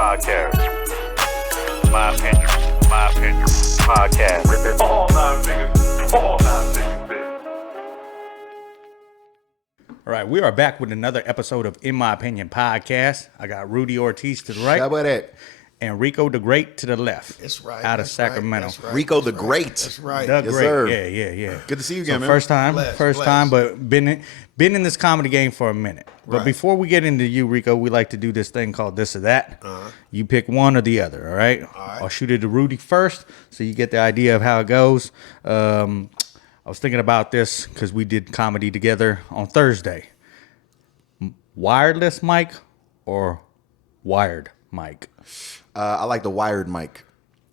Podcast. My opinion. Podcast. All nine niggas. All right, we are back with another episode of In My Opinion Podcast. I got Rudy Ortiz to the right. How about that? And Ricco Da Great to the left. That's right. Out of Sacramento. That's right. Ricco Da That's Great. That's right. Da Yes, Great. sir. Yeah. Good to see you So again, man. first time, Blessed. but been in this comedy game for a minute. But Right. before we get into you, Ricco, we like to do this thing called this or that. You pick one or the other, all right? right. I'll shoot it to Rudy first so you get the idea of how it goes. I was thinking about this because we did comedy together on Thursday. Wireless mic or wired mic? I like the wired mic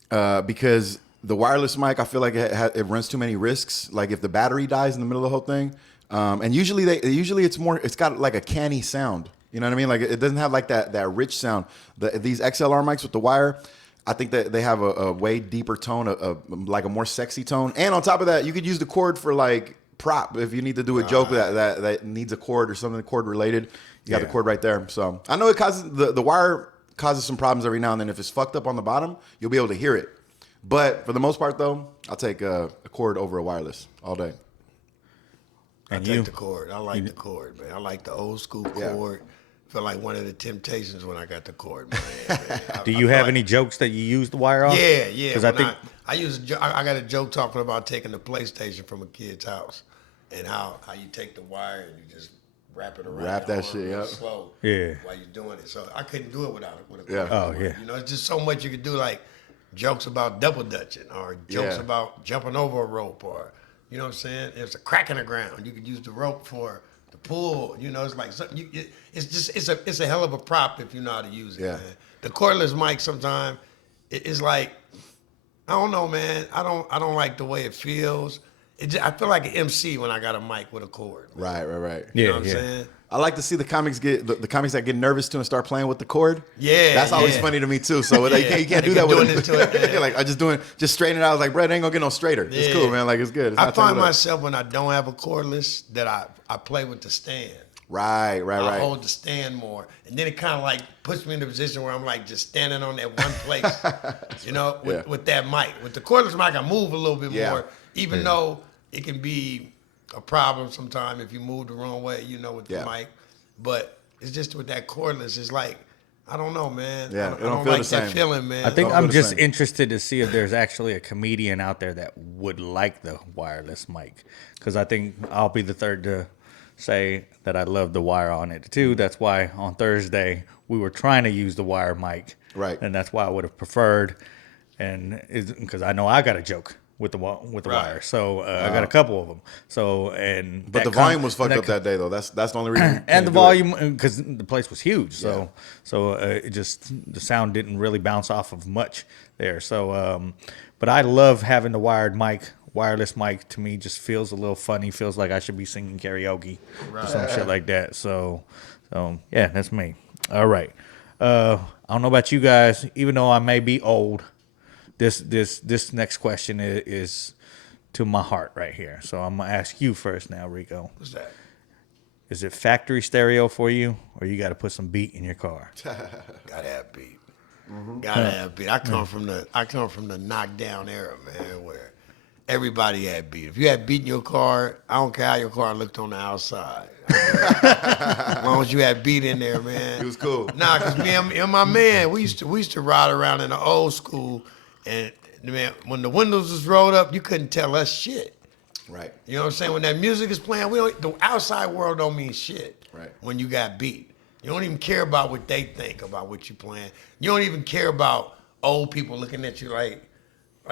because the wireless mic, I feel like it runs too many risks. Like if the battery dies in the middle of the whole thing, and usually it's got like a canny sound. You know what I mean? Like it doesn't have like that rich sound. These XLR mics with the wire, I think that they have a way deeper tone, like a more sexy tone. And on top of that, you could use the cord for like prop if you need to do a joke that needs a cord or something cord related. You got the cord right there. So I know it causes the wire causes some problems every now and then. If it's fucked up on the bottom, you'll be able to hear it. But for the most part, though, I'll take a cord over a wireless all day. I take the cord. I like the cord, man. I like the old school cord. Feel like one of the Temptations when I got the cord, man. Do you have any jokes that you use the wire on? Yeah. Because I think I got a joke talking about taking the PlayStation from a kid's house and how you take the wire and you just wrap it around. Wrap that your arm shit, real yeah. slow. Yeah. While you're doing it, so I couldn't do it with a cord. Yeah. Oh, yeah. You know, it's just so much you could do, like jokes about double dutching or jokes Yeah. about jumping over a rope, or you know what I'm saying. There's a crack in the ground. You could use the rope for the pull. You know, it's like something. It's a hell of a prop if you know how to use it. Yeah. Man. The cordless mic sometimes it's like, I don't know, man. I don't like the way it feels. I feel like an MC when I got a mic with a cord. Right. You know what I'm saying? I like to see the comics the comics that get nervous too and start playing with the cord. Yeah, that's always yeah. funny to me too. So like, you can't do They that keep with doing it to it, yeah. Like I just straighten it out. I was like, bro, it ain't gonna get no straighter. It's cool, man. Like it's good. It's I not find tangled up. myself when I don't have a cordless that I play with the stand. Right. I hold the stand more, and then it kind of like puts me in a position where I'm like just standing on that one place, you know, with that mic. With the cordless mic, I move a little bit more, even though it can be a problem sometimes if you move the wrong way, you know, with the mic. But it's just with that cordless, it's like, I don't know, man. Yeah, I don't like that feeling, man. I think Don't I'm feel the just same. interested to see if there's actually a comedian out there that would like the wireless mic, because I think I'll be the third to say that I love the wire on it too. That's why on Thursday we were trying to use the wire mic, Right. And that's why I would have preferred, and because I know I got a joke with the wire, so I got a couple of them. So But the volume was fucked up that day though. That's the only reason. and the volume, because the place was huge, so it just, the sound didn't really bounce off of much there. So, but I love having the wireless mic. To me, just feels a little funny. Feels like I should be singing karaoke or some shit like that. So yeah, that's me. All right. I don't know about you guys. Even though I may be old, this next question is to my heart right here. So I'm gonna ask you first now, Ricco. What's that? Is it factory stereo for you, or you got to put some beat in your car? Gotta have beat. Gotta have beat. I come from the knockdown era, man, where everybody had beat. If you had beat in your car, I don't care how your car looked on the outside. As long as you had beat in there, man. It was cool. Nah, cause me and my man, we used to ride around in the old school, and man, when the windows was rolled up, you couldn't tell us shit. Right. You know what I'm saying? When that music is playing, the outside world don't mean shit. Right. When you got beat, you don't even care about what they think about what you playing. You don't even care about old people looking at you like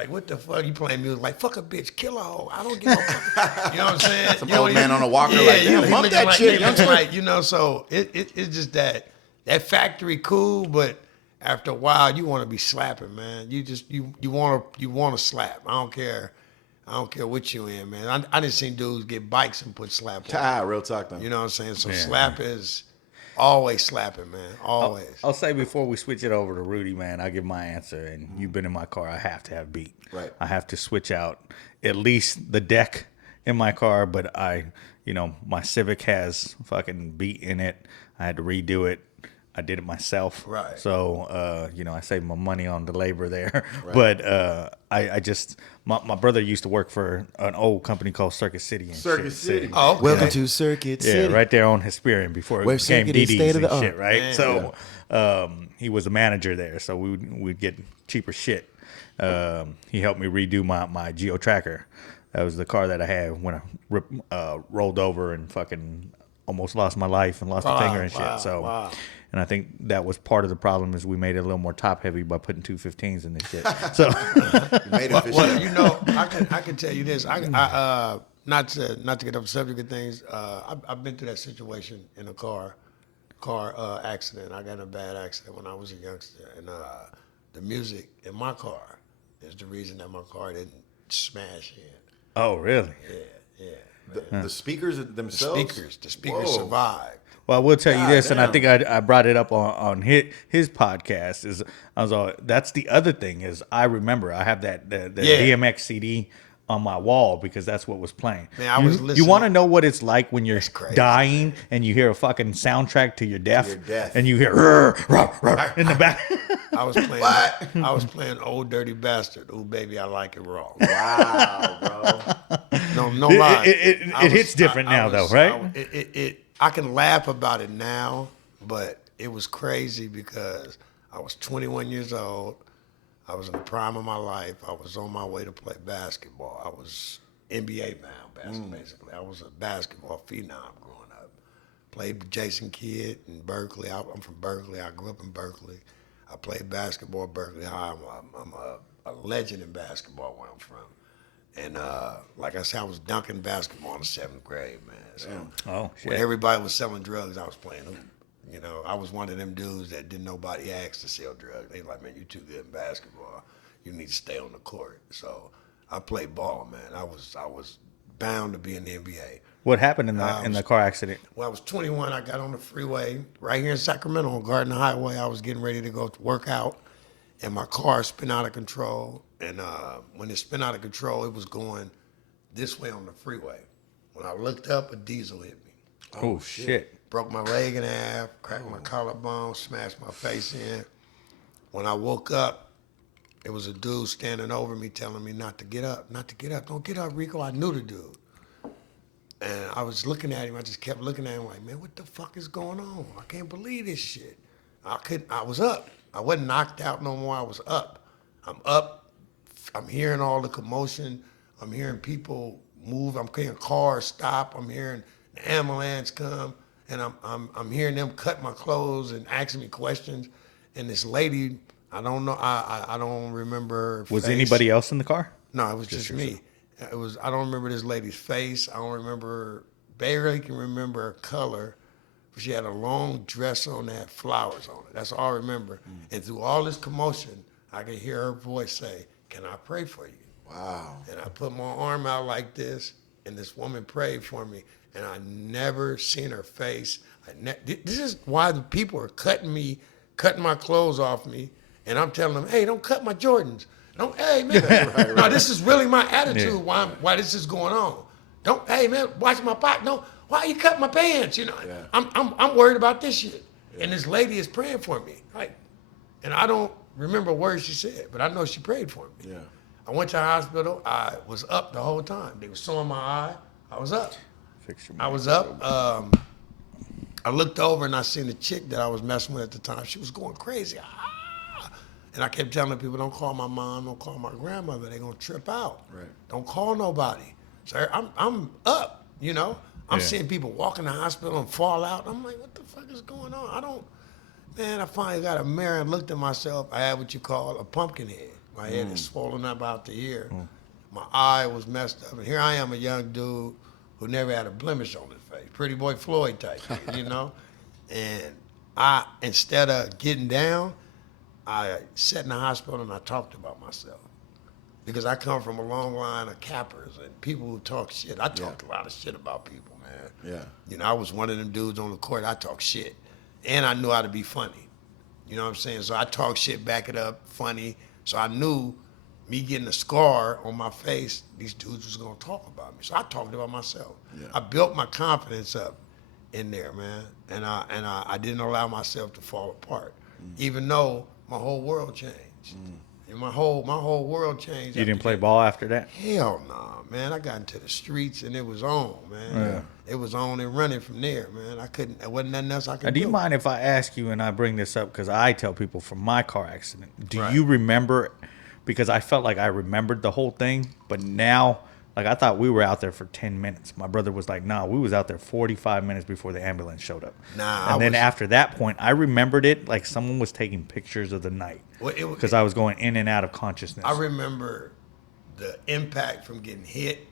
what the fuck you playing music? Like fuck a bitch, kill a hoe. I don't give a fuck. You know what I'm saying? Some You old don't man on a walker like, you damn, he bump looking that like, shit, he looking youngster. like, you know. So it's just that factory cool, but after a while you want to be slapping, man. You want to slap. I don't care what you in, man. I just seen dudes get bikes and put slap on. Real talk though. You know what I'm saying? So slap is always slapping, man. Always. I'll say before we switch it over to Rudy, man, I'll give my answer. And you've been in my car, I have to have beat. Right. I have to switch out at least the deck in my car, but my Civic has fucking beat in it. I had to redo it. I did it myself. Right. So, I saved my money on the labor there. But I just, my brother used to work for an old company called Circuit City. And Circuit shit. City. Oh, okay. Welcome to Circuit Yeah, City. right there on Hesperian before it Where became Circuit is DD's state of and the shit, art. right? Man. So he was a manager there, so we'd get cheaper shit. He helped me redo my Geo Tracker. That was the car that I had when I rolled over and fucking almost lost my life and lost a finger and shit. So, and I think that was part of the problem is we made it a little more top heavy by putting 215s in this shit. So, You made it Well, I can tell you this. I not to get off the subject of things. I've been through that situation in a car accident. I got in a bad accident when I was a youngster, and the music in my car is the reason that my car didn't smash in. oh really? Yeah. the speakers themselves. The speakers Whoa. survived. Well, I will tell you God this, and I damn. think I brought it up on his podcast. Is I was all, that's the other thing is I remember I have that the Yeah. DMX CD on my wall because that's what was playing. Man, I was You listening- want to know what it's like when you're crazy, dying and you hear a fucking soundtrack to your death, your death. and you hear "Rrr, rrr, rrr," in the back. I was playing Old Dirty Bastard. Ooh, baby, I like it raw. Wow, bro. No lie. It hits different now, though, right? I can laugh about it now, but it was crazy because I was 21 years old. I was in the prime of my life. I was on my way to play basketball. I was NBA bound, basically. I was a basketball phenom growing up. Played with Jason Kidd in Berkeley. I'm from Berkeley. I grew up in Berkeley. I played basketball at Berkeley High. I'm a legend in basketball where I'm from. And like I said, I was dunking basketball in the 7th grade, man. So Oh, shit. when everybody was selling drugs, I was playing hoop. You know, I was one of them dudes that didn't nobody ask to sell drugs. They like, man, you too good in basketball. You need to stay on the court. So I played ball, man. I was bound to be in the NBA. What happened in the car accident? When I was 21, I got on the freeway right here in Sacramento on Gardner Highway. I was getting ready to go to work out, and my car spun out of control. And when it spun out of control, it was going this way on the freeway. When I looked up, a diesel hit me. Oh shit! Broke my leg in half, cracked my collarbone, smashed my face in. When I woke up, it was a dude standing over me telling me not to get up, not to get up. Don't get up, Rico. I knew the dude. And I was looking at him. I just kept looking at him like, man, what the fuck is going on? I can't believe this shit. I was up. I wasn't knocked out no more. I was up. I'm up. I'm hearing all the commotion. I'm hearing people move. I'm hearing cars stop. I'm hearing the ambulance come. And I'm hearing them cut my clothes and asking me questions. And this lady, I don't know, I don't remember her Was face. anybody else in the car? No, it was just me. I don't remember this lady's face. I don't remember, barely can remember her color. She had a long dress on that had flowers on it. That's all I remember. And through all this commotion, I could hear her voice say, "Can I pray for you?" Wow. And I put my arm out like this, and this woman prayed for me, and I never seen her face. This is why the people are cutting my clothes off me, and I'm telling them, "Hey, don't cut my Jordans. Don't, hey man, Right. no, this is really my attitude. Why this is going on? Don't, hey man, watch my pocket. No, why you cut my pants? You know, Yeah. I'm worried about this shit. And this lady is praying for me, like, and I don't remember words she said, but I know she prayed for me. Yeah. I went to the hospital. I was up the whole time. They were sewing my eye. I was up. I was up. I looked over and I seen the chick that I was messing with at the time. She was going crazy. And I kept telling people, don't call my mom, don't call my grandmother. They're gonna trip out. Right. Don't call nobody. So I'm up, you know. I'm Yeah. seeing people walk in the hospital and fall out. I'm like, what the fuck is going on? Man, I finally got a mirror and looked at myself. I had what you call a pumpkin head. My head is swollen up out the ear. My eye was messed up. And here I am, a young dude who never had a blemish on his face. Pretty boy Floyd type kid, you know? And instead of getting down, I sat in the hospital and I talked about myself. Because I come from a long line of cappers and people who talk shit. I talked a lot of shit about people, man. Yeah. You know, I was one of them dudes on the court, I talk shit. And I knew how to be funny. You know what I'm saying? So I talk shit, back it up, funny. So I knew me getting a scar on my face, these dudes was gonna talk about me. So I talked about myself. Yeah. I built my confidence up in there, man. And I didn't allow myself to fall apart, even though my whole world changed. And my whole world changed. You didn't after play that. ball after that? Hell no, man. I got into the streets and it was on, man. Yeah. It was on and running from there, man. I couldn't. There wasn't nothing else I could Now, do. do you mind if I ask you, and I bring this up because I tell people from my car accident, do Right. you remember, because I felt like I remembered the whole thing, but now, like I thought we were out there for 10 minutes. My brother was like, nah, we was out there 45 minutes before the ambulance showed up. Nah, and I then was- after that point, I remembered it like someone was taking pictures of the night Well, it was- because I was going in and out of consciousness. I remember the impact from getting hit,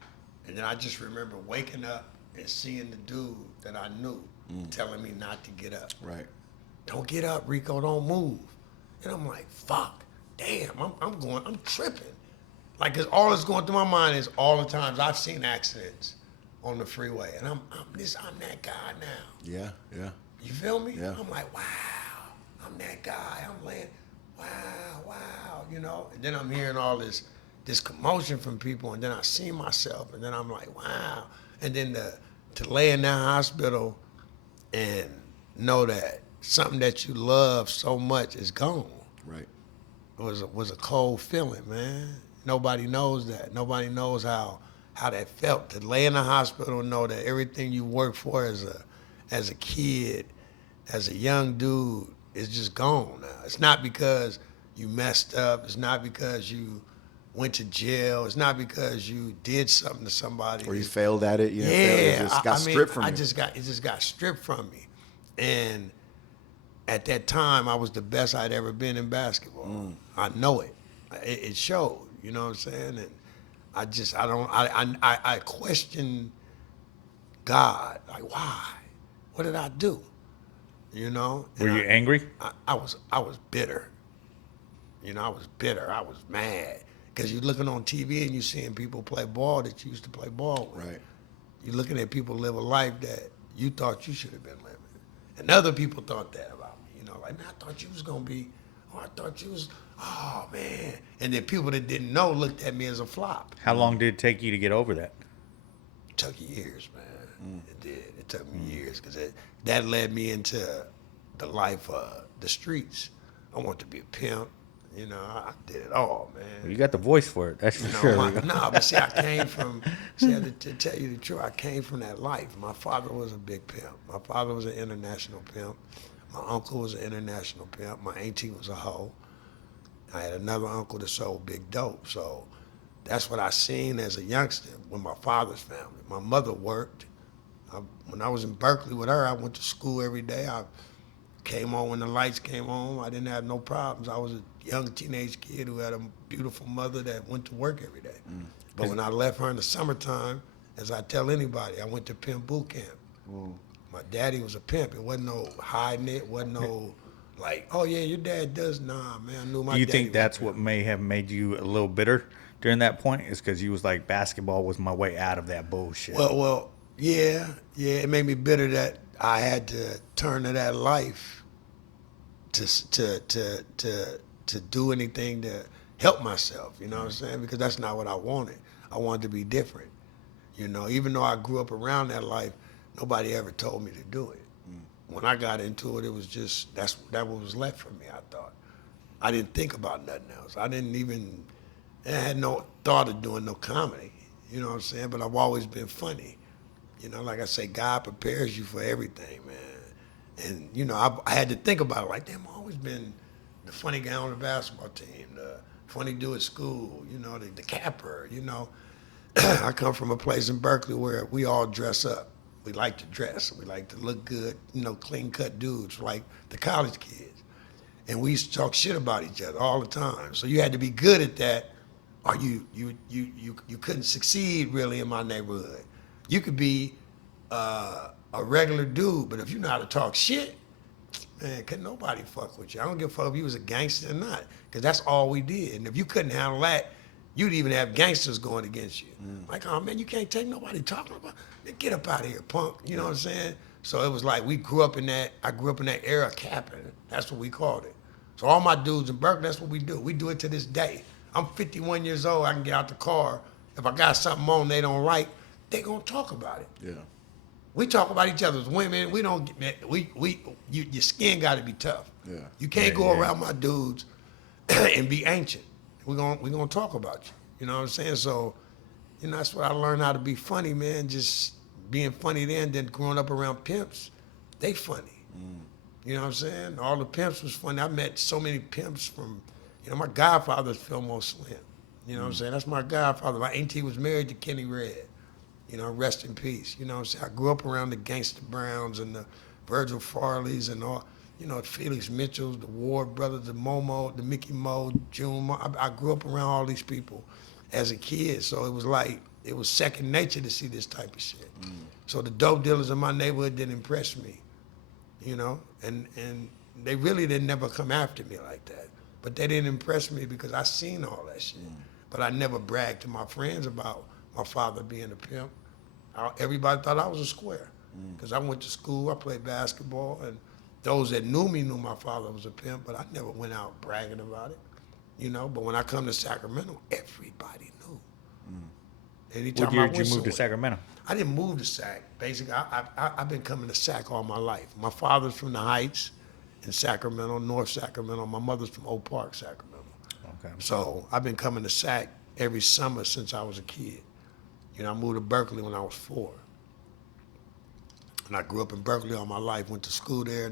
and then I just remember waking up and seeing the dude that I knew telling me not to get up. Right. Don't get up, Rico. Don't move. And I'm like, fuck, damn. I'm tripping. Like, 'cause all that's going through my mind is all the times I've seen accidents on the freeway, and I'm that guy now. Yeah. Yeah. You feel me? Yeah. I'm like, wow, I'm that guy. I'm laying, wow, you know. And then I'm hearing all this commotion from people, and then I see myself, and then I'm like, wow. And then to lay in that hospital and know that something that you love so much is gone Right. was a cold feeling, man. Nobody knows that. Nobody knows how that felt to lay in the hospital and know that everything you worked for as a kid, as a young dude, is just gone now. It's not because you messed up. It's not because you went to jail. It's not because you did something to somebody. Or you failed at it. You know, Yeah, it just got stripped from you. it just got stripped from me, and at that time I was the best I'd ever been in basketball. I know it. It showed. You know what I'm saying? And I question God. Like, why? What did I do? You know? Were And you angry? I was bitter. You know, I was bitter. I was mad. Because you're looking on TV and you're seeing people play ball that you used to play ball with. Right. You're looking at people live a life that you thought you should have been living. And other people thought that about me. You know, like, man, I thought you was going to be, I thought you was, oh, man. And then people that didn't know looked at me as a flop. How long did it take you to get over that? It took years, man. It did. It took me years because that led me into the life of the streets. I wanted to be a pimp. You know, I did it all, man. You got the voice for it, that's for sure. But see, I came from, to tell you the truth, I came from that life. My father was a big pimp. My father was an international pimp. My uncle was an international pimp. My auntie was a hoe. I had another uncle that sold big dope. So that's what I seen as a youngster with my father's family. My mother worked. When I was in Berkeley with her, I went to school every day. I came on when the lights came on. I didn't have no problems. I was a young teenage kid who had a beautiful mother that went to work every day. But when I left her in the summertime, as I tell anybody, I went to pimp boot camp. My daddy was a pimp. It wasn't no hiding it. Wasn't no like, oh yeah, your dad does. Nah, man, I knew my Do you daddy think was that's a pimp. what may have made you a little bitter during that point? Is because you was like, basketball was my way out of that bullshit. Well, yeah. It made me bitter that I had to turn to that life to do anything to help myself. You know what I'm saying? Because that's not what I wanted. I wanted to be different. You know, even though I grew up around that life, nobody ever told me to do it. When I got into it, it was just that what was left for me. I thought I didn't think about nothing else. I had no thought of doing no comedy. You know what I'm saying? But I've always been funny. You know, like I say, God prepares you for everything, man. And, you know, I had to think about it like, damn, I've always been the funny guy on the basketball team, the funny dude at school, you know, the capper, you know. I come from a place in Berkeley where we all dress up. We like to dress. We like to look good, you know, clean-cut dudes like the college kids. And we used to talk shit about each other all the time. So you had to be good at that or you couldn't succeed really in my neighborhood. You could be a regular dude, but if you know how to talk shit, man, couldn't nobody fuck with you. I don't give a fuck if you was a gangster or not, because that's all we did. And if you couldn't handle that, you'd even have gangsters going against you. Like, oh man, you can't take nobody talking about, get up out of here, punk. You know what I'm saying? So it was like I grew up in that era capping. That's what we called it. So all my dudes in Berkeley, that's what we do. We do it to this day. I'm 51 years old, I can get out the car. If I got something on they don't like, they gonna talk about it. Yeah. We talk about each other's women. We don't get, man, your skin got to be tough. Yeah. You can't go around my dudes and be ancient. We're gonna talk about you. You know what I'm saying? So, you know, that's what I learned how to be funny, man. Just being funny then growing up around pimps, they funny. You know what I'm saying? All the pimps was funny. I met so many pimps from, you know, my godfather's Fillmore Slim. You know what I'm saying? That's my godfather. My auntie was married to Kenny Red. You know, rest in peace. You know what I'm saying? I grew up around the Gangsta Browns and the Virgil Farleys and all, you know, Felix Mitchells, the Ward brothers, the Momo, the Mickey Mo, June Mo. I grew up around all these people as a kid. So it was like, it was second nature to see this type of shit. So the dope dealers in my neighborhood didn't impress me, you know? And they really didn't never come after me like that. But they didn't impress me because I seen all that shit. But I never bragged to my friends about my father being a pimp. Everybody thought I was a square because I went to school, I played basketball, and those that knew me knew my father was a pimp, but I never went out bragging about it, you know? But when I come to Sacramento, everybody knew. Anytime What year I did went you move to somewhere- Sacramento? I didn't move to Sac. Basically, I've been coming to Sac all my life. My father's from the Heights in Sacramento, North Sacramento. My mother's from Oak Park, Sacramento. Okay. So I've been coming to Sac every summer since I was a kid. You know, I moved to Berkeley when I was 4. And I grew up in Berkeley all my life, went to school there,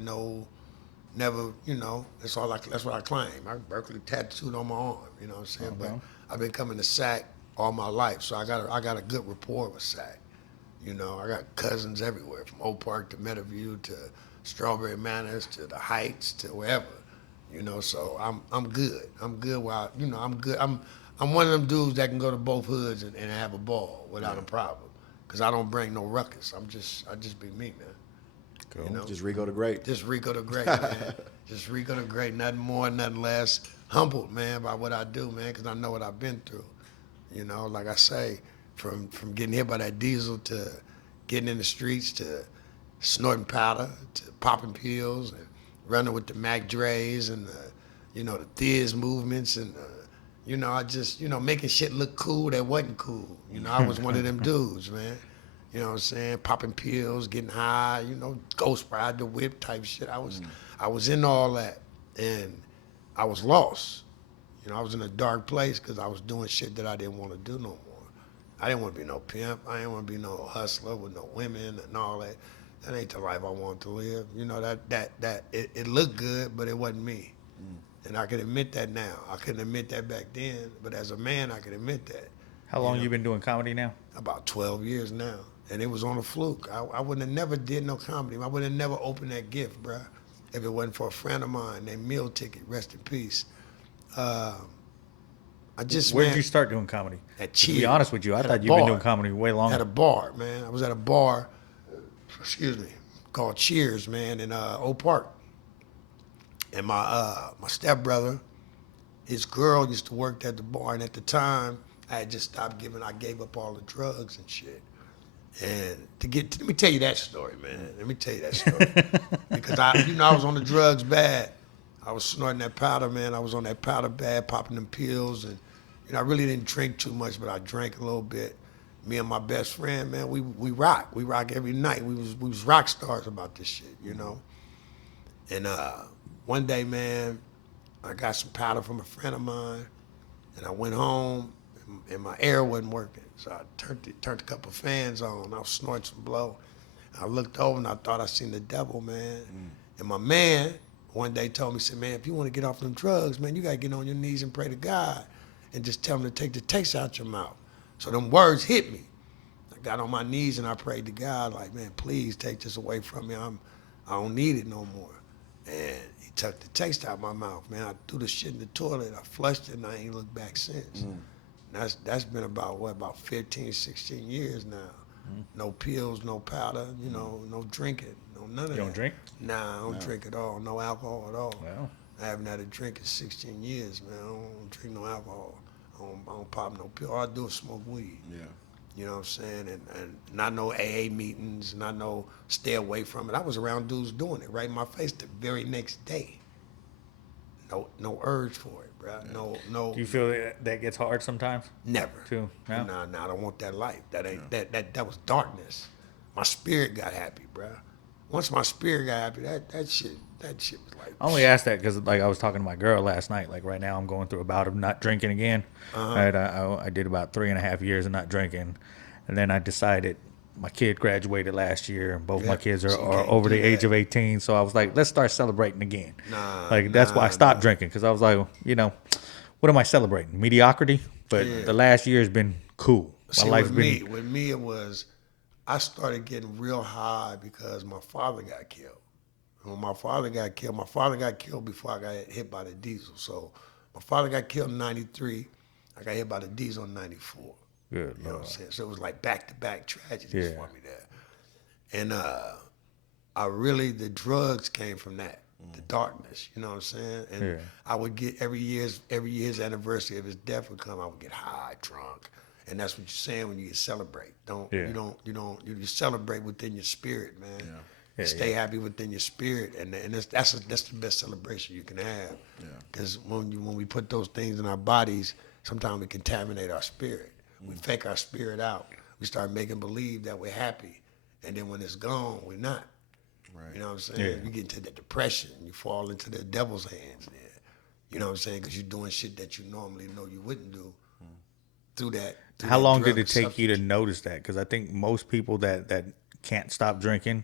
never, you know, that's what I claim. I Berkeley tattooed on my arm, you know what I'm saying? But I've been coming to Sac all my life, so I got a good rapport with Sac. You know, I got cousins everywhere, from Oak Park to Meadowview to Strawberry Manors to the Heights to wherever. You know, so I'm good. I'm good while, you know, I'm good. I'm one of them dudes that can go to both hoods and have a ball without a problem. Cause I don't bring no ruckus. I just be me, man. Cool. You know? Just Ricco Da Great. Just Ricco Da Great, man. Just Ricco Da Great, nothing more, nothing less. Humbled, man, by what I do, man, because I know what I've been through. You know, like I say, from getting hit by that diesel to getting in the streets to snorting powder to popping pills and running with the Mac Dre's and you know, the Thiz movements and you know, I just, you know, making shit look cool that wasn't cool. You know, I was one of them dudes, man. You know what I'm saying? Popping pills, getting high, you know, ghost ride the whip type shit. I was in all that, and I was lost. You know, I was in a dark place because I was doing shit that I didn't want to do no more. I didn't want to be no pimp. I didn't want to be no hustler with no women and all that. That ain't the life I wanted to live. You know, it looked good, but it wasn't me. And I can admit that now. I couldn't admit that back then, but as a man, I can admit that. How long you been doing comedy now? About 12 years now. And it was on a fluke. I wouldn't have never did no comedy. I would have never opened that gift, bruh, if it wasn't for a friend of mine named Meal Ticket, rest in peace. I just, Where man, did you start doing comedy? At To be Cheers. honest with you, I At a thought you've been bar. doing comedy way longer. At a bar, man. I was at a bar, excuse me, called Cheers, man, in Oak Park. And my stepbrother, his girl used to work at the bar, and at the time, I had just stopped giving. I gave up all the drugs and shit. And let me tell you that story, man. Let me tell you that story because I was on the drugs bad. I was snorting that powder, man. I was on that powder bad, popping them pills, and you know, I really didn't drink too much, but I drank a little bit. Me and my best friend, man, we rock. We rock every night. We was rock stars about this shit, you know. And one day, man, I got some powder from a friend of mine, and I went home, and my air wasn't working. So I turned a couple of fans on. I was snorting some blow. I looked over, and I thought I seen the devil, man. And my man one day told me, said, man, if you want to get off them drugs, man, you got to get on your knees and pray to God and just tell him to take the taste out your mouth. So them words hit me. I got on my knees, and I prayed to God, like, man, please take this away from me. I don't need it no more. And he took the taste out of my mouth, man. I threw the shit in the toilet. I flushed it, and I ain't looked back since. That's been about 15, 16 years now. No pills, no powder, you know, no drinking, no none of that. You don't drink? Nah, I don't drink at all. No alcohol at all. Wow. I haven't had a drink in 16 years, man. I don't drink no alcohol. I don't pop no pill. All I do is smoke weed. Yeah. You know what I'm saying? And not no AA meetings, not no stay away from it. I was around dudes doing it right in my face the very next day. No urge for it, bro. No. Do you feel that gets hard sometimes? Never. Too? No? Nah, I don't want that life. That ain't that was darkness. my spirit got happy, bro. Once my spirit got happy, that shit was like. I only asked that because, like, I was talking to my girl last night. Like, right now, I'm going through a bout of not drinking again. Right, I did about 3.5 years of not drinking, and then I decided my kid graduated last year, and both my kids so you are can't over do the age that. of 18. So I was like, let's start celebrating again. Nah, That's why I stopped nah. drinking, because I was like, what am I celebrating? Mediocrity. But Yeah. the last year has been cool. My See, life's with been me, it was I started getting real high because my father got killed. When my father got killed before I got hit by the diesel. So my father got killed in '93. I got hit by the diesel in '94. good. You know what I'm Lord. saying? So it was like back-to-back tragedies Yeah. for me there. And the drugs came from that, the darkness. You know what I'm saying? And Yeah. I would get every year's anniversary of his death would come. I would get high, drunk, and that's what you're saying when you celebrate. You celebrate within your spirit, man. Yeah, Stay happy within your spirit, and that's the best celebration you can have. Because when we put those things in our bodies, sometimes we contaminate our spirit. We fake our spirit out. We start making believe that we're happy, and then when it's gone, we're not. Right. You know what I'm saying? Yeah. You get into the depression. You fall into the devil's hands there. You know what I'm saying? Because you're doing shit that you normally know you wouldn't do through that. How long did it take you to notice that? Because I think most people that can't stop drinking,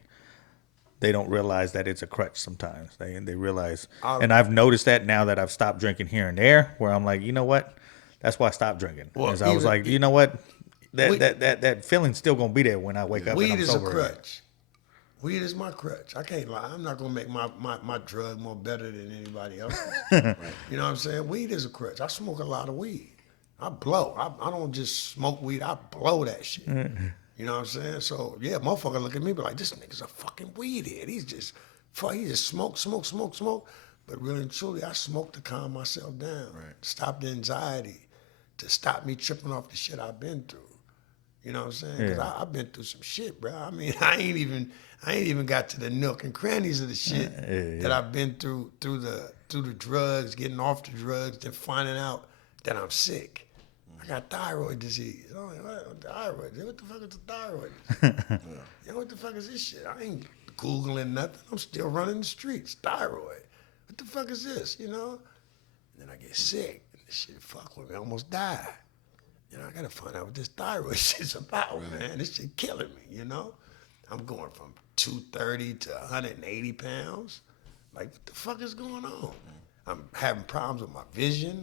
they don't realize that it's a crutch sometimes. They realize, and I've noticed that now that I've stopped drinking here and there, where I'm like, you know what? That's why I stopped drinking. Well, Is I was like, you know what? That feeling's still gonna be there when I wake up and Weed I'm is a sober. crutch. Weed is my crutch. I can't lie. I'm not gonna make my drug more better than anybody else. You know what I'm saying? Weed is a crutch. I smoke a lot of weed. I blow. I don't just smoke weed. I blow that shit. You know what I'm saying? So yeah, motherfucker look at me be like, this nigga's a fucking weed head. He just smoke. But really and truly, I smoke to calm myself down, stop the anxiety, to stop me tripping off the shit I've been through. You know what I'm saying? Because I've been through some shit, bro. I mean, I ain't even got to the nook and crannies of the shit that I've been through the drugs, getting off the drugs, then finding out that I'm sick. I got thyroid disease. I'm like, what? Thyroid? What the fuck is the thyroid disease? What the fuck is this shit? I ain't Googling nothing. I'm still running the streets. Thyroid. What the fuck is this? You know? And then I get sick. And this shit fuck with me. I almost died. I gotta find out what this thyroid shit's about, man. This shit killing me, you know? I'm going from 230 to 180 pounds. Like, what the fuck is going on? I'm having problems with my vision.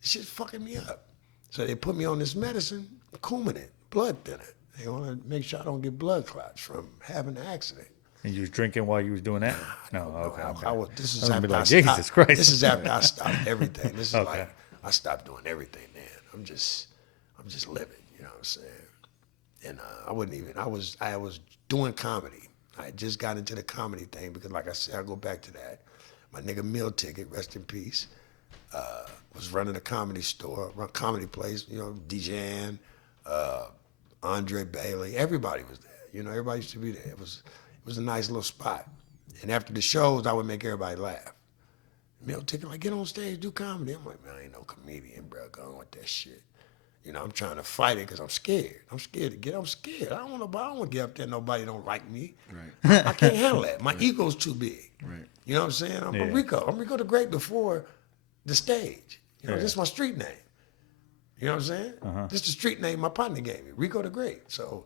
This shit's fucking me up. So they put me on this medicine, Coumadin, blood thinner. They want to make sure I don't get blood clots from having an accident. And you was drinking while you was doing that? No, okay. This is I was after be like, I stopped. Jesus Christ. This is after I stopped everything. This is Okay. like I stopped doing everything, man. I'm just living. You know what I'm saying? And I was doing comedy. I had just got into the comedy thing because, like I said, I go back to that. My nigga Meal Ticket, rest in peace, was running a comedy store, comedy place. You know, DJan, Andre Bailey, everybody was there. Everybody used to be there. It was a nice little spot. And after the shows, I would make everybody laugh. Meal Ticket, like, get on stage, do comedy. I'm like, man, I ain't no comedian, bro. Go on with that shit. I'm trying to fight it because I'm scared. I'm scared to get. I'm scared. I don't want to get up there. Nobody don't like me. Right. I can't handle that. My ego's too big. Right. You know what I'm saying? I'm Ricco. I'm Ricco Da Great before the stage. This is my street name. You know what I'm saying? This is the street name my partner gave me, Ricco Da Great. So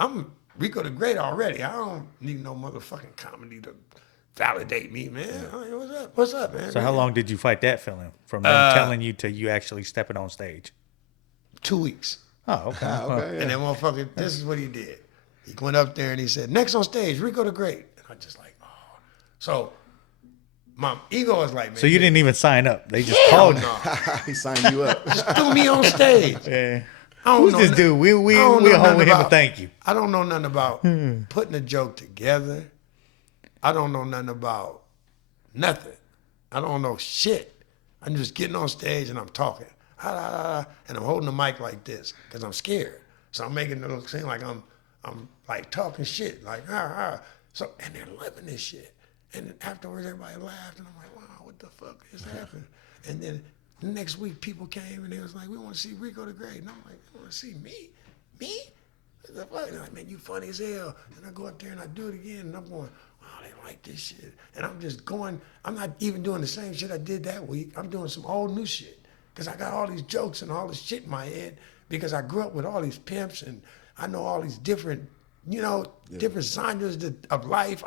I'm Ricco Da Great already. I don't need no motherfucking comedy to validate me, man. What's up? What's up, man? So how long did you fight that feeling? From them telling you to you actually stepping on stage? 2 weeks. Oh, okay. Okay. And that motherfucker, this is what he did. He went up there and he said, next on stage, Ricco Da Great. And I just like, oh. So my ego is like, man. So you didn't even sign up. They just hell called you. no. He signed you up. Just threw me on stage. Yeah. I don't Who's know this no- dude? We I don't know owe nothing him a about- thank you. I don't know nothing about putting a joke together. I don't know nothing about nothing. I don't know shit. I'm just getting on stage and I'm talking. And I'm holding the mic like this because I'm scared. So I'm making it look seem like I'm like talking shit, like So and they're loving this shit. And then afterwards everybody laughed and I'm like, wow, what the fuck is happening? And then the next week people came and they was like, we want to see Ricco Da Great. And I'm like, you want to see me? Me? the fuck? And I'm like, man, you funny as hell. And I go up there and I do it again, and I'm going, oh, they like this shit. And I'm just going, I'm not even doing the same shit I did that week. I'm doing some old new shit. Because I got all these jokes and all this shit in my head because I grew up with all these pimps and I know all these different, different genres of life.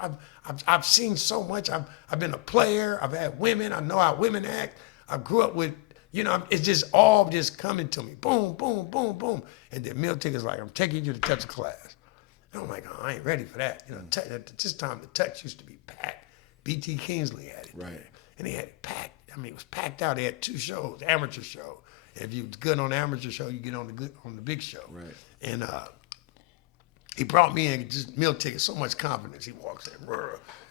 I've seen so much. I've been a player. I've had women. I know how women act. I grew up with, it's just all just coming to me. Boom, boom, boom, boom. And then Meal Ticket's like, I'm taking you to touch a class. And I'm like, oh, I ain't ready for that. At this time, the touch used to be packed. B.T. Kingsley had it. Right. And he had it packed. I mean, it was packed out. They had 2 shows, amateur show. And if you was good on the amateur show, you get on the big show. Right. And he brought me in just Meal Ticket, so much confidence. He walks in,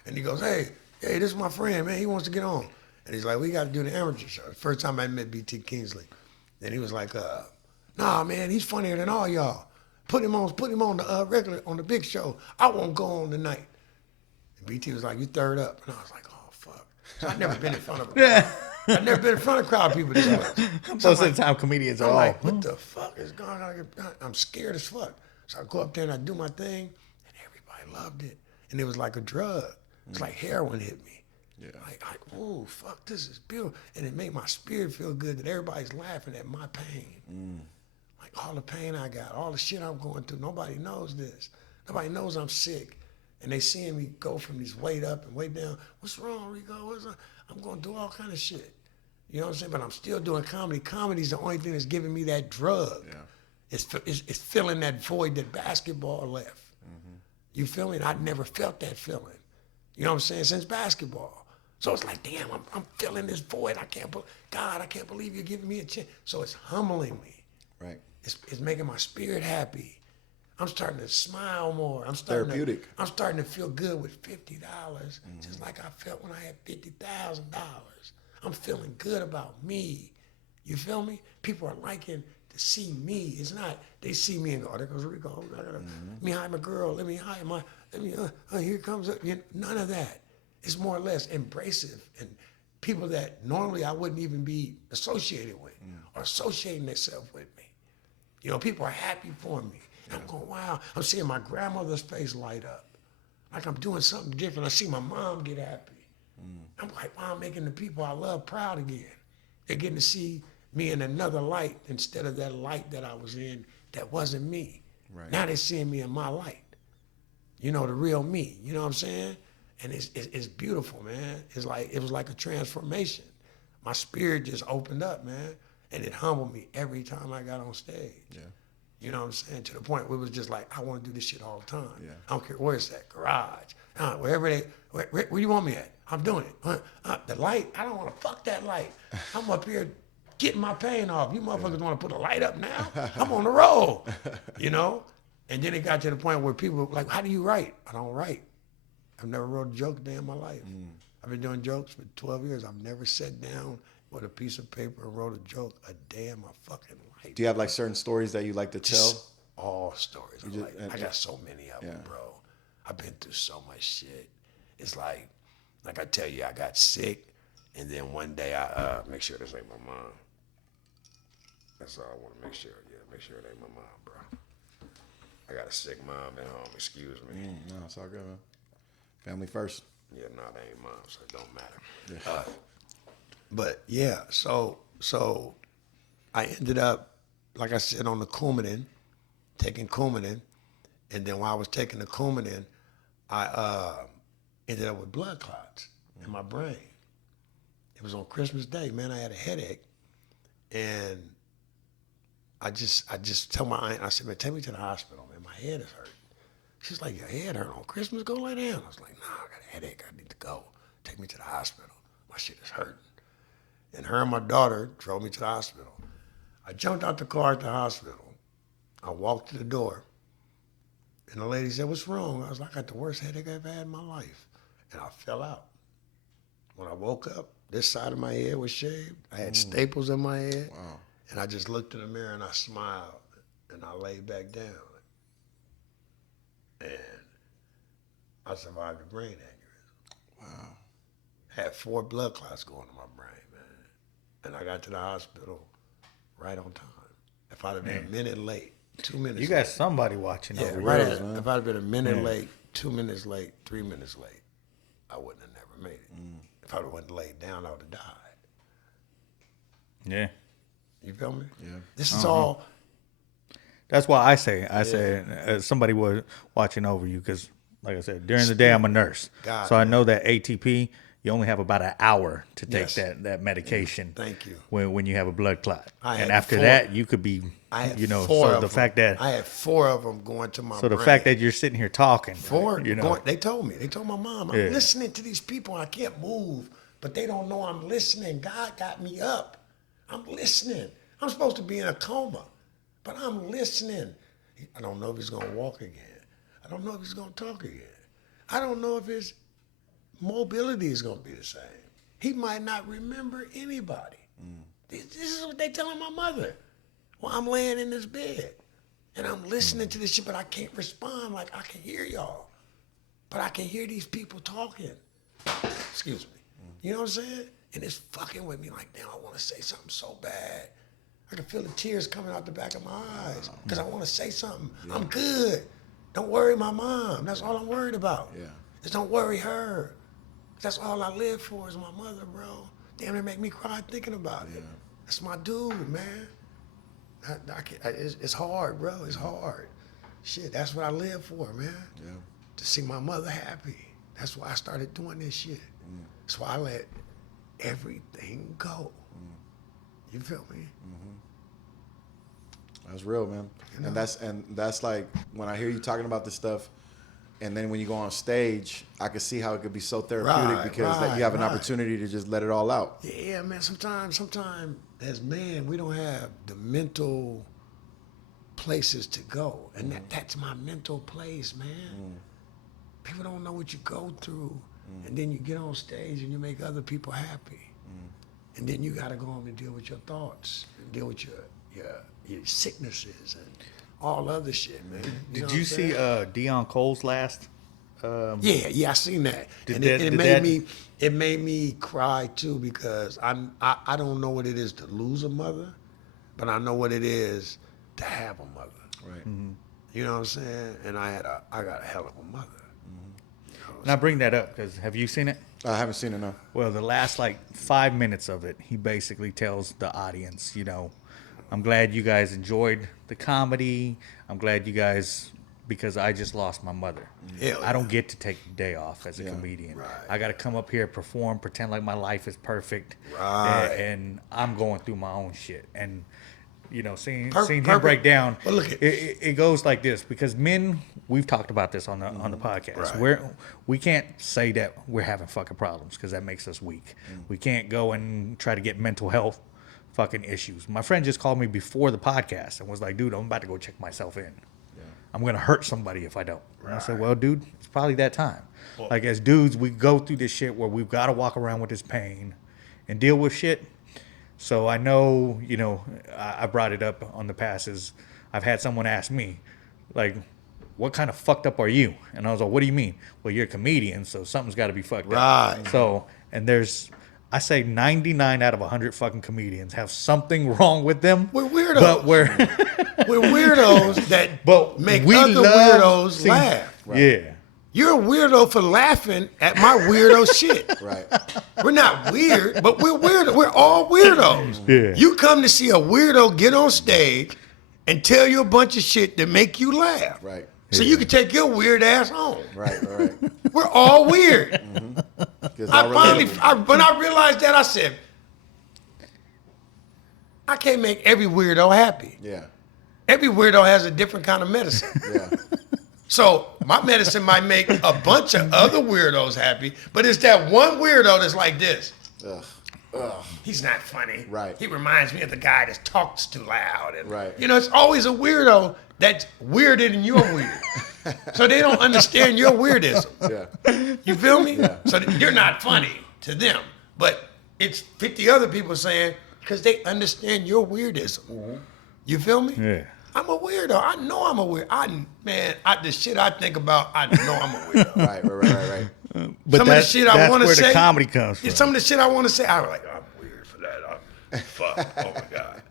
and he goes, hey, this is my friend, man. He wants to get on. And he's like, we got to do the amateur show. The first time I met B.T. Kingsley. And he was like, nah, man, he's funnier than all y'all. Put him on the regular, on the big show. I won't go on tonight. And BT was like, you third up. And I was like, oh, fuck. So I've never been in front of a crowd. I've never been in front of a crowd of people this much. Most of the time, comedians are I'm all. like, what the fuck is going on? I'm scared as fuck. So I go up there and I do my thing, and everybody loved it. And it was like a drug. It's like heroin hit me. Yeah. Like, oh, fuck, this is beautiful. And it made my spirit feel good that everybody's laughing at my pain. Like all the pain I got, all the shit I'm going through, nobody knows this. Nobody knows I'm sick. And they seeing me go from this weight up and weight down. What's wrong, Rico? I'm going to do all kind of shit. You know what I'm saying? But I'm still doing comedy. Comedy's the only thing that's giving me that drug. Yeah. It's filling that void that basketball left. You feel me? And I never felt that feeling. You know what I'm saying? Since basketball. So it's like, damn, I'm filling this void. I can't believe you're giving me a chance. So it's humbling me. Right. It's making my spirit happy. I'm starting to smile more. Therapeutic. I'm starting to feel good with $50, just like I felt when I had $50,000. I'm feeling good about me. You feel me? People are liking to see me. It's not they see me and go, oh, there goes Rico. Let me hire my girl. Let me hire my. Here comes none of that. It's more or less embracive and people that normally I wouldn't even be associated with are associating themselves with me. People are happy for me. I'm going, wow. I'm seeing my grandmother's face light up. Like I'm doing something different. I see my mom get happy. I'm like, wow, I'm making the people I love proud again. They're getting to see me in another light instead of that light that I was in that wasn't me. Right. Now they're seeing me in my light. The real me. You know what I'm saying? And it's beautiful, man. It was like a transformation. My spirit just opened up, man. And it humbled me every time I got on stage. Yeah. You know what I'm saying? To the point where it was just like, I want to do this shit all the time. Yeah. I don't care where it's at, garage, where you want me at? I'm doing it. The light, I don't want to fuck that light. I'm up here getting my pain off. You motherfuckers want to put a light up now? I'm on the road, And then it got to the point where people were like, how do you write? I don't write. I've never wrote a joke a day in my life. I've been doing jokes for 12 years. I've never sat down with a piece of paper and wrote a joke a day in my fucking life. Do you have like certain stories that you like to tell? Just all stories. I got so many of them, bro. I've been through so much shit. It's like I tell you, I got sick, and then one day I make sure this ain't my mom. That's all I want to make sure. Yeah, make sure it ain't my mom, bro. I got a sick mom at home. Excuse me. No, it's all good, man. Family first. Yeah, no, they ain't mom, so it don't matter. Yeah. But yeah, so I ended up, like I said, on the Coumadin, taking Coumadin, and then while I was taking the Coumadin, I ended up with blood clots in my brain. It was on Christmas Day, man. I had a headache, and I just told my aunt, I said, man, take me to the hospital, man. My head is hurting. She's like, your head hurt on Christmas? Go lay down. I was like, nah, I got a headache. I need to go. Take me to the hospital. My shit is hurting. And her and my daughter drove me to the hospital. I jumped out the car at the hospital. I walked to the door. And the lady said, what's wrong? I was like, I got the worst headache I've ever had in my life. And I fell out. When I woke up, this side of my head was shaved. I had staples in my head. Wow. And I just looked in the mirror and I smiled. And I laid back down. And I survived a brain aneurysm. Wow. Had 4 blood clots going in my brain, man. And I got to the hospital right on time. If I'd have been a minute late, 2 minutes. You got somebody watching Yeah, over right. you. If I'd been a minute late, 2 minutes late, 3 minutes late, I wouldn't have never made it. If I wouldn't laid down, I would have died. Yeah. You feel me? Yeah. This is all. That's why I say somebody was watching over you because, like I said, during the day I'm a nurse, God, so I know that ATP you only have about an hour to take Yes. that medication. Thank you. When you have a blood clot, I and had after 4 that you could be, I had you know, 4 so of the them. fact that I had 4 of them going to my so the brain. fact that you're sitting here talking, 4, you know, going, they told me. They told my mom, I'm Yeah. listening to these people. I can't move, but they don't know I'm listening. God got me up. I'm listening. I'm supposed to be in a coma, but I'm listening. I don't know if he's going to walk again. I don't know if he's going to talk again. I don't know if his mobility is going to be the same. He might not remember anybody. This is what they telling my mother. Well, I'm laying in this bed, and I'm listening to this shit, but I can't respond like I can hear y'all. But I can hear these people talking. Excuse me. You know what I'm saying? And it's fucking with me like, damn, I want to say something so bad. I can feel the tears coming out the back of my eyes because I want to say something. Yeah. I'm good. Don't worry my mom. That's all I'm worried about. Yeah. Just don't worry her. That's all I live for is my mother, bro. Damn, it make me cry thinking about it. That's my dude, man. It's hard, bro. It's hard. Shit, that's what I live for, man. Yeah. To see my mother happy. That's why I started doing this shit. That's why I let everything go. You feel me? That's real, man. You know? And that's like when I hear you talking about this stuff, and then when you go on stage, I can see how it could be so therapeutic because that you have an opportunity to just let it all out. Yeah, man. Sometimes as men, we don't have the mental places to go, and that's my mental place, man. People don't know what you go through, and then you get on stage and you make other people happy. And then you got to go home and deal with your thoughts, and deal with your sicknesses and all other shit, man. Did you see Dion Cole's last? Yeah, I seen that. It made me cry too because I don't know what it is to lose a mother, but I know what it is to have a mother. Right. You know what I'm saying? And I got a hell of a mother. And I bring that up because have you seen it? I haven't seen it, no. Well, the last like 5 minutes of it, he basically tells the audience, you know, I'm glad you guys enjoyed the comedy. I'm glad you guys, because I just lost my mother. I don't get to take the day off as a comedian. Right. I got to come up here, perform, pretend like my life is perfect. Right. And I'm going through my own shit. And, you know, seeing him perfect. break down, Well, look it goes like this because men, we've talked about this on the podcast. Right. We can't say that we're having fucking problems because that makes us weak. We can't go and try to get mental health fucking issues. My friend just called me before the podcast and was like, dude, I'm about to go check myself in. I'm going to hurt somebody if I don't. And I said, well, dude, it's probably that time. Like as dudes, we go through this shit where we've got to walk around with this pain and deal with shit. So I know, you know, I brought it up on the passes. I've had someone ask me, like, what kind of fucked up are you? And I was like, what do you mean? Well, you're a comedian, so something's got to be fucked up. Right. So, and I say 99 out of 100 fucking comedians have something wrong with them. We're weirdos. But we're weirdos that make we other weirdos laugh. Right. Yeah. You're a weirdo for laughing at my weirdo shit. Right. We're not weird, but we're weird. We're all weirdos. Yeah. You come to see a weirdo get on stage and tell you a bunch of shit that make you laugh. Right. So you can take your weird ass home. Right. We're all weird. It's I all finally, relatable. when I realized that, I said, I can't make every weirdo happy. Yeah. Every weirdo has a different kind of medicine. Yeah. So my medicine might make a bunch of other weirdos happy, but it's that one weirdo that's like this. Ugh. He's not funny. Right. He reminds me of the guy that talks too loud. And, Right. You know, it's always a weirdo that's weirder than you're weird. So they don't understand your weirdism. Yeah. You feel me? Yeah. So you're not funny to them, but it's 50 other people saying, because they understand your weirdism. You feel me? Yeah. I'm a weirdo. I know I'm a weirdo. The shit I think about, I know I'm a weirdo. Right. But Some of the shit I want to that's say. where the comedy comes from. Some of the shit I want to say, I'm like, I'm weird for that. Fuck. Oh my God.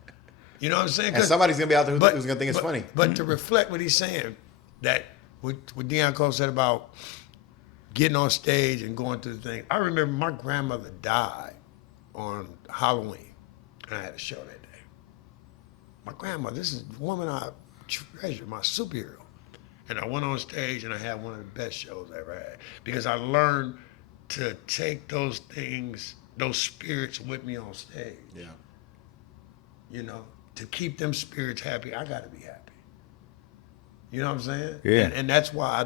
You know what I'm saying? And somebody's gonna be out there who's gonna think it's funny. But to reflect what he's saying, that what Deion Cole said about getting on stage and going through the thing. I remember my grandmother died on Halloween, and I had a show that day. My grandmother, this is the woman I treasure, my superhero. And I went on stage and I had one of the best shows I ever had because I learned to take those things, those spirits with me on stage. Yeah. You know, to keep them spirits happy, I got to be happy. You know what I'm saying? Yeah. And that's why I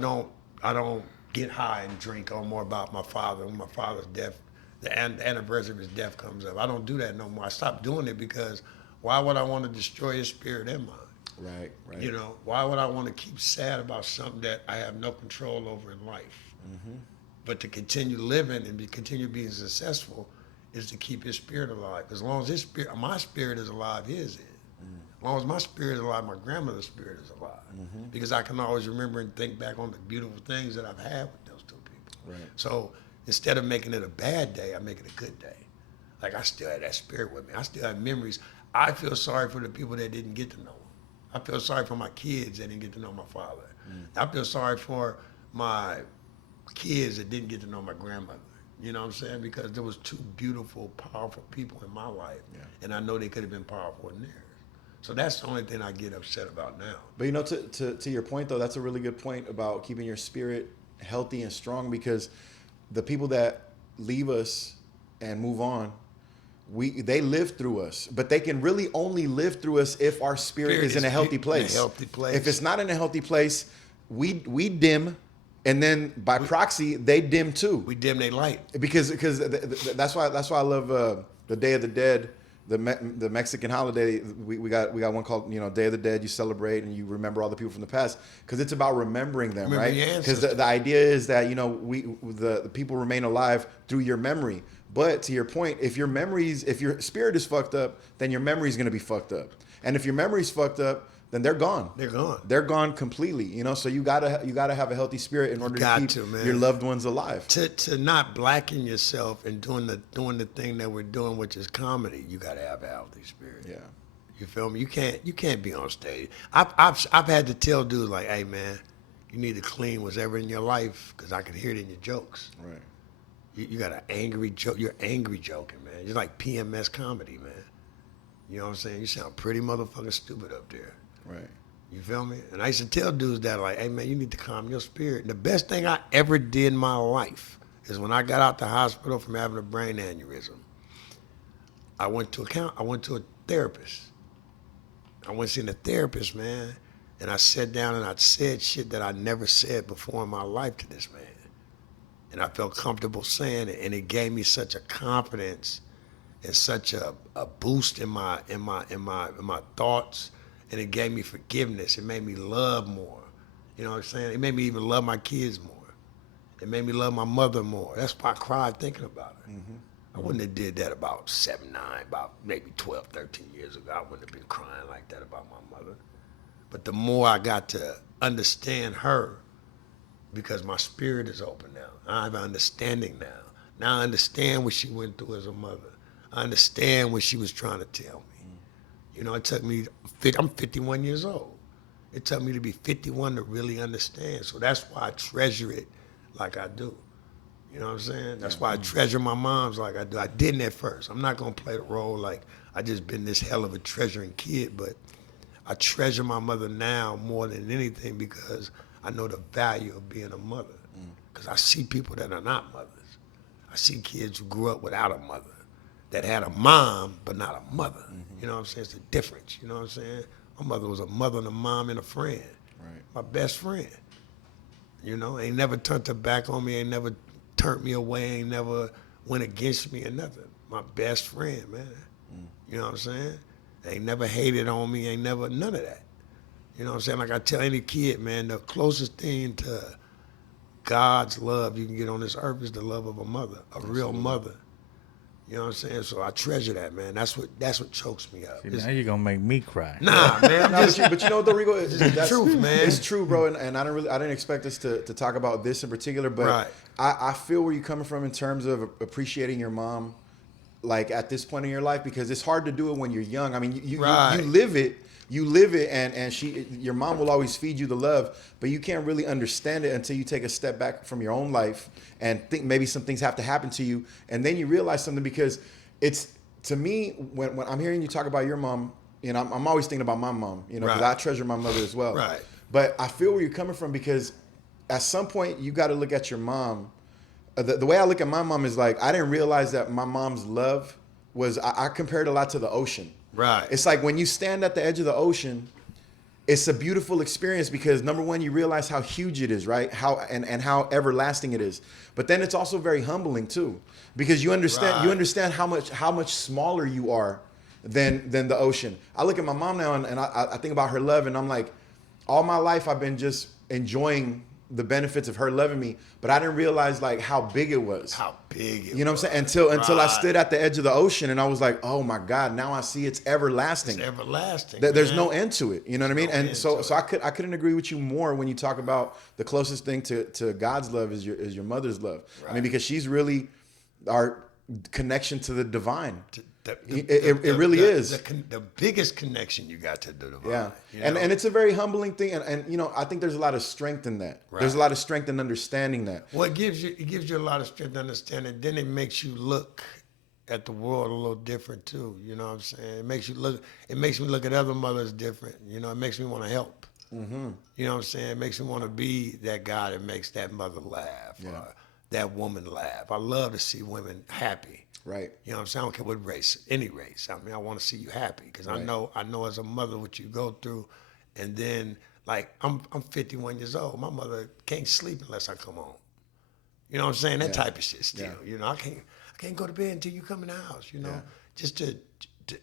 don't get high and drink or more about my father. When my father's death, the anniversary of his death comes up. I don't do that no more. I stopped doing it because why would I want to destroy his spirit and mine? Right. You know, why would I want to keep sad about something that I have no control over in life? Mm-hmm. But to continue living and continue being successful is to keep his spirit alive. As long as his spirit, my spirit is alive, his is. As long as my spirit is alive, my grandmother's spirit is alive. Mm-hmm. Because I can always remember and think back on the beautiful things that I've had with those two people. Right. So instead of making it a bad day, I make it a good day. Like I still have that spirit with me. I still have memories. I feel sorry for the people that didn't get to know him. I feel sorry for my kids that didn't get to know my father. I feel sorry for my kids that didn't get to know my grandmother. You know what I'm saying? Because there was two beautiful, powerful people in my life, and I know they could have been powerful in theirs. So that's the only thing I get upset about now. But you know, to your point though, that's a really good point about keeping your spirit healthy and strong, because the people that leave us and move on, they live through us, but they can really only live through us if our spirit is in a healthy place. In a healthy place. If it's not in a healthy place, we dim, and then by proxy they dim too. We dim their light. Because that's why I love the Day of the Dead, the Mexican holiday. We got one called Day of the Dead. You celebrate and you remember all the people from the past because it's about remembering them, right? Because the idea is that the people remain alive through your memory. But to your point, if your spirit is fucked up, then your memory is going to be fucked up. And if your memory's fucked up, then they're gone. They're gone. They're gone completely. So you gotta have a healthy spirit in order to keep your loved ones alive. To not blacken yourself and doing the thing that we're doing, which is comedy, you gotta have a healthy spirit. Yeah. You feel me? You can't be on stage. I've had to tell dudes like, hey man, you need to clean whatever in your life because I can hear it in your jokes. Right. You got an angry joke. You're angry joking, man. You're like PMS comedy, man. You know what I'm saying? You sound pretty motherfucking stupid up there. Right. You feel me? And I used to tell dudes that, like, hey, man, you need to calm your spirit. And the best thing I ever did in my life is when I got out the hospital from having a brain aneurysm, I went to a therapist. I went seeing a therapist, man, and I sat down and I said shit that I never said before in my life to this man. And I felt comfortable saying it, and it gave me such a confidence and such a boost in my thoughts, and it gave me forgiveness. It made me love more. You know what I'm saying? It made me even love my kids more. It made me love my mother more. That's why I cried thinking about it. Mm-hmm. I wouldn't have did that about 7, 9, about maybe 12, 13 years ago. I wouldn't have been crying like that about my mother. But the more I got to understand her, because my spirit is open now. I have an understanding now. Now I understand what she went through as a mother. I understand what she was trying to tell me. It took me, I'm 51 years old. It took me to be 51 to really understand. So that's why I treasure it like I do. You know what I'm saying? That's why I treasure my moms like I do. I didn't at first. I'm not going to play the role like I just been this hell of a treasuring kid, but I treasure my mother now more than anything because I know the value of being a mother. Because I see people that are not mothers. I see kids who grew up without a mother, that had a mom but not a mother. Mm-hmm. You know what I'm saying? It's the difference. You know what I'm saying? My mother was a mother and a mom and a friend. Right. My best friend. Ain't never turned her back on me, ain't never turned me away, ain't never went against me or nothing. My best friend, man. You know what I'm saying? Ain't never hated on me, ain't never, none of that. You know what I'm saying? Like I tell any kid, man, the closest thing to God's love you can get on this earth is the love of a mother, real mother. You know what I'm saying? So I treasure that, man. That's what chokes me up. See, now you're gonna make me cry. Nah, man. But you know what, though, Rico? That's the truth, man. It's true, bro. And I didn't expect us to talk about this in particular, but right. I feel where you're coming from in terms of appreciating your mom like at this point in your life, because it's hard to do it when you're young. I mean, you Right. live it. You live it, and your mom will always feed you the love, but you can't really understand it until you take a step back from your own life and think maybe some things have to happen to you, and then you realize something. Because it's, to me, when I'm hearing you talk about your mom, I'm always thinking about my mom, because Right. I treasure my mother as well. Right. But I feel where you're coming from, because at some point you got to look at your mom. The way I look at my mom is like, I didn't realize that my mom's love was, I compared a lot to the ocean. Right. It's like when you stand at the edge of the ocean, it's a beautiful experience, because number one, you realize how huge it is, right? And how everlasting it is. But then it's also very humbling too, because you understand how much smaller you are than the ocean. I look at my mom now, and I think about her love, and I'm like, all my life I've been just enjoying the benefits of her loving me, but I didn't realize like how big it was. How big it You know was. what I'm saying? Until I Right. stood at the edge of the ocean, and I was like, oh my God, now I see it's everlasting. It's everlasting. There's man. no end to it. You know what I mean? no And end so to I couldn't agree with you more when you talk about the closest thing to God's love is your mother's love. I mean, Right. because she's really our connection to the divine. It It really is. The biggest connection you got to the divine. Yeah, you and know? it's a very humbling thing, and I think there's a lot of strength in that. Right. There's a lot of strength in understanding that. Well, it gives you a lot of strength to understand it. Then it makes you look at the world a little different too. You know what I'm saying? It makes me look at other mothers different. You know, it makes me want to help. Mm-hmm. You know what I'm saying? It makes me want to be that guy that makes that mother laugh, or that woman laugh. I love to see women happy. Right. You know what I'm saying? I don't care what race, any race. I mean, I want to see you happy, because I know as a mother what you go through. And then, like, I'm 51 years old. My mother can't sleep unless I come home. You know what I'm saying? That type of shit still. Yeah. You know, I can't go to bed until you come in the house, you know? Just to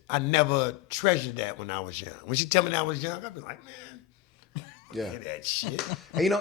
I never treasured that when I was young. When she tell me that I was young, I'd be like, man, Yeah. look at that shit. And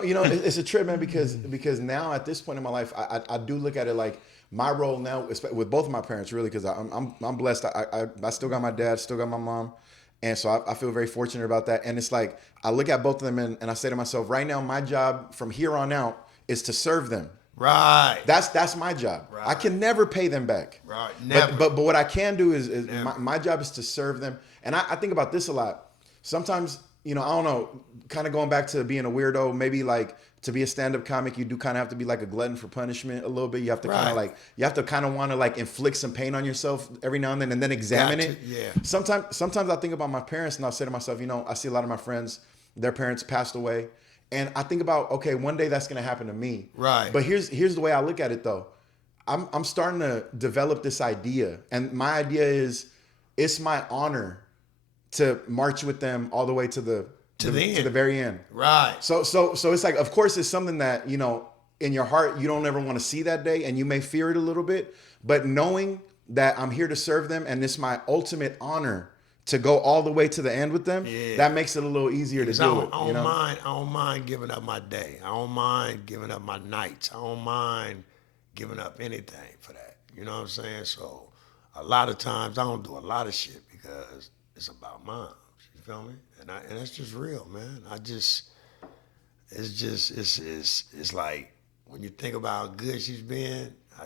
it's a trip, man, because now at this point in my life, I do look at it like my role now, with both of my parents, really, because I'm blessed. I still got my dad, still got my mom, and so I feel very fortunate about that. And it's like I look at both of them, and I say to myself, right now, my job from here on out is to serve them. Right. That's my job. Right. I can never pay them back. Right. Never. But what I can do is Never. my job is to serve them. And I think about this a lot. Sometimes, I don't know, kind of going back to being a weirdo, maybe like to be a stand-up comic, you do kind of have to be like a glutton for punishment a little bit. You have to kind of Right. you kind of want to like inflict some pain on yourself every now and then examine Got to, it. yeah. Sometimes I think about my parents, and I'll say to myself, I see a lot of my friends, their parents passed away. And I think about, okay, one day that's going to happen to me. Right. But here's the way I look at it, though. I'm starting to develop this idea. And my idea is, it's my honor to march with them all the way to the very end. Right. So it's like, of course, it's something that, in your heart, you don't ever want to see that day, and you may fear it a little bit. But knowing that I'm here to serve them, and it's my ultimate honor to go all the way to the end with them, that makes it a little easier to do it. I don't mind giving up my day. I don't mind giving up my nights. I don't mind giving up anything for that. You know what I'm saying? So a lot of times I don't do a lot of shit because it's about moms. You feel me? And it's just real, man. It's like when you think about how good she's been, I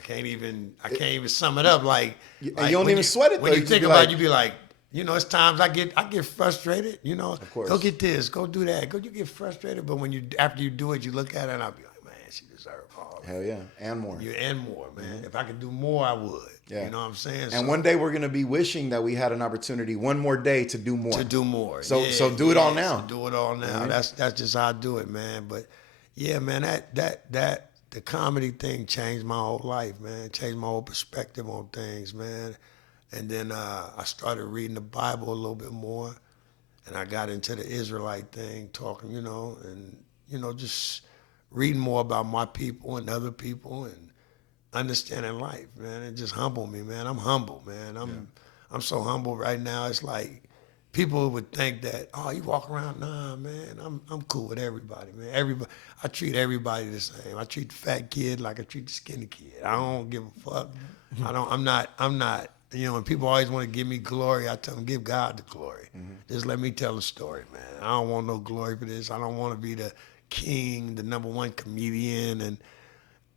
can't even sum it up. Like You like don't when even sweat it, When though. you You just think be about like- it, you be like, it's times I get frustrated. Of course. Go get this, go do that. You get frustrated, but after you do it, you look at it and I'll be like, man, she deserved all of it. Hell yeah, and more. And more, man. If I could do more, I would. Yeah. You know what I'm saying? And one day we're gonna be wishing that we had an opportunity, one more day, to do more. To do more. So do it all now. So do it all now. That's just how I do it, man. But yeah, man, that the comedy thing changed my whole life, man. Changed my whole perspective on things, man. And then I started reading the Bible a little bit more, and I got into the Israelite thing, talking, and just reading more about my people and other people and understanding life, man. It just humbled me, man. I'm humble, man. I'm so humble right now. It's like people would think that, oh, you walk around, nah, man. I'm cool with everybody, man. I treat everybody the same. I treat the fat kid like I treat the skinny kid. I don't give a fuck. I'm not. When people always want to give me glory, I tell them, give God the glory. Just let me tell the story, man. I don't want no glory for this. I don't want to be the king, the number one comedian, and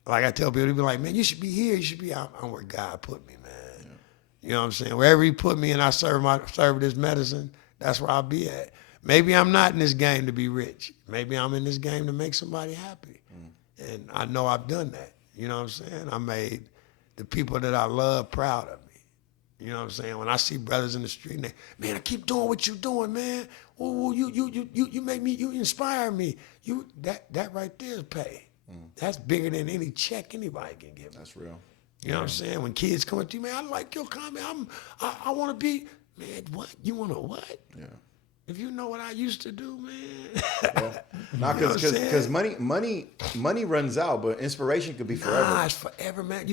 like I tell people, they be like, man, you should be here. You should be out. I'm where God put me, man. You know what I'm saying? Wherever he put me and I serve this medicine, that's where I'll be at. Maybe I'm not in this game to be rich. Maybe I'm in this game to make somebody happy. And I know I've done that. You know what I'm saying? I made the people that I love proud of me. You know what I'm saying? When I see brothers in the street, and they, man, I keep doing what you doing, man. Oh, you make me, you inspire me. That right there is pay. That's bigger than any check anybody can give me. That's real. You know what I'm saying? When kids come up to you, man, I like your comment. I want to be, man, what? You want to what? Yeah. If you know what I used to do, man. Not because money runs out, but inspiration could be forever. Nah, it's forever, man.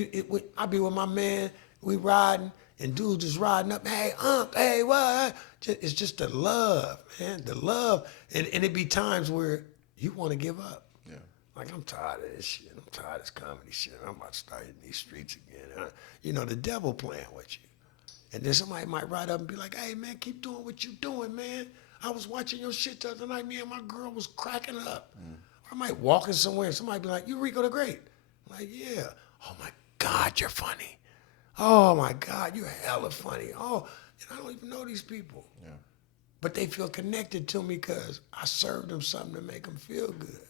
I be with my man, we riding, and dudes just riding up, hey, what? It's just the love, man, the love. And it be times where you want to give up. Yeah. Like, I'm tired of this shit. I'm tired of this comedy shit. I'm about to start hitting these streets again. You know, the devil playing with you. And then somebody might ride up and be like, hey, man, keep doing what you doing, man. I was watching your shit the other night, me and my girl was cracking up. Or I might walk in somewhere and somebody be like, you Ricco Da Great. I'm like, yeah. Oh, my God, you're funny. Oh, my God, you're hella funny. Oh, and I don't even know these people. Yeah. But they feel connected to me because I served them something to make them feel good.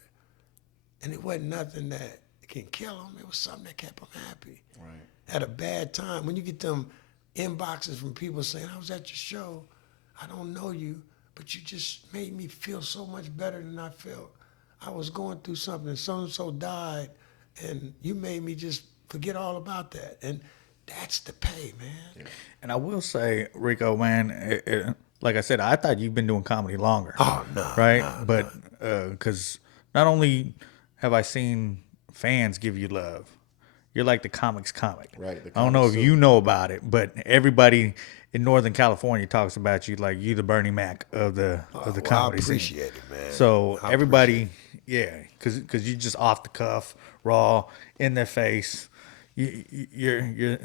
And it wasn't nothing that can kill them. It was something that kept them happy. Right. At a bad time, when you get them inboxes from people saying, I was at your show, I don't know you, but you just made me feel so much better than I felt. I was going through something, so-and-so died, and you made me just forget all about that. And that's the pay, man. Yeah. And I will say, Rico, man, like I said, I thought you've been doing comedy longer. Oh, no. Right? But because not only have I seen fans give you love, you're like the comics comic. Right. I don't know if you know about it, but everybody in Northern California talks about you like you the Bernie Mac of the comedy scene. I appreciate it, man. So everybody, yeah, because you just off the cuff, raw, in their face. You're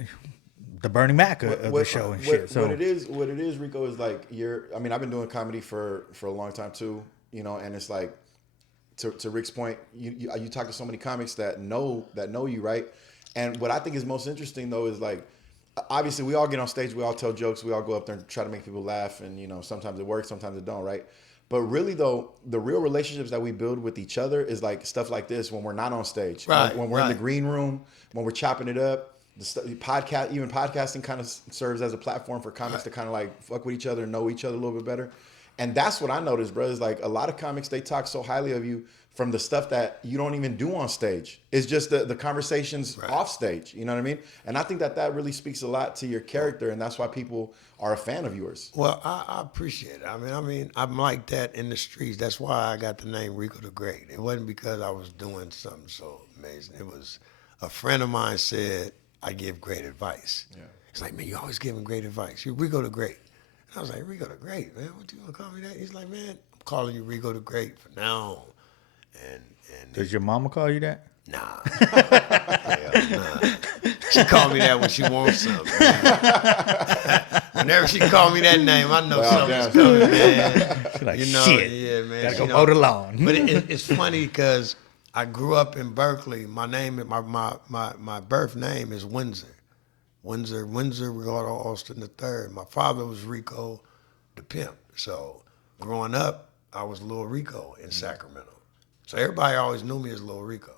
the Bernie Mac of the show and shit. So what it is, Rico, is like I mean, I've been doing comedy for a long time too, you know, and it's like to Rick's point, you talk to so many comics that know you, right? And what I think is most interesting though is like, obviously we all get on stage, we all tell jokes, we all go up there and try to make people laugh, and you know, sometimes it works, sometimes it don't, right? But really though, the real relationships that we build with each other is like stuff like this when we're not on stage, right? When we're in the green room, when we're chopping it up. The podcast, even podcasting, kind of serves as a platform for comics to kind of like fuck with each other, know each other a little bit better. And that's what I noticed, bro, is like a lot of comics, they talk so highly of you from the stuff that you don't even do on stage. It's just the conversations off stage, you know what I mean? And I think that really speaks a lot to your character, and that's why people are a fan of yours. Well, I appreciate it. I mean, I'm like that in the streets. That's why I got the name Ricco Da Great. It wasn't because I was doing something so amazing. It was a friend of mine said, I give great advice. Yeah. He's like, man, you always giving great advice. You're Ricco Da Great. And I was like, Ricco Da Great, man, what you gonna call me that? He's like, man, I'm calling you Ricco Da Great from now on. And does your mama call you that? Nah. Hell nah. She called me that when she wants something. Whenever she called me that name, I know something's coming, man. She's like, you know, shit. Yeah, man. Gotta go mow the lawn. But it's funny because I grew up in Berkeley. My name, my birth name is Windsor. Windsor Ricardo Austin III. My father was Rico the Pimp. So growing up, I was Lil Rico in Sacramento. So everybody always knew me as Lil Rico.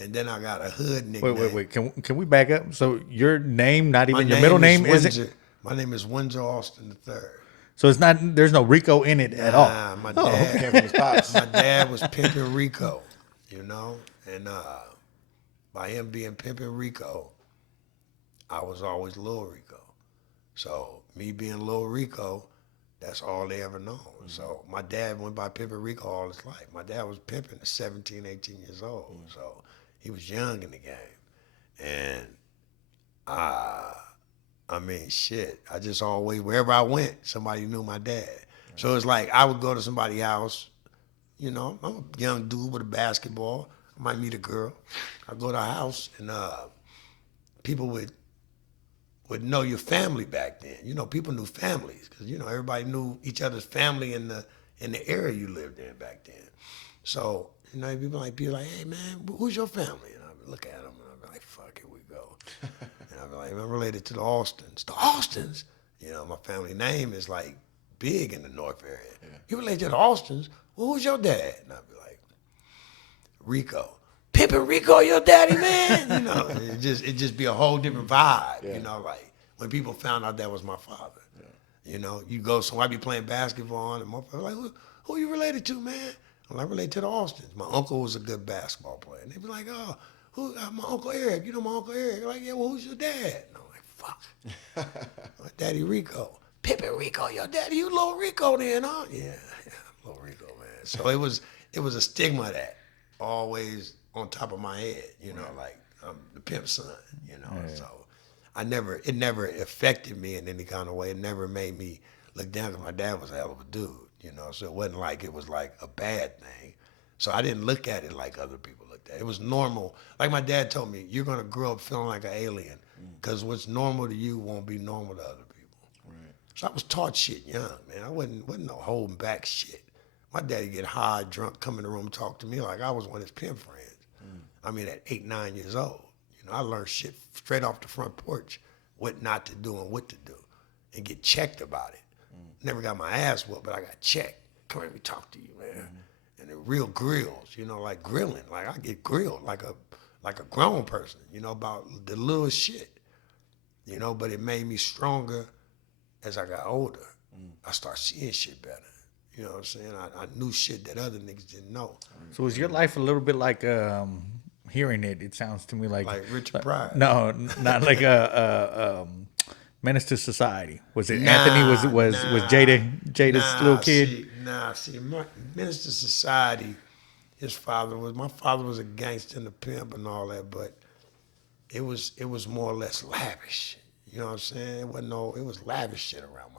And then I got a hood nickname. Wait. Can we back up? So your name, not even your middle name, is it? My name is Windsor Austin III. So it's not. There's no Rico in it at all. My dad came from his pops. My dad was pimping Rico, you know, and by him being pimping Rico, I was always Lil Rico. So me being Lil Rico, that's all they ever known. So my dad went by pimping Rico all his life. My dad was pimping at 17, 18 years old. So he was young in the game. And I mean, shit, I just always, wherever I went, somebody knew my dad. So it's like I would go to somebody's house, you know, I'm a young dude with a basketball. I might meet a girl. I go to a house and people would know your family back then. You know, people knew families because, you know, everybody knew each other's family in the area you lived in back then. So, you know, people like, hey, man, who's your family? And I'd be look at them, and I'd be like, fuck, here we go. And I'd be like, I'm related to the Austins. The Austins? You know, my family name is like big in the North area. Yeah. You related to the Austins? Well, who's your dad? And I'd be like, Rico. Pimpin' Rico, your daddy, man. You know, it just be a whole different vibe. You know, like when people found out that was my father. Yeah. You know, you go somewhere, I be playing basketball, and my father like, who you related to, man? I'm like, I relate to the Austins. My uncle was a good basketball player, and they'd be like, oh, who? My Uncle Eric. You know my Uncle Eric? They're like, yeah, well, who's your dad? And I'm like, fuck. My daddy Rico. Pimpin' Rico, your daddy. You little Rico then, huh? Yeah, little Rico, man. So it was a stigma that always on top of my head, you know, like I'm the pimp son, you know. Yeah. So it never affected me in any kind of way. It never made me look down, because my dad was a hell of a dude, you know. So it wasn't like it was like a bad thing. So I didn't look at it like other people looked at it. It was normal. Like my dad told me, you're gonna grow up feeling like an alien, because what's normal to you won't be normal to other people. Right. So I was taught shit young, man. I wasn't no holding back shit. My daddy get high, drunk, come in the room, talk to me like I was one of his pimp friends. I mean, at 8, 9 years old, you know, I learned shit straight off the front porch, what not to do and what to do, and get checked about it. Never got my ass whooped, but I got checked. Come here, let me talk to you, man. And the real grills, you know, like grilling. Like I get grilled like a grown person, you know, about the little shit, you know. But it made me stronger as I got older. I started seeing shit better. You know what I'm saying? I knew shit that other niggas didn't know. So was your life a little bit like hearing it sounds to me like Richard Pryor. No, not like a Menace to Society. Was it Anthony? Was Jada's little kid? See, Menace to Society, my father was a gangster and a pimp and all that, but it was more or less lavish. You know what I'm saying? It was lavish shit around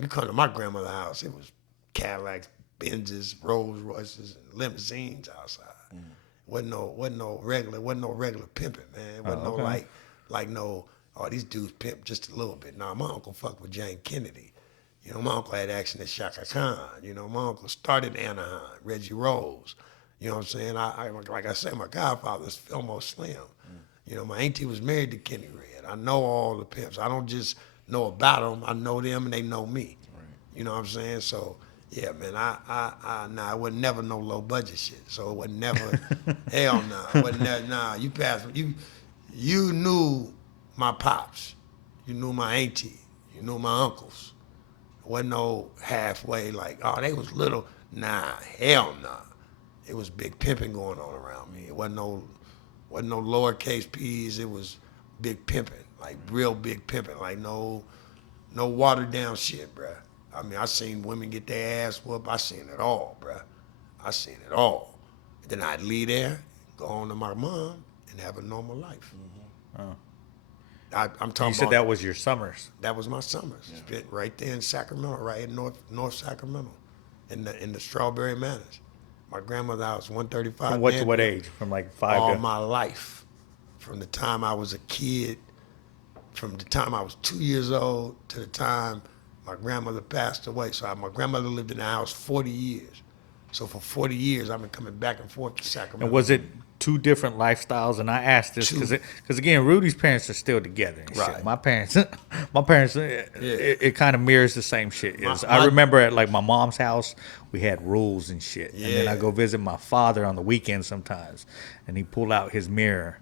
you come to my grandmother's house, it was Cadillacs, Benzes, Rolls Royces, and limousines outside. Wasn't no regular pimping, man. Wasn't no like these dudes pimp just a little bit. Nah, my uncle fucked with Jane Kennedy. You know, my uncle had action at Shaka Khan. You know, my uncle started Anaheim, Reggie Rose. You know what I'm saying? I like I said, my godfather's Fillmore Slim. You know, my auntie was married to Kenny Red. I know all the pimps. I don't just know about them. I know them and they know me. Right. You know what I'm saying? So, yeah, man, I wasn't never no low budget shit. So it wasn't never, hell no. It wasn't never, you knew my pops. You knew my auntie. You knew my uncles. It wasn't no halfway like, oh, they was little. Nah, hell nah. It was big pimping going on around me. It wasn't no lowercase p's. It was big pimping, like real big pimping, like no watered down shit, bruh. I mean, I seen women get their ass whooped. I seen it all, bruh. I seen it all. Then I'd leave there, go home to my mom, and have a normal life. I'm talking. You said that was your summers. That was my summers. Yeah. Spent right there in Sacramento, right in North Sacramento, in the Strawberry Manors. My grandmother's house, 135. From what to what age? From like 5 all to... my life. From the time I was a kid, from the time I was 2 years old to the time my grandmother passed away. So my grandmother lived in the house 40 years. So for 40 years, I've been coming back and forth to Sacramento. And was it two different lifestyles? And I asked this because again, Rudy's parents are still together. And right. Shit. My parents, it kind of mirrors the same shit. I remember at like my mom's house, we had rules and shit. Yeah. And then I go visit my father on the weekends sometimes, and he pull out his mirror,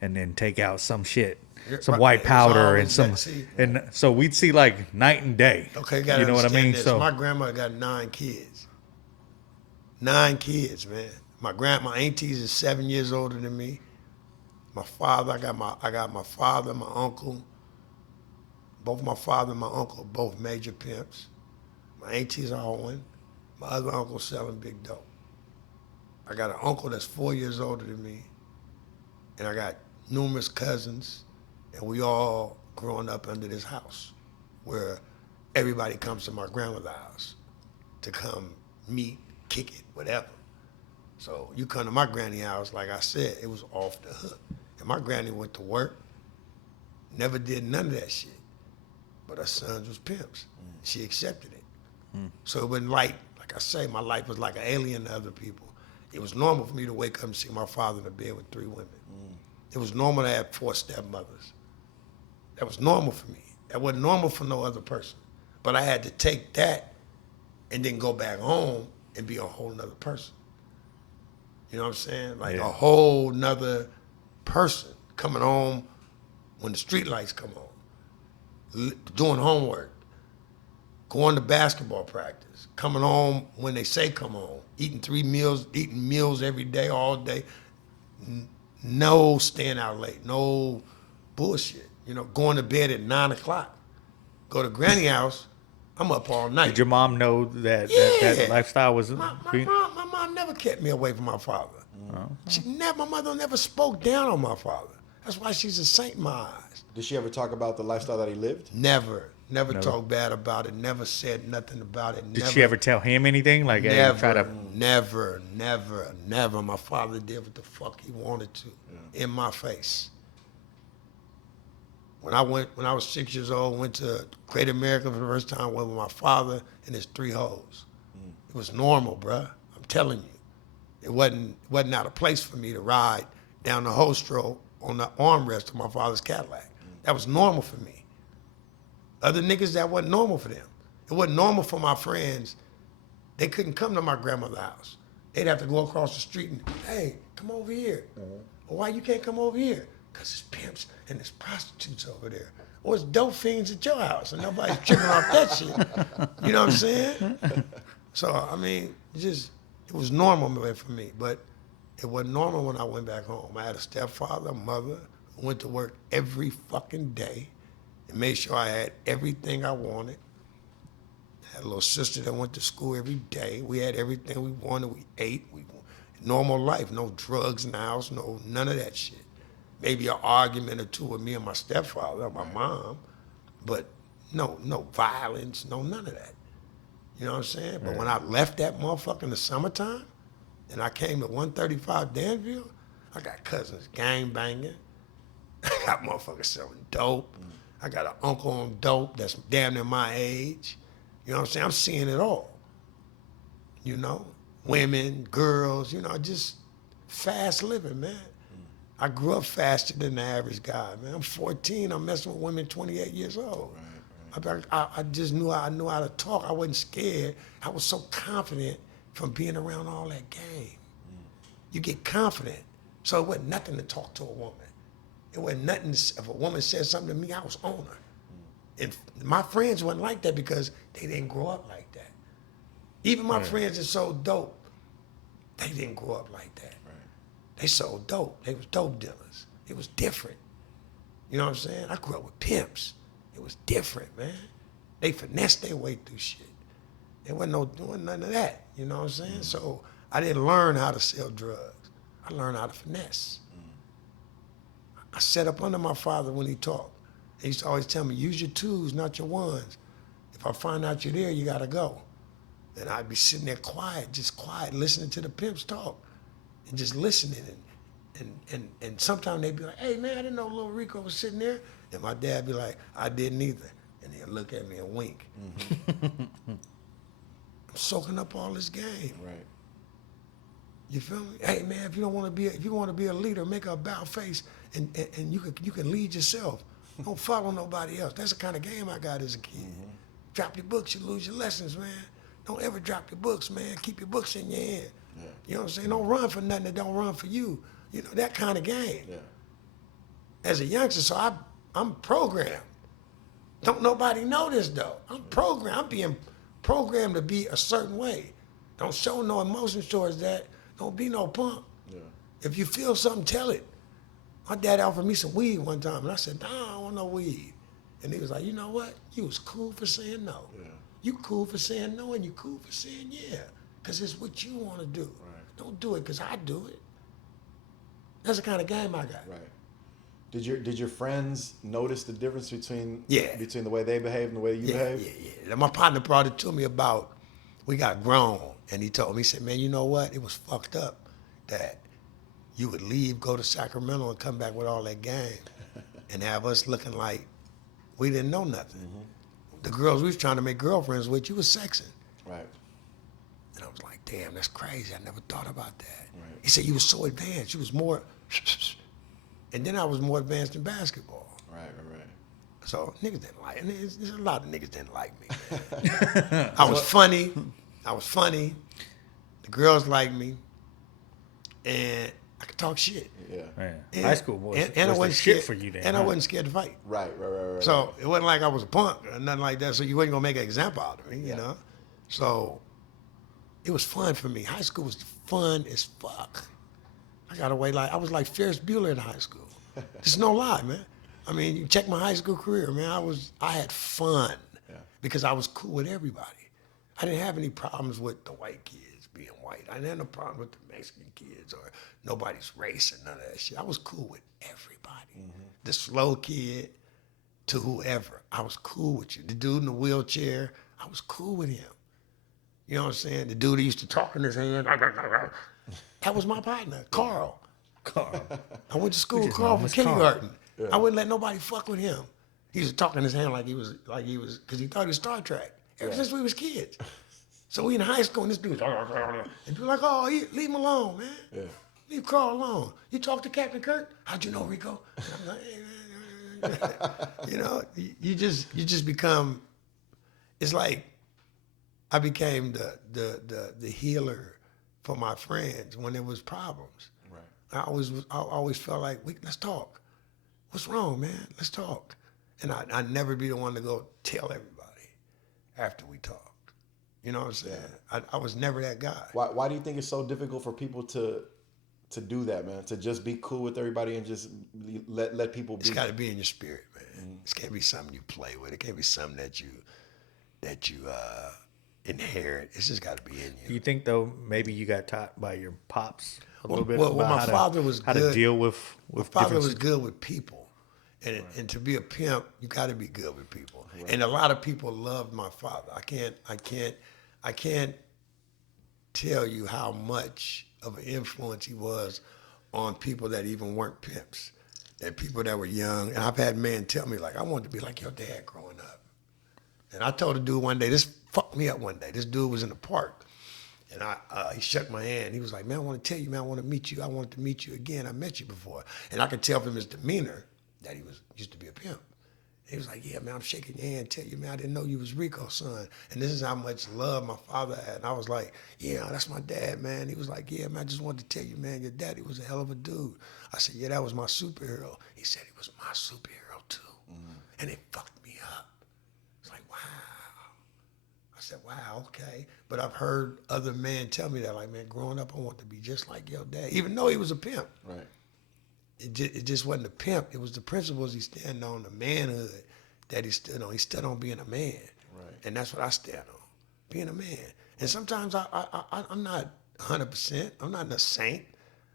and then take out some shit. Some white powder and some, and so we'd see like night and day. Okay, you know what I mean. This. So my grandma got 9 kids. 9 kids, man. My aunties is 7 years older than me. My father, I got my father, my uncle. Both my father and my uncle, both major pimps. My aunties are one. My other uncle selling big dope. I got an uncle that's 4 years older than me, and I got numerous cousins. And we all growing up under this house where everybody comes to my grandmother's house to come meet, kick it, whatever. So you come to my granny house, like I said, it was off the hook. And my granny went to work, never did none of that shit. But her sons was pimps. She accepted it. So it wasn't like I say, my life was like an alien to other people. It was normal for me to wake up and see my father in the bed with 3 women. It was normal to have 4 stepmothers. That was normal for me. That wasn't normal for no other person. But I had to take that and then go back home and be a whole nother person. You know what I'm saying? Like a whole nother person coming home when the street lights come on, doing homework, going to basketball practice, coming home when they say come home, eating meals every day, all day. No staying out late, no bullshit. You know, going to bed at 9 o'clock. Go to granny house, I'm up all night. Did your mom know that that lifestyle was? My mom never kept me away from my father. My mother never spoke down on my father. That's why she's a saint in my eyes. Did she ever talk about the lifestyle that he lived? Never talked bad about it. Never said nothing about it. Did she ever tell him anything? Like, Never, hey, try to... never. My father did what the fuck he wanted to in my face. When I was 6 years old, went to Great America for the first time, went with my father and his 3 hoes. It was normal, bruh. I'm telling you. It wasn't out of place for me to ride down the Hostro on the armrest of my father's Cadillac. That was normal for me. Other niggas, that wasn't normal for them. It wasn't normal for my friends. They couldn't come to my grandmother's house. They'd have to go across the street and, hey, come over here. Well, why you can't come over here? Because it's pimps and there's prostitutes over there. Or it's dope fiends at your house and nobody's tripping off that shit. You know what I'm saying? So, I mean, it was normal for me, but it wasn't normal when I went back home. I had a stepfather, a mother, who went to work every fucking day and made sure I had everything I wanted. I had a little sister that went to school every day. We had everything we wanted. We ate. Normal life, no drugs in the house, none of that shit. Maybe an argument or two with me and my stepfather or my mom, but no violence, none of that. You know what I'm saying? But when I left that motherfucker in the summertime and I came to 135 Danville, I got cousins gang banging. I got motherfuckers selling dope. I got an uncle on dope that's damn near my age. You know what I'm saying? I'm seeing it all. You know? Women, girls, just fast living, man. I grew up faster than the average guy, man. I'm 14, I'm messing with women 28 years old. I just knew how to talk. I wasn't scared. I was so confident from being around all that game. You get confident. So it wasn't nothing to talk to a woman. It wasn't nothing, if a woman said something to me, I was on her. And my friends wasn't like that because they didn't grow up like that. Even my friends that sold dope, they didn't grow up like that. They sold dope. They was dope dealers. It was different. You know what I'm saying? I grew up with pimps. It was different, man. They finessed their way through shit. There wasn't none of that. You know what I'm saying? So I didn't learn how to sell drugs. I learned how to finesse. I sat up under my father when he talked. He used to always tell me, use your twos, not your ones. If I find out you're there, you gotta go. And I'd be sitting there quiet, listening to the pimps talk and just listening. And sometimes they'd be like, hey man, I didn't know little Rico was sitting there. And my dad be like, I didn't either. And he'll look at me and wink. I'm soaking up all this game. Right. You feel me? Hey man, if you want to be a leader, make a about face and you can lead yourself. Don't follow nobody else. That's the kind of game I got as a kid. Drop your books, you lose your lessons, man. Don't ever drop your books, man. Keep your books in your hand. Yeah. You know what I'm saying? Don't run for nothing that don't run for you. You know, that kind of game. Yeah. As a youngster, so I'm programmed. Don't nobody know this though. I'm programmed. I'm being programmed to be a certain way. Don't show no emotions towards that. Don't be no punk. Yeah. If you feel something, tell it. My dad offered me some weed one time, and I said, nah, I don't want no weed. And he was like, you know what? You was cool for saying no. Yeah. You cool for saying no, and you cool for saying yeah, because it's what you want to do. Right. Don't do it because I do it. That's the kind of game I got. Right. Did your friends notice the difference between the way they behave and the way you behave? Yeah. My partner brought it to me about, we got grown, and he told me, he said, man, you know what? It was fucked up that you would leave, go to Sacramento, and come back with all that game and have us looking like we didn't know nothing. Mm-hmm. The girls we was trying to make girlfriends with, you was sexing. Right. And I was like, damn, that's crazy. I never thought about that. Right. He said, you was so advanced. You was more, And then I was more advanced in basketball. Right. So niggas didn't like me. There's a lot of niggas didn't like me, man. I was funny. The girls liked me. And I could talk shit. Yeah. Man, And- high school was I the wasn't shit scared, for you then. and I huh? wasn't scared to fight. Right. So it wasn't like I was a punk or nothing like that. So you wasn't gonna make an example out of me, you know. So it was fun for me. High school was fun as fuck. I got away I was like Ferris Bueller in high school. There's no lie, man. I mean, you check my high school career, man. I had fun because I was cool with everybody. I didn't have any problems with the white kids being white. I didn't have no problem with the Mexican kids or nobody's race or none of that shit. I was cool with everybody. The slow kid to whoever. I was cool with you. The dude in the wheelchair, I was cool with him. You know what I'm saying? The dude that used to talk in his hand. That was my partner, Carl. I went to school with Carl from kindergarten. I wouldn't let nobody fuck with him. He used to talk in his hand like he was, because he thought he was Star Trek. Ever since we was kids. So we in high school and this dude's, and you're like, oh, leave him alone, man. Yeah. Leave Carl alone. You talk to Captain Kirk? How'd you know, Rico? And I'm like, hey, man. You know, you just become, it's like I became the healer for my friends when there was problems. Right. I always felt like, let's talk. What's wrong, man? Let's talk. And I'd never be the one to go tell everybody after we talked. You know what I'm saying? I was never that guy. Why do you think it's so difficult for people to do that, man? To just be cool with everybody and just let people be. It's got to be in your spirit, man. It can't be something you play with. It can't be something that you inherit. It's just got to be in Do you. you think though maybe you got taught by your pops a little bit well, about my father was how good. to deal with My father different was good with people. And to be a pimp, you got to be good with people. Right. And a lot of people loved my father. I can't tell you how much of an influence he was on people that even weren't pimps, that people that were young. And I've had men tell me, like, I wanted to be like your dad growing up. And I told a dude one day, this fucked me up one day. This dude was in the park. And he shook my hand. He was like, man, I want to tell you, man, I want to meet you. I wanted to meet you again. I met you before. And I could tell from his demeanor that he used to be a pimp. He was like, yeah, man, I'm shaking your hand, tell you, man, I didn't know you was Rico's son. And this is how much love my father had. And I was like, yeah, that's my dad, man. He was like, yeah, man, I just wanted to tell you, man, your daddy was a hell of a dude. I said, yeah, that was my superhero. He said he was my superhero too. And it fucked me up. It's like, wow. I said, wow, okay. But I've heard other men tell me that, like, man, growing up, I want to be just like your dad, even though he was a pimp. Right. It just wasn't a pimp. It was the principles he stand on, the manhood that he stood on. He stood on being a man. Right. And that's what I stand on, being a man. And sometimes I'm not 100%. I'm not a saint.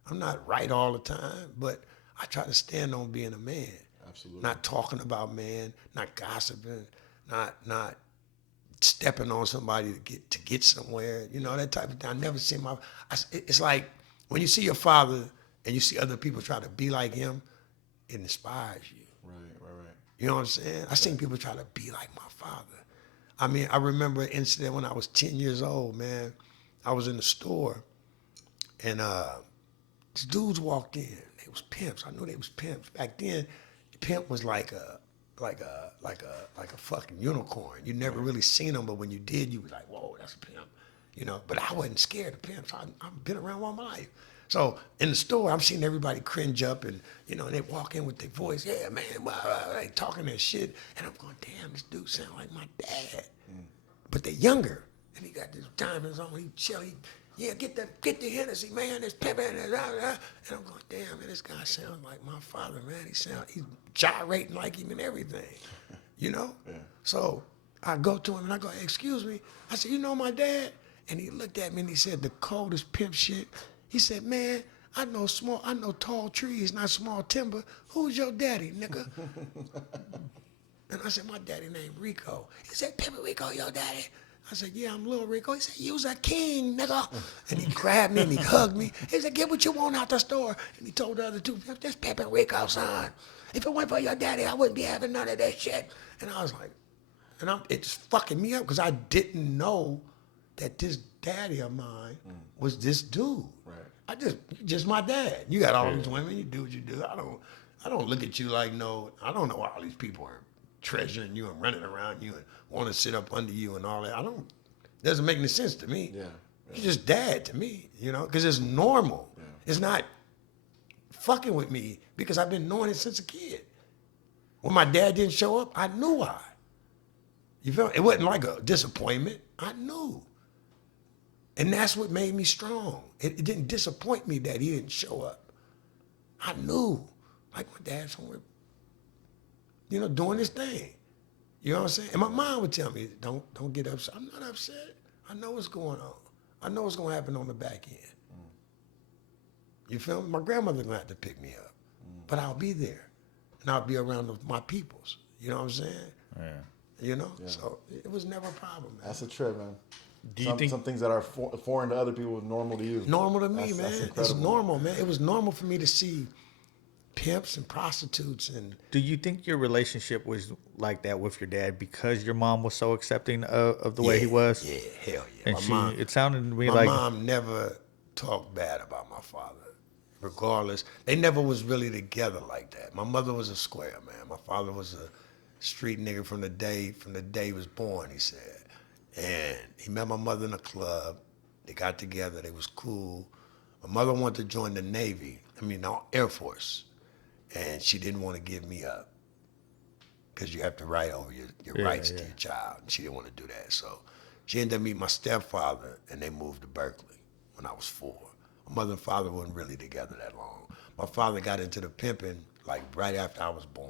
I'm not right all the time. But I try to stand on being a man. Absolutely. Not talking about man, not gossiping, not stepping on somebody to get somewhere. You know, that type of thing. I never seen it's like when you see your father and you see other people try to be like him, it inspires you. Right. You know what I'm saying? I seen people try to be like my father. I mean, I remember an incident when I was 10 years old, man. I was in the store, and these dudes walked in. They was pimps. I knew they was pimps. Back then, pimp was like a fucking unicorn. You never really seen them, but when you did, you was like, whoa, that's a pimp. You know, but I wasn't scared of pimps. I've been around all my life. So in the store, I'm seeing everybody cringe up and, you know, and they walk in with their voice, yeah, man, they talking that shit. And I'm going, damn, this dude sound like my dad. But they're younger. And he got this diamonds on, he chill, yeah, get the Hennessy, man, there's pimping. And I'm going, damn, man, this guy sounds like my father, man. He's gyrating like him and everything, you know? Yeah. So I go to him and I go, hey, excuse me. I said, you know my dad? And he looked at me and he said, the coldest pimp shit. He said, man, I know tall trees, not small timber. Who's your daddy, nigga? And I said, my daddy named Rico. He said, Pimp Rico, your daddy? I said, yeah, I'm little Rico. He said, you's a king, nigga. And he grabbed me and he hugged me. He said, get what you want out the store. And he told the other two, that's Pimp Rico, son. If it weren't for your daddy, I wouldn't be having none of that shit. And I was like, it's fucking me up because I didn't know that this daddy of mine was this dude. Right. Just my dad. You got all these women, you do what you do. I don't look at you like no. I don't know why all these people are treasuring you and running around you and want to sit up under you and all that. I don't. Doesn't make any sense to me. Yeah. You're just dad to me, because it's normal. Yeah. It's not fucking with me because I've been knowing it since a kid. When my dad didn't show up, I knew why. You feel me? It wasn't like a disappointment. I knew. And that's what made me strong. It didn't disappoint me that he didn't show up. I knew. Like my dad somewhere, doing his thing. You know what I'm saying? And my mom would tell me, don't get upset. I'm not upset. I know what's going on. I know what's going to happen on the back end. You feel me? My grandmother's going to have to pick me up. But I'll be there. And I'll be around my peoples. You know what I'm saying? Yeah. So it was never a problem, man. That's a trip, man. Do you think some things that are foreign to other people is normal to you? Normal to me, That's man. It's incredible. normal, man. It was normal for me to see pimps and prostitutes and Do you think your relationship was like that with your dad because your mom was so accepting of the way he was? Yeah, hell yeah. And it sounded to me My like mom never talked bad about my father, regardless. They never was really together like that. My mother was a square, man. My father was a street nigga from the day he was born, he said. And he met my mother in a club. They got together. They was cool. My mother wanted to join the Air Force. And she didn't want to give me up because you have to write over your rights to your child. And she didn't want to do that. So she ended up meeting my stepfather, and they moved to Berkeley when I was 4. My mother and father weren't really together that long. My father got into the pimping like right after I was born.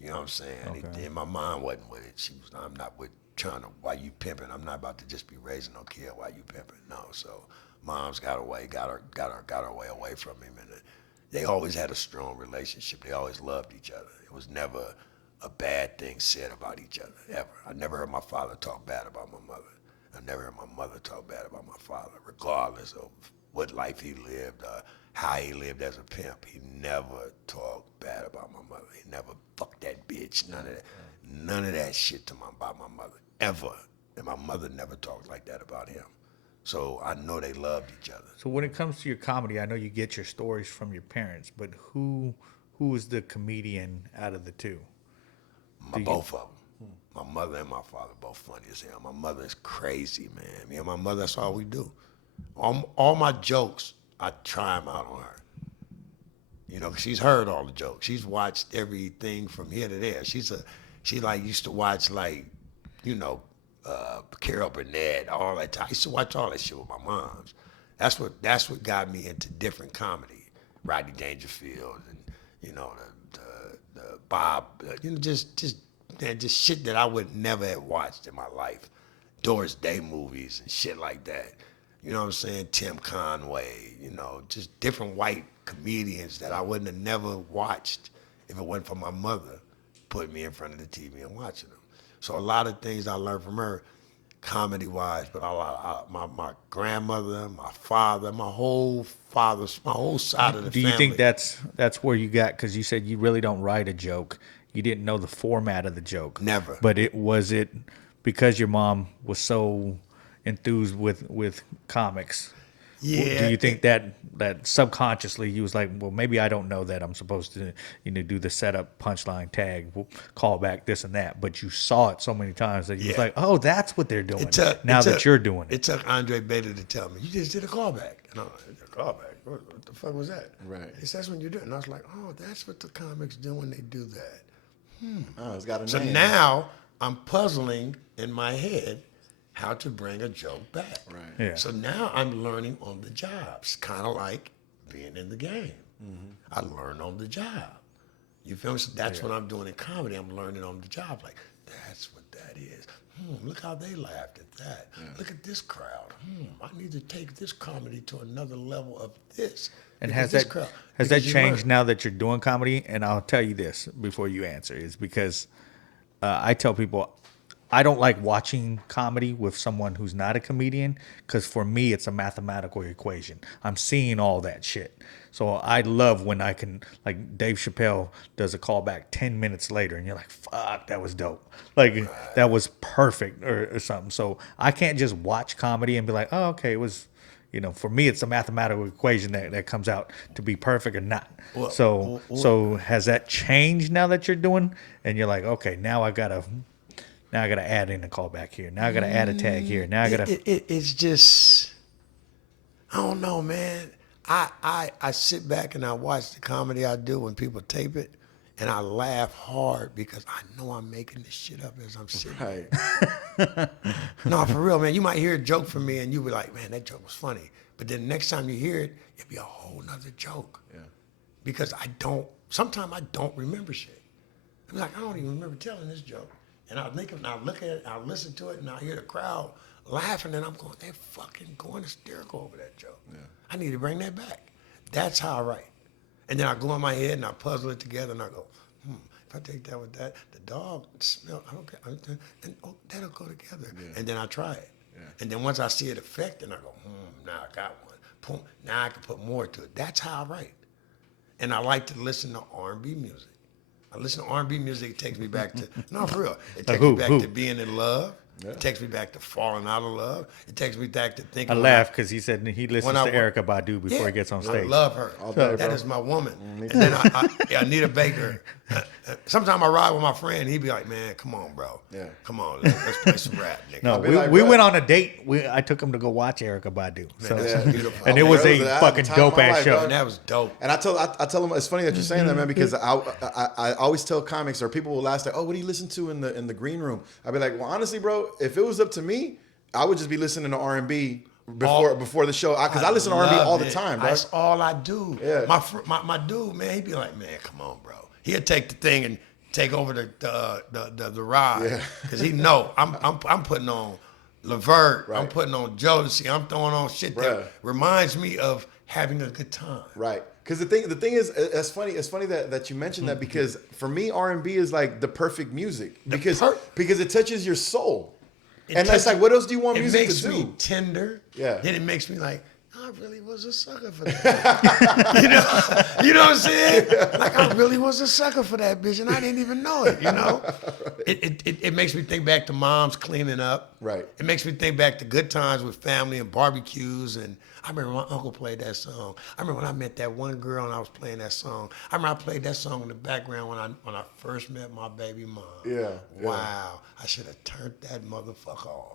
You know what I'm saying? Okay. And my mom wasn't with it. She was, I'm not with trying to, why you pimping? I'm not about to just be raising no kid while you pimping. No. So mom's got her way away from him. And they always had a strong relationship. They always loved each other. It was never a bad thing said about each other, ever. I never heard my father talk bad about my mother. I never heard my mother talk bad about my father, regardless of what life he lived, how he lived as a pimp. He never talked bad about my mother. He never fucked that bitch, none of that. None of that shit about my mother, ever. And my mother never talked like that about him. So I know they loved each other. So when it comes to your comedy, I know you get your stories from your parents, but who is the comedian out of the two? Both of them. My mother and my father both funny as hell. My mother is crazy, man. Me and my mother, that's all we do. All my jokes, I try them out on her. 'Cause she's heard all the jokes. She's watched everything from here to there. She used to watch Carol Burnett, all that time. I used to watch all that shit with my moms. That's what got me into different comedy. Rodney Dangerfield and the Bob, just shit that I would never have watched in my life. Doris Day movies and shit like that. You know what I'm saying? Tim Conway, just different white comedians that I wouldn't have never watched if it wasn't for my mother putting me in front of the TV and watching them. So a lot of things I learned from her, comedy-wise, but my grandmother, my father, my whole side of the family. Do you think that's where you got, because you said you really don't write a joke. You didn't know the format of the joke. Never. But was it because your mom was so enthused with comics? Yeah. Do you think that subconsciously you was like, well, maybe I don't know that I'm supposed to, do the setup, punchline, tag, call back, this and that, but you saw it so many times that you was like, oh, that's what they're doing. Now that you're doing it. It took Andre Beta to tell me, you just did a callback. And I'm like, a callback? What the fuck was that? Right. He says, that's when you do it. And I was like, oh, that's what the comics do when they do that. Oh, it's got a So name. now I'm puzzling in my head how to bring a joke back. Right. Yeah. So now I'm learning on the job. It's kind of like being in the game. I learn on the job. You feel me? So that's what I'm doing in comedy. I'm learning on the job. Like, that's what that is. Look how they laughed at that. Look at this crowd. I need to take this comedy to another level of this. And Because has this crowd- that because you changed learn. now that you're doing comedy? And I'll tell you this before you answer, is because I tell people I don't like watching comedy with someone who's not a comedian, because for me it's a mathematical equation. I'm seeing all that shit. So I love when I can, like Dave Chappelle does a callback 10 minutes later and you're like, fuck, that was dope. Like that was perfect or something. So I can't just watch comedy and be like, oh, okay, it was for me, it's a mathematical equation that comes out to be perfect or not. Well, So has that changed now that you're doing, and you're like, okay, now I gotta add in a callback here. Now I gotta add a tag here. Now I gotta. It's just, I don't know, man. I sit back and I watch the comedy I do when people tape it, and I laugh hard because I know I'm making this shit up as I'm sitting. Right. No, for real, man. You might hear a joke from me and you be like, man, that joke was funny. But then the next time you hear it, it'll be a whole nother joke. Yeah. Because sometimes I don't remember shit. I'm like, I don't even remember telling this joke. And I'll think of it, and I'll look at it, I'll listen to it, and I'll hear the crowd laughing, and I'm going, they're fucking going hysterical over that joke. Yeah. I need to bring that back. That's how I write. And then I go in my head and I puzzle it together, and I go, if I take that with that, the dog smell, I don't care, and that'll go together. Yeah. And then I try it. Yeah. And then once I see it affect, and I go, now I got one. Boom, now I can put more to it. That's how I write. And I like to listen to R&B music. I listen to R&B music, it takes me back to, no, for real. It takes me back to being in love. Yeah. It takes me back to falling out of love. It takes me back to thinking. I laugh because he said he listens to Erykah Badu before he gets on stage. I love her. That is my woman. And then Anita Baker. Sometimes I ride with my friend. He'd be like, man, come on, bro. Yeah. Come on, let's play some rap, nigga. No, we went on a date. I took him to go watch Erykah Badu. So, beautiful. And it was a fucking dope ass show. And that was dope. And I tell them, it's funny that you're saying that, man, because I always tell comics, or people will ask, like, oh, what do you listen to in the green room? I'd be like, well, honestly, bro, if it was up to me, I would just be listening to R&B before the show, because I listen to R&B all the time, bro. That's all I do. Yeah. My dude, man, he'd be like, man, come on, bro. He'll take the thing and take over the ride, because he know I'm putting on Levert, right. I'm putting on Jodeci, I'm throwing on shit that reminds me of having a good time. Right. Because the thing is, it's funny that you mentioned that, because for me, R&B is like the perfect music because it touches your soul. And that's like, what else do you want music to do? It makes me tender. Yeah. Then it makes me like, I really was a sucker for that. you know what I'm saying? Like, I really was a sucker for that bitch, and I didn't even know it. It makes me think back to moms cleaning up. Right. It makes me think back to good times with family and barbecues. And I remember my uncle played that song. I remember when I met that one girl and I was playing that song. I remember I played that song in the background when I first met my baby mom. Yeah. Wow. I should have turned that motherfucker off.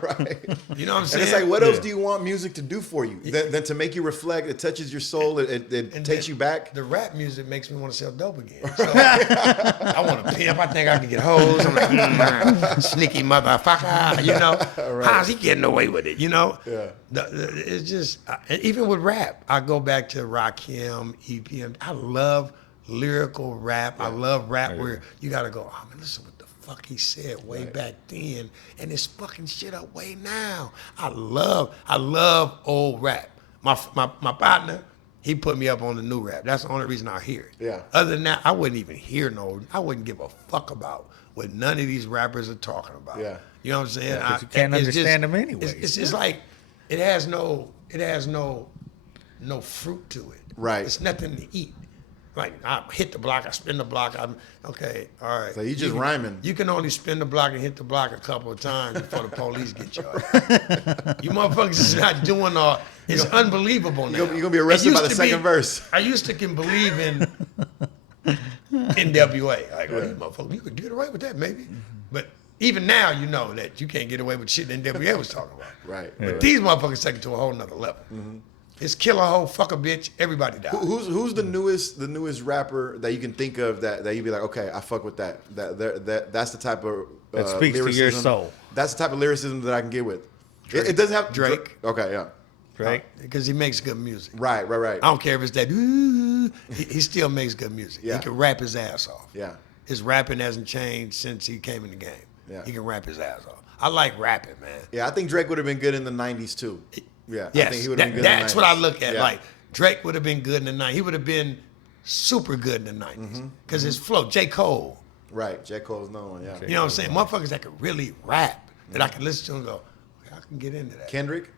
Right. You know what I'm saying? And it's like, what else do you want music to do for you? Than to make you reflect, it touches your soul, it takes you back. The rap music makes me want to sell dope again. So I want to pimp. I think I can get hoes. I'm like, sneaky motherfucker. Right. How's he getting away with it? Yeah. It's just, even with rap, I go back to Rakim, EPM. I love lyrical rap. Yeah. I love rap where you got to go, oh man, listen what the fuck he said way back then, and it's fucking shit up way now. I love old rap. My partner, he put me up on the new rap. That's the only reason I hear it. Yeah. Other than that, I wouldn't even hear I wouldn't give a fuck about what none of these rappers are talking about. Yeah. You know what I'm saying? Yeah, you can't understand them anyway. It's just like it has no fruit to it. Right. It's nothing to eat. Like, I hit the block, I spin the block, okay, all right. So you just rhyming. You can only spin the block and hit the block a couple of times before the police get you. You motherfuckers is not doing all. It's unbelievable now. You're going to be arrested by the second verse. I used to can believe in NWA. Like, oh, these motherfuckers, you could get away with that maybe. But even now, you know that you can't get away with shit NWA was talking about. Right. But these motherfuckers take it to a whole nother level. Mm-hmm. It's kill a hoe, fuck a bitch, everybody dies. Who's the newest rapper that you can think of that you'd be like, okay, I fuck with that. That's the type of that speaks to your soul. That's the type of lyricism that I can get with. It doesn't have Drake. Okay, yeah. Drake, because he makes good music. Right. I don't care if it's that. He still makes good music. Yeah. He can rap his ass off. Yeah. His rapping hasn't changed since he came in the game. Yeah. He can rap his ass off. I like rapping, man. Yeah, I think Drake would have been good in the 90s too. Yeah, yes, I think he would have been good in the 90s. That's what I look at. Yeah. Like, Drake would have been good in the 90s. He would have been super good in the 90s. Because his flow, J. Cole. Right, J. Cole's another one, yeah. You know what I'm saying? Motherfuckers that could really rap, that I can listen to and go, okay, I can get into that. Kendrick,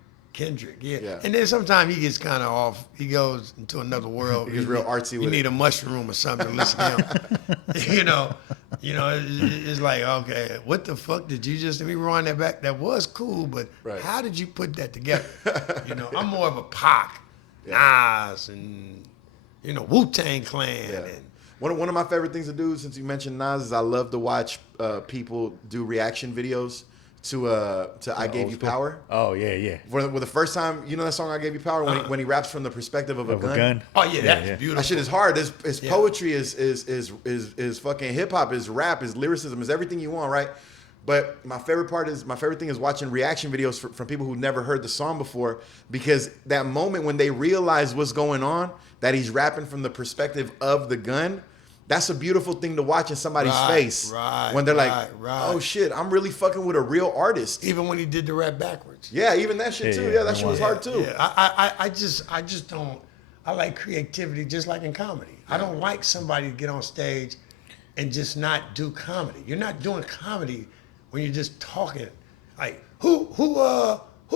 yeah. And then sometimes he gets kind of off. He goes into another world. He gets real artsy with it. You need a mushroom or something to listen to him. You know, it's like, okay, what the fuck did you just rewind that back? That was cool, but how did you put that together? You know, I'm more of a Pac, Nas, and Wu-Tang Clan. Yeah. And One of my favorite things to do, since you mentioned Nas, is I love to watch people do reaction videos to "I Gave You Power." Oh yeah. For the first time, you know that song "I Gave You Power" when he raps from the perspective of a gun. Oh yeah, that's beautiful. That shit is hard. His poetry is fucking hip hop, is rap, is lyricism, is everything you want, right? But my favorite thing is watching reaction videos from people who never heard the song before, because that moment when they realize what's going on, that he's rapping from the perspective of the gun. That's a beautiful thing to watch in somebody's face when they're like, "Oh shit, I'm really fucking with a real artist." Even when he did the rap backwards. Yeah, even that shit too. Yeah, that shit was hard too. Yeah. I just don't. I like creativity, just like in comedy. I don't like somebody to get on stage and just not do comedy. You're not doing comedy when you're just talking. Like who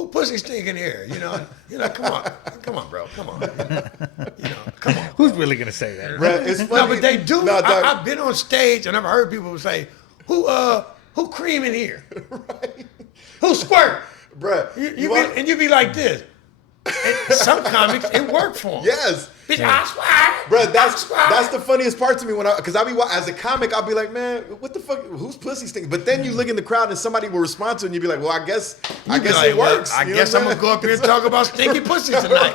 pussy stink in here? You know, come on, bro, come on. Come on. Who's really gonna say that? Bro, it's funny. No, but they do. No, I've been on stage and I've heard people say, who cream in here? Right. Who squirt? Bruh, And you be like this. And some comics, it worked for them. Yes. Bitch, I swear. Bro, that's the funniest part to me because as a comic, I'll be like, man, what the fuck? Who's pussy stinking? But then you look in the crowd and somebody will respond to it and you be like, well, I guess it works. I guess I'm gonna go up here and talk about stinky pussies tonight.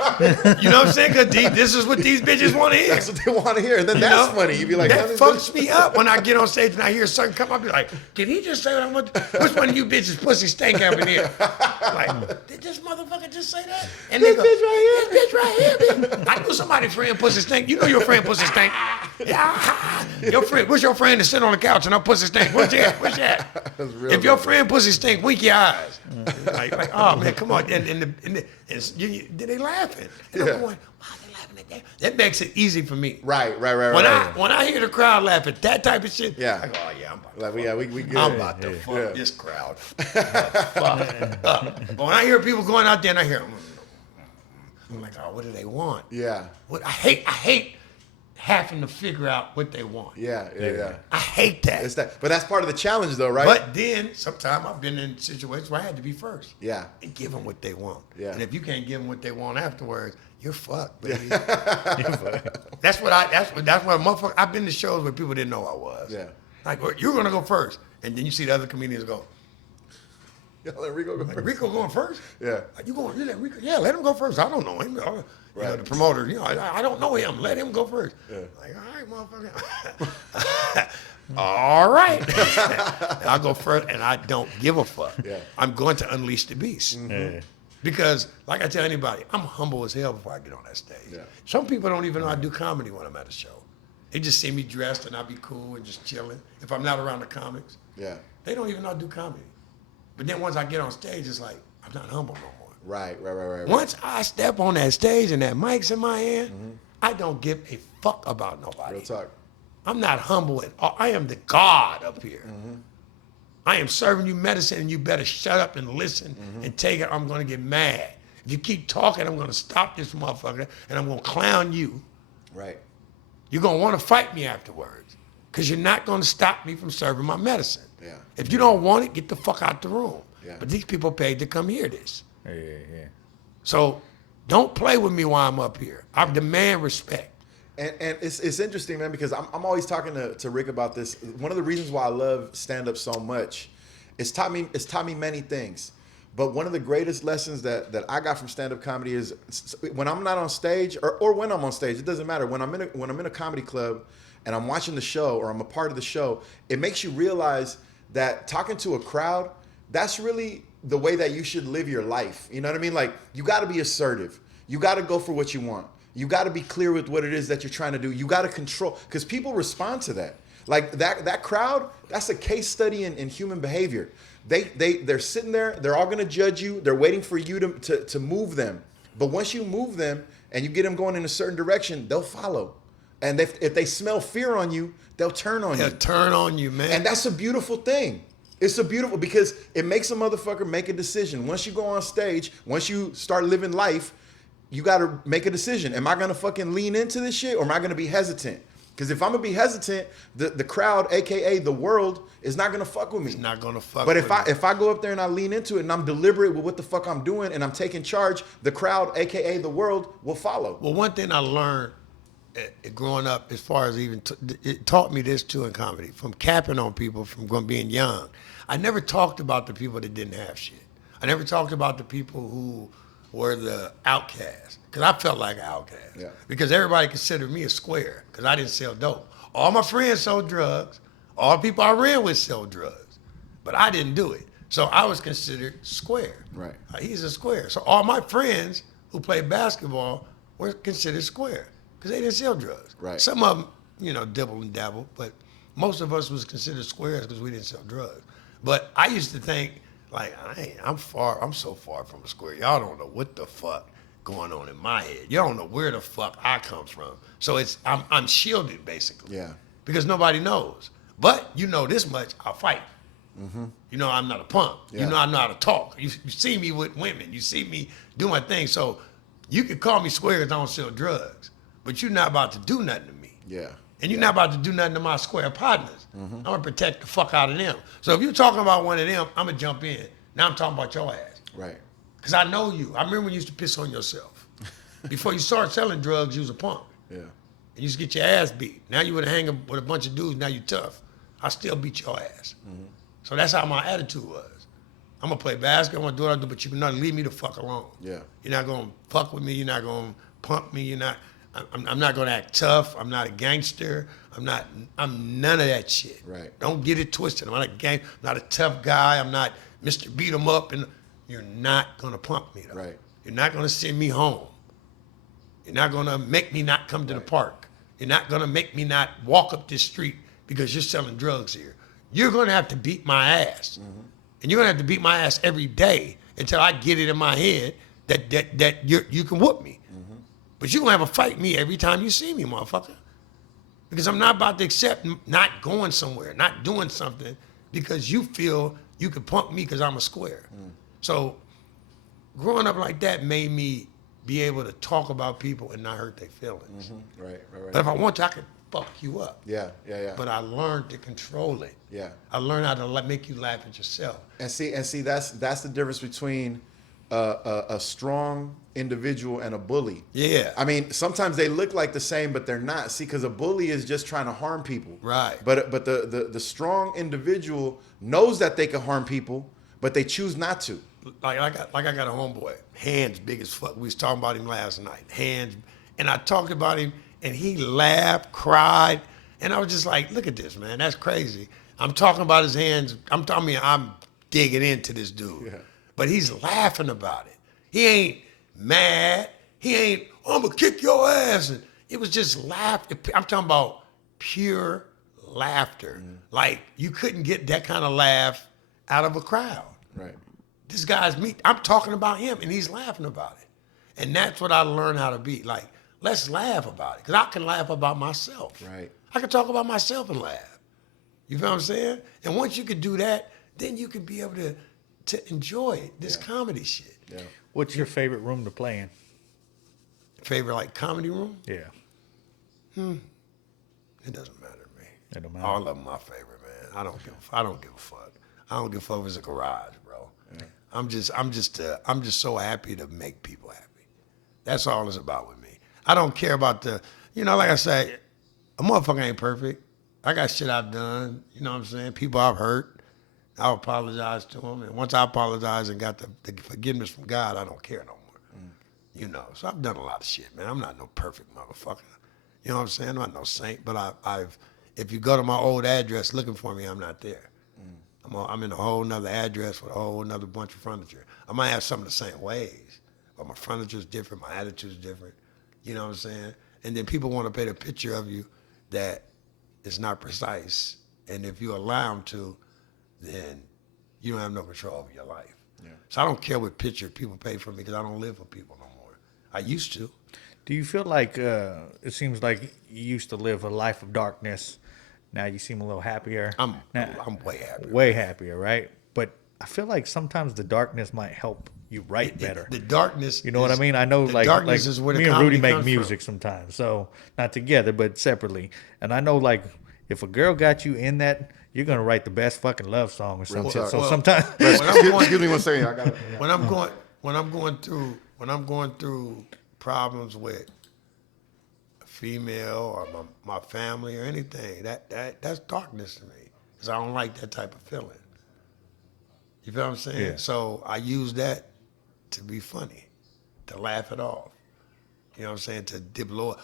You know what I'm saying? Because this is what these bitches want to hear. That's what they want to hear. And then that's funny. You be like, that fucks me up when I get on stage and I hear something come up. I be like, did he just say what I want? Which one of you bitches pussy stink up in here? Like, did this motherfucker just say that? And they go, this bitch right here, bitch. I knew somebody friend pussy stink. You know your friend pussy stink. Yeah. Your friend, what's your friend to sit on the couch and her pussy stink? What's that? If your friend pussy stink, wink your eyes. Like, oh man, come on. And they laughing. And I'm going, why are they laughing at that? That makes it easy for me. Right. When I hear the crowd laugh at that type of shit, yeah. I go, oh yeah, I'm about to we good. I'm about to fuck this crowd. But when I hear people going out there and I hear them, I'm like, oh, what do they want? Yeah. What I hate having to figure out what they want. Yeah. I hate that. It's that. But that's part of the challenge though, right? But then sometimes I've been in situations where I had to be first. Yeah. And give them what they want. Yeah. And if you can't give them what they want afterwards, you're fucked, baby. Yeah. That's what motherfucker. I've been to shows where people didn't know I was. Yeah. Like, well, you're gonna go first, and then you see the other comedians go. Yeah, let Rico go Like, first. Rico going first? Yeah. You let Rico? Yeah, let him go first. I don't know him. You know, the promoter, I don't know him. Let him go first. Yeah. Like, all right, motherfucker. All right. I'll go first, and I don't give a fuck. Yeah. I'm going to unleash the beast. Mm-hmm. Yeah. Because, like I tell anybody, I'm humble as hell before I get on that stage. Yeah. Some people don't even know I do comedy when I'm at a show. They just see me dressed and I be cool and just chilling. If I'm not around the comics, Yeah. they don't even know I do comedy. But then once I get on stage, it's like, I'm not humble no more. Right. Once I step on that stage and that mic's in my hand, I don't give a fuck about nobody. Real talk. I'm not humble at all. I am the God up here. I am serving you medicine and you better shut up and listen and take it. I'm going to get mad. If you keep talking, I'm going to stop this motherfucker and I'm going to clown you. Right. You're going to want to fight me afterwards because you're not going to stop me from serving my medicine. Yeah. If you don't want it, get the fuck out the room. Yeah. But these people paid to come hear this. Yeah. So don't play with me while I'm up here. I demand respect. And it's interesting, man, because I'm always talking to Rick about this. One of the reasons why I love stand-up so much, it's taught me many things. But one of the greatest lessons that I got from stand-up comedy is when I'm not on stage or when I'm on stage, it doesn't matter. When I'm in a comedy club and I'm watching the show or I'm a part of the show, it makes you realize that talking to a crowd, that's really the way that you should live your life. You know what I mean? Like, you got to be assertive. You got to go for what you want. You got to be clear with what it is that you're trying to do. You got to control, because people respond to that. Like that crowd, that's a case study in human behavior. They're sitting there. They're all going to judge you. They're waiting for you to move them. But once you move them and you get them going in a certain direction, they'll follow. And if they smell fear on you, they'll turn on you. They'll turn on you, man. And that's a beautiful thing. It's a beautiful, because it makes a motherfucker make a decision. Once you go on stage, once you start living life, you got to make a decision. Am I going to fucking lean into this shit or am I going to be hesitant? Because if I'm gonna be hesitant, the crowd, aka the world, is not gonna fuck with me. It's not gonna fuck. But with me. if I go up there and I lean into it and I'm deliberate with what the fuck I'm doing and I'm taking charge, the crowd, aka the world, will follow. Well, one thing I learned growing up, as far as even it taught me this too in comedy, from capping on people from being young. I never talked about the people that didn't have shit. I never talked about the people who were the outcasts, because I felt like an outcast. Yeah. Because everybody considered me a square, because I didn't sell dope. All my friends sold drugs. All the people I ran with sold drugs, but I didn't do it. So I was considered square. Right. He's a square. So all my friends who played basketball were considered square because they didn't sell drugs. Right. Some of them, dibble and dabble, but most of us was considered squares because we didn't sell drugs. But I used to think, like, I'm so far from a square. Y'all don't know what the fuck going on in my head. Y'all don't know where the fuck I come from. So I'm shielded basically. Yeah. Because nobody knows. But you know this much, I'll fight. Mm-hmm. You know I'm not a punk. Yeah. You know I know how to talk. You see me with women. You see me do my thing. So you can call me square because I don't sell drugs. But you're not about to do nothing to me. Yeah. And you're not about to do nothing to my square partners. Mm-hmm. I'm going to protect the fuck out of them. So if you're talking about one of them, I'm going to jump in. Now I'm talking about your ass. Right. Because I know you. I remember when you used to piss on yourself. Before you started selling drugs, you was a punk. Yeah. And you used to get your ass beat. Now you would hang with a bunch of dudes, now you tough. I still beat your ass. Mm-hmm. So that's how my attitude was. I'm going to play basketball, I'm going to do what I do, but you cannot leave me the fuck alone. Yeah. You're not going to fuck with me. You're not going to pump me. I'm not going to act tough. I'm not a gangster. I'm none of that shit. Right. Don't get it twisted. I'm not a tough guy. I'm not Mr. Beat 'em up. And you're not going to pump me, though. Right. You're not going to send me home. You're not going to make me not come to the park. You're not going to make me not walk up this street because you're selling drugs here. You're going to have to beat my ass. Mm-hmm. And you're going to have to beat my ass every day until I get it in my head that you can whoop me. Mm-hmm. But you're going to have a fight me every time you see me, motherfucker. Because I'm not about to accept not going somewhere, not doing something because you feel you could punk me because I'm a square. Mm. So growing up like that made me be able to talk about people and not hurt their feelings. Mm-hmm. Right. But if I want to, I could fuck you up. Yeah. But I learned to control it. Yeah. I learned how to make you laugh at yourself. And see, that's the difference between a strong individual and a bully. Yeah. I mean, sometimes they look like the same, but they're not. See, because a bully is just trying to harm people. Right. But the strong individual knows that they can harm people, but they choose not to. Like I got a homeboy, hands big as fuck. We was talking about him last night, hands, and I talked about him, and he laughed, cried, and I was just like, look at this, man, that's crazy. I'm talking about his hands. I'm digging into this dude, Yeah. but he's laughing about it. He ain't mad. He ain't, I'm gonna kick your ass. And it was just laughter. I'm talking about pure laughter. Mm. Like you couldn't get that kind of laugh out of a crowd. Right. This guy's me. I'm talking about him, and he's laughing about it. And that's what I learned how to be. Like, let's laugh about it. Because I can laugh about myself. Right. I can talk about myself and laugh. You feel what I'm saying? And once you can do that, then you can be able to enjoy this comedy shit. Yeah. What's your favorite room to play in? Favorite, like, comedy room? Yeah. It doesn't matter to me. It don't matter. All of them my favorite, man. I don't give a fuck. I don't give a fuck if it's a garage, bro. Yeah. I'm just so happy to make people happy. That's all it's about with me. I don't care about like I say, a motherfucker ain't perfect. I got shit I've done, you know what I'm saying? People I've hurt. I'll apologize to them. And once I apologize and got the forgiveness from God, I don't care no more. You know, so I've done a lot of shit, man. I'm not no perfect motherfucker. You know what I'm saying? I'm not no saint, but if you go to my old address looking for me, I'm not there. I'm in a whole nother address with a whole nother bunch of furniture. I might have some of the same ways, but my furniture's different, my attitude's different. You know what I'm saying? And then people want to paint a picture of you that is not precise. And if you allow them to, then you don't have no control over your life. Yeah. So I don't care what picture people pay for me because I don't live for people no more. I used to. Do you feel like it seems like you used to live a life of darkness? Now you seem a little happier. I'm way happier. Way happier, right? But I feel like sometimes the darkness might help you write better. The darkness. You know what I mean? I know, the like darkness is where the me and comedy Rudy make comes music from. sometimes, so not together but separately. And I know, like, if a girl got you in that, you're gonna write the best fucking love song or something. talk. So Well, sometimes, When I'm going, Excuse me one second. I got when I'm going through problems with a female or my family or anything, that's darkness to me, because I don't like that type of feeling. You feel what I'm saying? Yeah. So I use that to be funny, to laugh it off. You know what I'm saying? To blow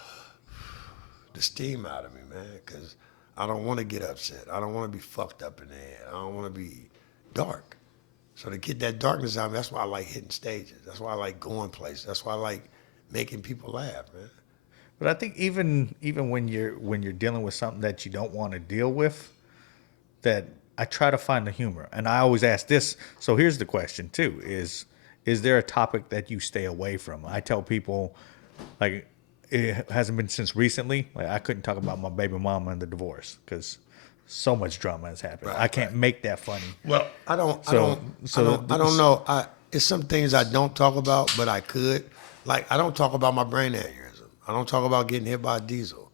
the steam out of me, man, because I don't want to get upset. I don't want to be fucked up in the head. I don't want to be dark. So to get that darkness out of me, that's why I like hitting stages. That's why I like going places. That's why I like making people laugh, man. but I think even when you're dealing with something that you don't want to deal with, that I try to find the humor. And I always ask this. So here's the question too: is there a topic that you stay away from? I tell people, like, it hasn't been since recently. Like, I couldn't talk about my baby mama and the divorce because so much drama has happened. I can't make that funny. Well, I don't know. It's some things I don't talk about, but I could. Like, I don't talk about my brain aneurysm. I don't talk about getting hit by a diesel.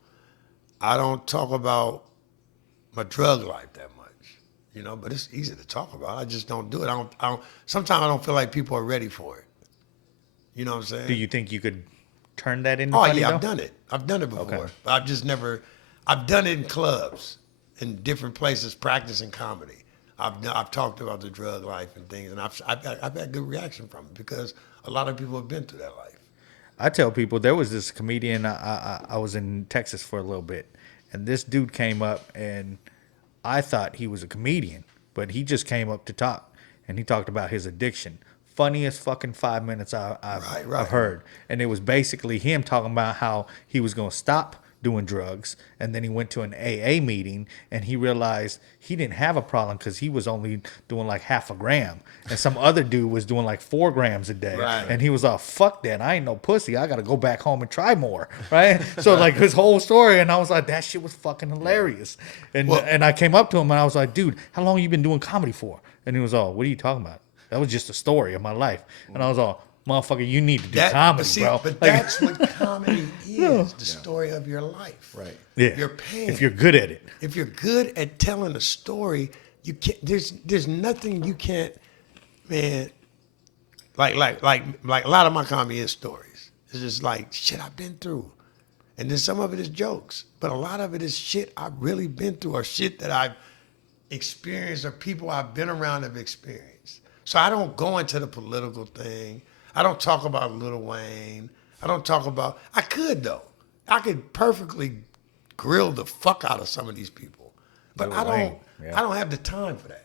I don't talk about my drug life that much, you know. But it's easy to talk about. I just don't do it. I don't. Sometimes I don't feel like people are ready for it. You know what I'm saying? Do you think you could turn that into Oh funny, yeah, though? I've done it. I've done it before. Okay. But I've just never. I've done it in clubs, in different places, practicing comedy. I've talked about the drug life and things, and I've had good reaction from it because a lot of people have been through that life. I tell people there was this comedian. I was in Texas for a little bit, and this dude came up, and I thought he was a comedian, but he just came up to talk, and he talked about his addiction. Funniest fucking 5 minutes I've heard, and it was basically him talking about how he was gonna stop doing drugs, and then he went to an AA meeting, and he realized he didn't have a problem because he was only doing like half a gram, and some other dude was doing like 4 grams a day, Right. and he was all, fuck that, I ain't no pussy, I gotta go back home and try more, right? So like his whole story, and I was like, that shit was fucking hilarious, and I came up to him and I was like, dude, how long you been doing comedy for? And he was all, what are you talking about? That was just a story of my life, and I was all, motherfucker, you need to do comedy, bro. But Like, that's what comedy is, the story of your life. Right. yeah, Your pain. if you're good at it. If you're good at telling a story, you can't. There's nothing you can't, man. Like a lot of my comedy is stories. It's just like shit I've been through, and then some of it is jokes, but a lot of it is shit I've really been through or shit that I've experienced or people I've been around have experienced. So I don't go into the political thing. I don't talk about Lil Wayne. I don't talk about. I could though. I could perfectly grill the fuck out of some of these people, but Lil I don't. Wayne, yeah. I don't have the time for that.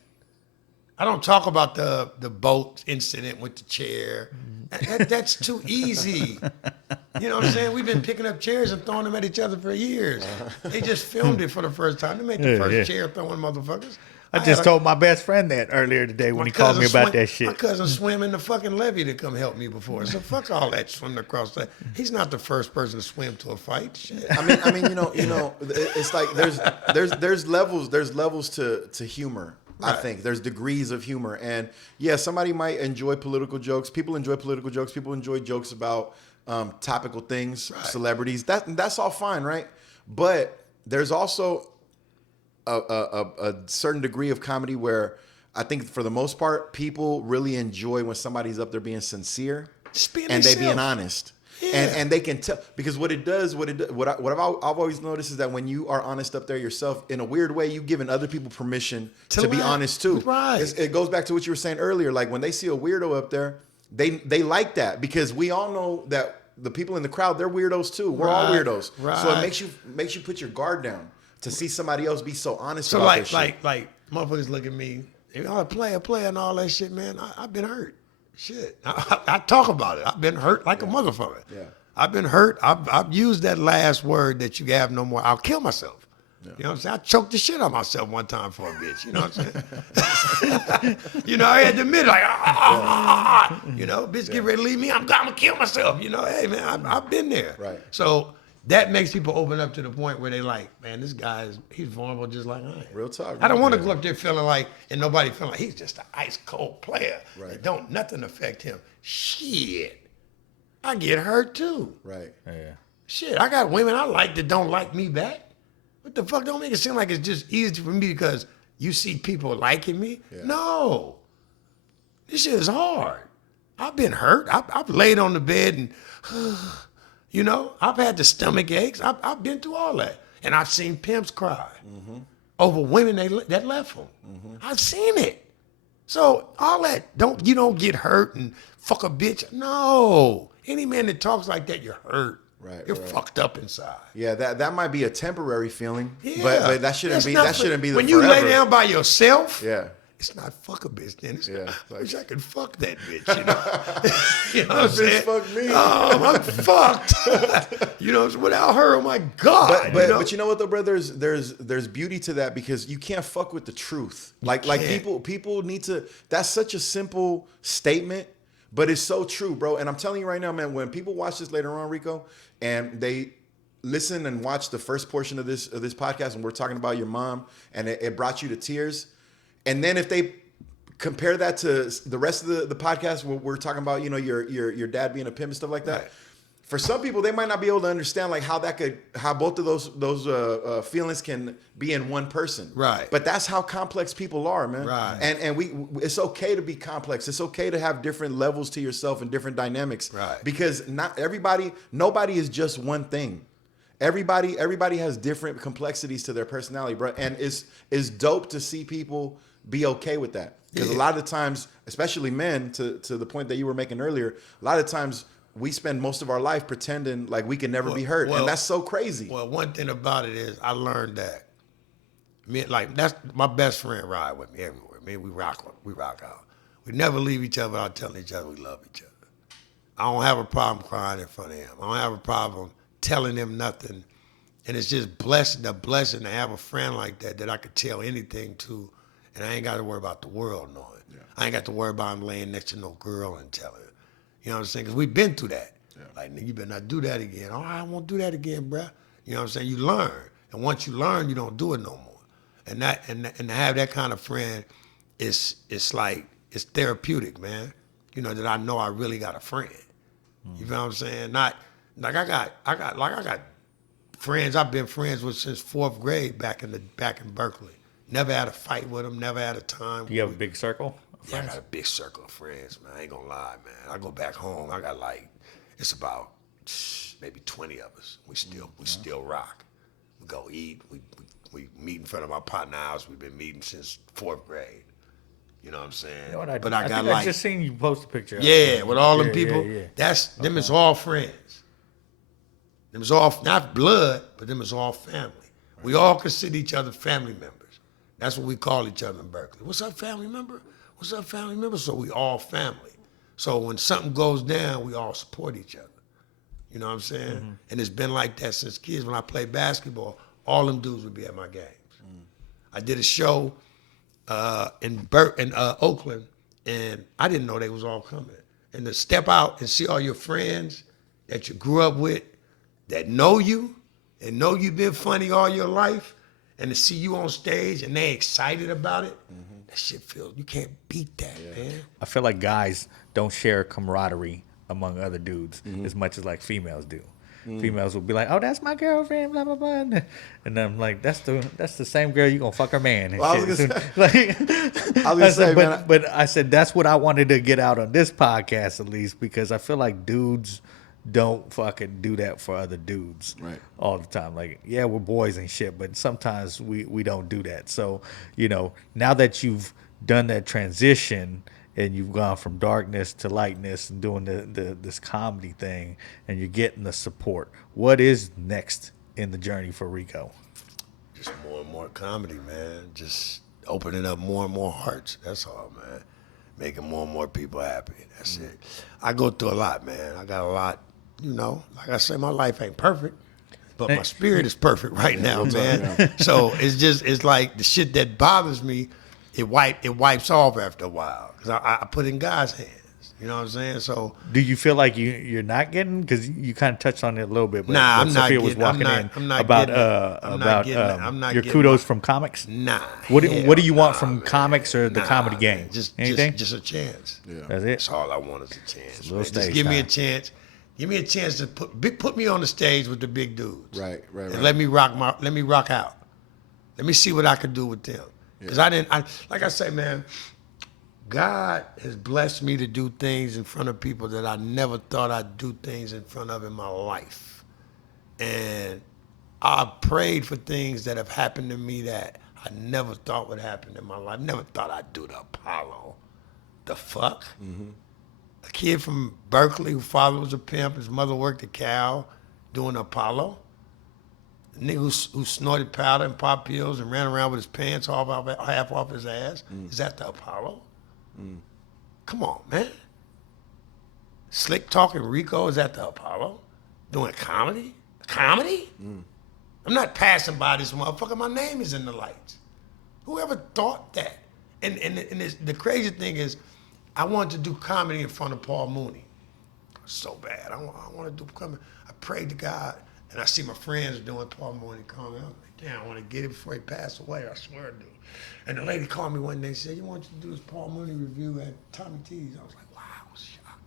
I don't talk about the boat incident with the chair. That's too easy. You know what I'm saying? We've been picking up chairs and throwing them at each other for years. They just filmed it for the first time. They made the first chair throwing motherfuckers. I just told my best friend that earlier today when he called me about that My shit. cousin swam in the fucking levee to come help me before. So fuck all that swimming across that. He's not the first person to swim to a fight. Shit. I mean, you know, it's like there's levels to humor. I think there's degrees of humor, and yeah, somebody might enjoy political jokes. People enjoy political jokes. People enjoy jokes about topical things, celebrities. That's all fine, right? But there's also a certain degree of comedy where I think for the most part, people really enjoy when somebody's up there being sincere and they being honest. Yeah. And they can tell, because what I've always noticed is that when you are honest up there yourself, in a weird way, you've given other people permission to be honest too. Right. It goes back to what you were saying earlier. Like when they see a weirdo up there, they like that, because we all know that the people in the crowd, they're weirdos too. We're all weirdos. Right. So it makes you put your guard down to see somebody else be so honest about their shit. like motherfuckers look at me, they a player and all that shit, man. I've been hurt. Shit. I talk about it. I've been hurt like a motherfucker. Yeah. I've been hurt. I've used that last word that you have no more. I'll kill myself. Yeah. You know what I'm saying? I choked the shit out of myself one time for a bitch. You know what I'm saying? You know, I had to admit, like, you know, bitch, get ready to leave me. I'm gonna kill myself. You know, hey man, I've been there. Right. So that makes people open up to the point where they like, man, this guy he's vulnerable just like I am. Real talk. I don't want to man. go up there feeling like, and nobody feeling like he's just an ice cold player. Right. That don't nothing affect him. Shit, I get hurt too. Right. Yeah. Shit, I got women I like that don't like me back. What the fuck? Don't make it seem like it's just easy for me because you see people liking me. Yeah. No, this shit is hard. I've been hurt. I've laid on the bed and, you know, I've had the stomach aches. I've been through all that. And I've seen pimps cry over women that left them. I've seen it. So all that, you don't get hurt and fuck a bitch. No. Any man that talks like that, you're hurt. Right, You're right. fucked up inside. Yeah, that might be a temporary feeling, Yeah. but that shouldn't be the when you forever. lay down by yourself. Yeah. It's not fuck a bitch, then. It's Yeah. I wish I could fuck that bitch, you know. You know what I'm Bitch saying? fuck me. Oh, I'm fucked. You know, without her, oh my God. But you know what though, bro? There's beauty to that because you can't fuck with the truth. Like can't. people need to. That's such a simple statement, but it's so true, bro. And I'm telling you right now, man. When people watch this later on, Rico, and they listen and watch the first portion of this podcast, and we're talking about your mom, and it brought you to tears. And then if they compare that to the rest of the podcast where we're talking about, you know, your dad being a pimp and stuff like that. Right. For some people, they might not be able to understand like how both of those feelings can be in one person. Right. But that's how complex people are, man. Right. And it's okay to be complex. It's okay to have different levels to yourself and different dynamics. Right. Because nobody is just one thing. Everybody has different complexities to their personality, bro. And it's dope to see people be okay with that. Because a lot of the times, especially men, to the point that you were making earlier, a lot of times we spend most of our life pretending like we can never be hurt. And that's so crazy. Well, one thing about it is I learned that that's my best friend ride with me everywhere. Me, we rock out. We never leave each other without telling each other we love each other. I don't have a problem crying in front of him. I don't have a problem telling him nothing. And it's just a blessing to have a friend like that I could tell anything to, and I ain't got to worry about the world knowing. Yeah. I ain't got to worry about him laying next to no girl and telling her. You know what I'm saying? Because we've been through that. Yeah. Like, nigga, you better not do that again. All right, I won't do that again, bruh. You know what I'm saying? You learn. And once you learn, you don't do it no more. And to have that kind of friend, it's like, it's therapeutic, man. You know, that I know I really got a friend. You know what I'm saying? Not like I got friends I've been friends with since 4th grade back in Berkeley. Never had a fight with them, never had a time. Do you have a big circle? Yeah, I got a big circle of friends, man. I ain't gonna lie, man. I go back home, I got it's about maybe 20 of us. We still rock. We go eat, we meet in front of our partner house. We've been meeting since 4th grade. You know what I'm saying? You know what but I got think I just seen you post a picture. Yeah, with all them Yeah, people. yeah. Them is all friends. Them is all, not blood, but them is all family. We all consider each other family members. That's what we call each other in Berkeley. What's up, family member? What's up, family member? So we all family. So when something goes down, we all support each other. You know what I'm saying? Mm-hmm. And it's been like that since kids. When I played basketball, all them dudes would be at my games. I did a show in Oakland, and I didn't know they was all coming. And to step out and see all your friends that you grew up with, that know you, and know you've been funny all your life, and to see you on stage and they excited about it, that shit feels, you can't beat that, man. I feel like guys don't share camaraderie among other dudes as much as like females do. Females will be like, "Oh, that's my girlfriend," blah blah blah, and I'm like, "That's the same girl you gonna fuck her man." And Well, I was shit. gonna say, man, but I said that's what I wanted to get out on this podcast at least, because I feel like dudes don't fucking do that for other dudes all the time. Like, yeah, we're boys and shit, but sometimes we don't do that. So, you know, now that you've done that transition and you've gone from darkness to lightness and doing this comedy thing and you're getting the support, what is next in the journey for Rico? Just more and more comedy, man. Just opening up more and more hearts. That's all, man. Making more and more people happy. That's it. I go through a lot, man. I got a lot. You know, like I say, my life ain't perfect, but my spirit is perfect right now, man. So it's like the shit that bothers me, it wipes off after a while. Because I put in God's hands. You know what I'm saying? So Do you feel like you're not getting? Because you kind of touched on it a little bit. But, Nah, but I'm not Sophia was getting- I'm walking not- in I'm not about getting it. I'm not getting it. I'm not your getting kudos my- from comics. nah. What do hell you want nah, from man. comics or the Nah, comedy man. game? Anything? Just a chance. Yeah. That's it. That's all I want is a chance. little Man. Just stage give me a time. chance. Give me a chance to put me on the stage with the big dudes. Right. And let me rock out. Let me see what I could do with them. Because like I say, man, God has blessed me to do things in front of people that I never thought I'd do things in front of in my life. And I prayed for things that have happened to me that I never thought would happen in my life. Never thought I'd do the Apollo. The fuck? Mm-hmm. A kid from Berkeley whose father was a pimp, his mother worked at Cal doing Apollo. A nigga who snorted powder and popped pills and ran around with his pants half off his ass. Is that the Apollo? Come on, man. Slick talking Rico, is that the Apollo? Doing comedy? Comedy? I'm not passing by this motherfucker. My name is in the lights. Whoever thought that? And the crazy thing is, I wanted to do comedy in front of Paul Mooney. So bad. I want to do comedy. I prayed to God, and I see my friends doing Paul Mooney comedy. I'm like, damn, I want to get it before he passed away. I swear I do. And the lady called me one day and said, you want to do this Paul Mooney review at Tommy T's? I was like, wow, I was shocked.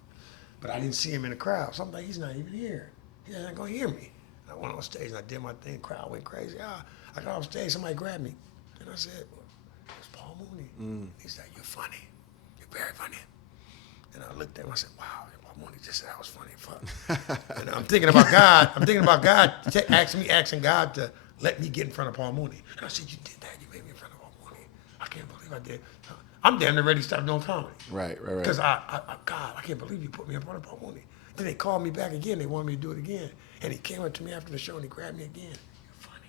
But I didn't see him in the crowd. So I'm like, he's not even here. He's not going to hear me. I went on stage and I did my thing. Crowd went crazy. I got off stage, somebody grabbed me. And I said, it's Paul Mooney. He said, you're funny. You're very funny. And I looked at him, I said, wow, Paul Mooney just said I was funny. Fuck. And I'm thinking about God. Asking God to let me get in front of Paul Mooney. And I said, you did that. You made me in front of Paul Mooney. I can't believe I did. I'm damn near ready to stop doing comedy. Right. Because God, I can't believe you put me in front of Paul Mooney. Then they called me back again. They wanted me to do it again. And he came up to me after the show and he grabbed me again. You're funny.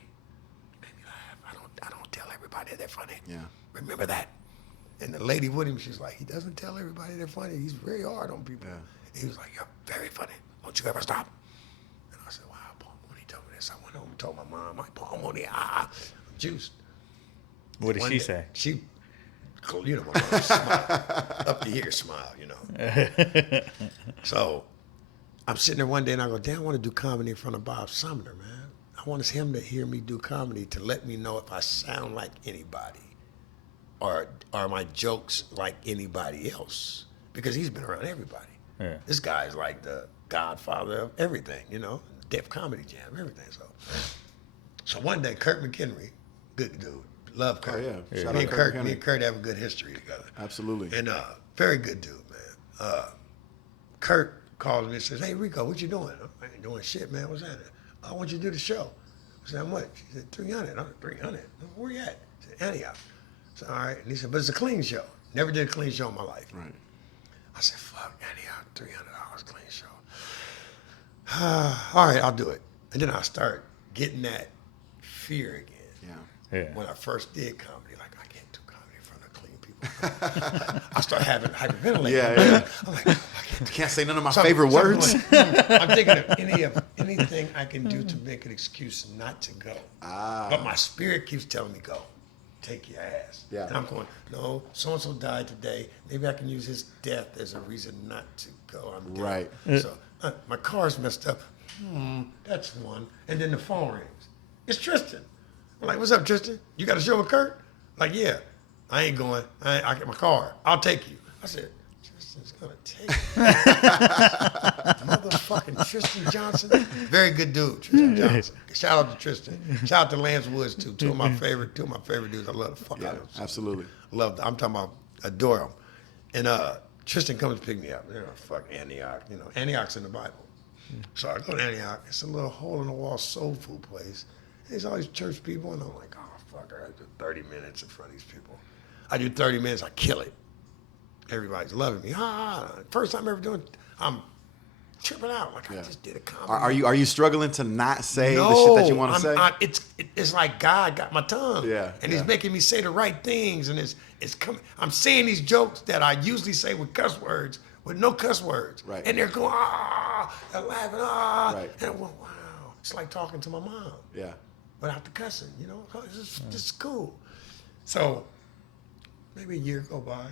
You made me laugh. I don't tell everybody they're funny. Yeah. Remember that. And the lady with him, she's like, he doesn't tell everybody they're funny. He's very hard on people. Yeah. He was like, you're very funny. Don't you ever stop. And I said, wow, Paul Mooney told me this. I went home and told my mom, like, Paul Mooney, I'm juiced. What did she say? She, you know, my mom smiled. Up to here smile, you know. So I'm sitting there one day and I go, damn, I want to do comedy in front of Bob Sumner, man. I want him to hear me do comedy to let me know if I sound like anybody or are my jokes like anybody else. Because he's been around everybody. Yeah. This guy's like the godfather of everything, you know, Def Comedy Jam, everything. So one day, Kurt McHenry, good dude, love Kurt. Oh, yeah. Shout Me out and Kurt Kurt, McHenry. Kurt have a good history together. Absolutely. And very good dude, man. Kurt calls me and says, hey, Rico, what you doing? I ain't doing shit, man. What's that? I want you to do the show. I said, how much? He said, 300. I'm 300. Where you at? I said, Antioch. I said, all right. And he said, but it's a clean show. Never did a clean show in my life. Right. I said, fuck, Antioch, $300 clean show. All right, I'll do it. And then I start getting that fear again. Yeah. When I first did comedy, like, I can't do comedy in front of clean people. I start having hyperventilating. Yeah. I'm like, I Can't say none of my so- favorite so I'm words. like, I'm thinking of anything I can do to make an excuse not to go. But my spirit keeps telling me, go. Take your ass. Yeah. And I'm going, no, so-and-so died today. Maybe I can use his death as a reason not to go. I'm dead. Right. So my car's messed up. That's one. And then the phone rings. It's Tristan. I'm like, what's up, Tristan? You got a show with Kurt? Like, yeah. I ain't going. I get my car. I'll take you. I said, Tristan's gonna take me. Motherfucking Tristan Johnson. Very good dude, Tristan Johnson. Shout out to Tristan. Shout out to Lance Woods too. Two of my favorite dudes. I love the fuck out of them. Absolutely. Love them. I'm talking about adore them. And Tristan comes to pick me up. You know, fuck Antioch. You know, Antioch's in the Bible. So I go to Antioch. It's a little hole in the wall soul food place. There's all these church people, and I'm like, oh fuck, I do 30 minutes in front of these people. I do 30 minutes, I kill it. Everybody's loving me. First time ever doing. I'm tripping out like I just did a comedy. Are you struggling to not say the shit that you want to say? It's like God got my tongue. Yeah, And He's making me say the right things, and it's coming. I'm saying these jokes that I usually say with cuss words, with no cuss words. Right. And they're going, they're laughing, Right. And I'm going, wow. It's like talking to my mom. Yeah. Without the cussing, you know? This is cool. So maybe a year go by.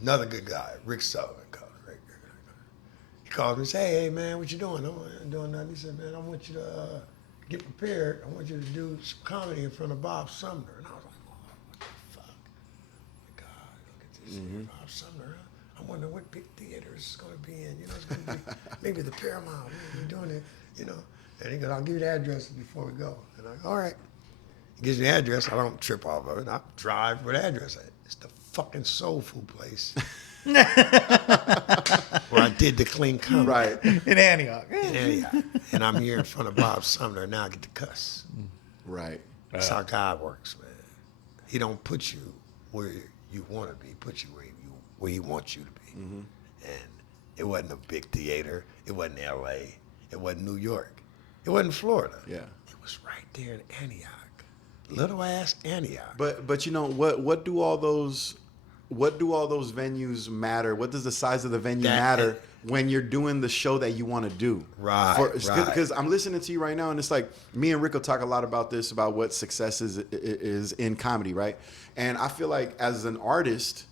Another good guy, Rick Sullivan. He called me and said, hey, man, what you doing? I'm doing nothing. He said, man, I want you to get prepared. I want you to do some comedy in front of Bob Sumner. And I was like, oh, what the fuck? Oh, my God, look at this here, Bob Sumner. Huh? I wonder what big theater it's going to be in. You know, it's going to be maybe the Paramount. We're doing it, you know. And he goes, I'll give you the address before we go. And I go, all right. He gives me the address. I don't trip off of it. I drive where the address at. It's the fucking soul food place. Where I did the clean comedy. Right. In Antioch. In Antioch. And I'm here in front of Bob Sumner, and now I get to cuss. Right. That's how God works, man. He don't put you where you want to be. He puts you where he wants you to be. Mm-hmm. And it wasn't a big theater. It wasn't L.A. It wasn't New York. It wasn't Florida. Yeah. It was right there in Antioch. Little ass Antioch. But you know what do all those venues matter? What does the size of the venue matter when you're doing the show that you want to do? Right. Because I'm listening to you right now, and it's like me and Ricco talk a lot about this, about what success is in comedy, right? And I feel like as an artist,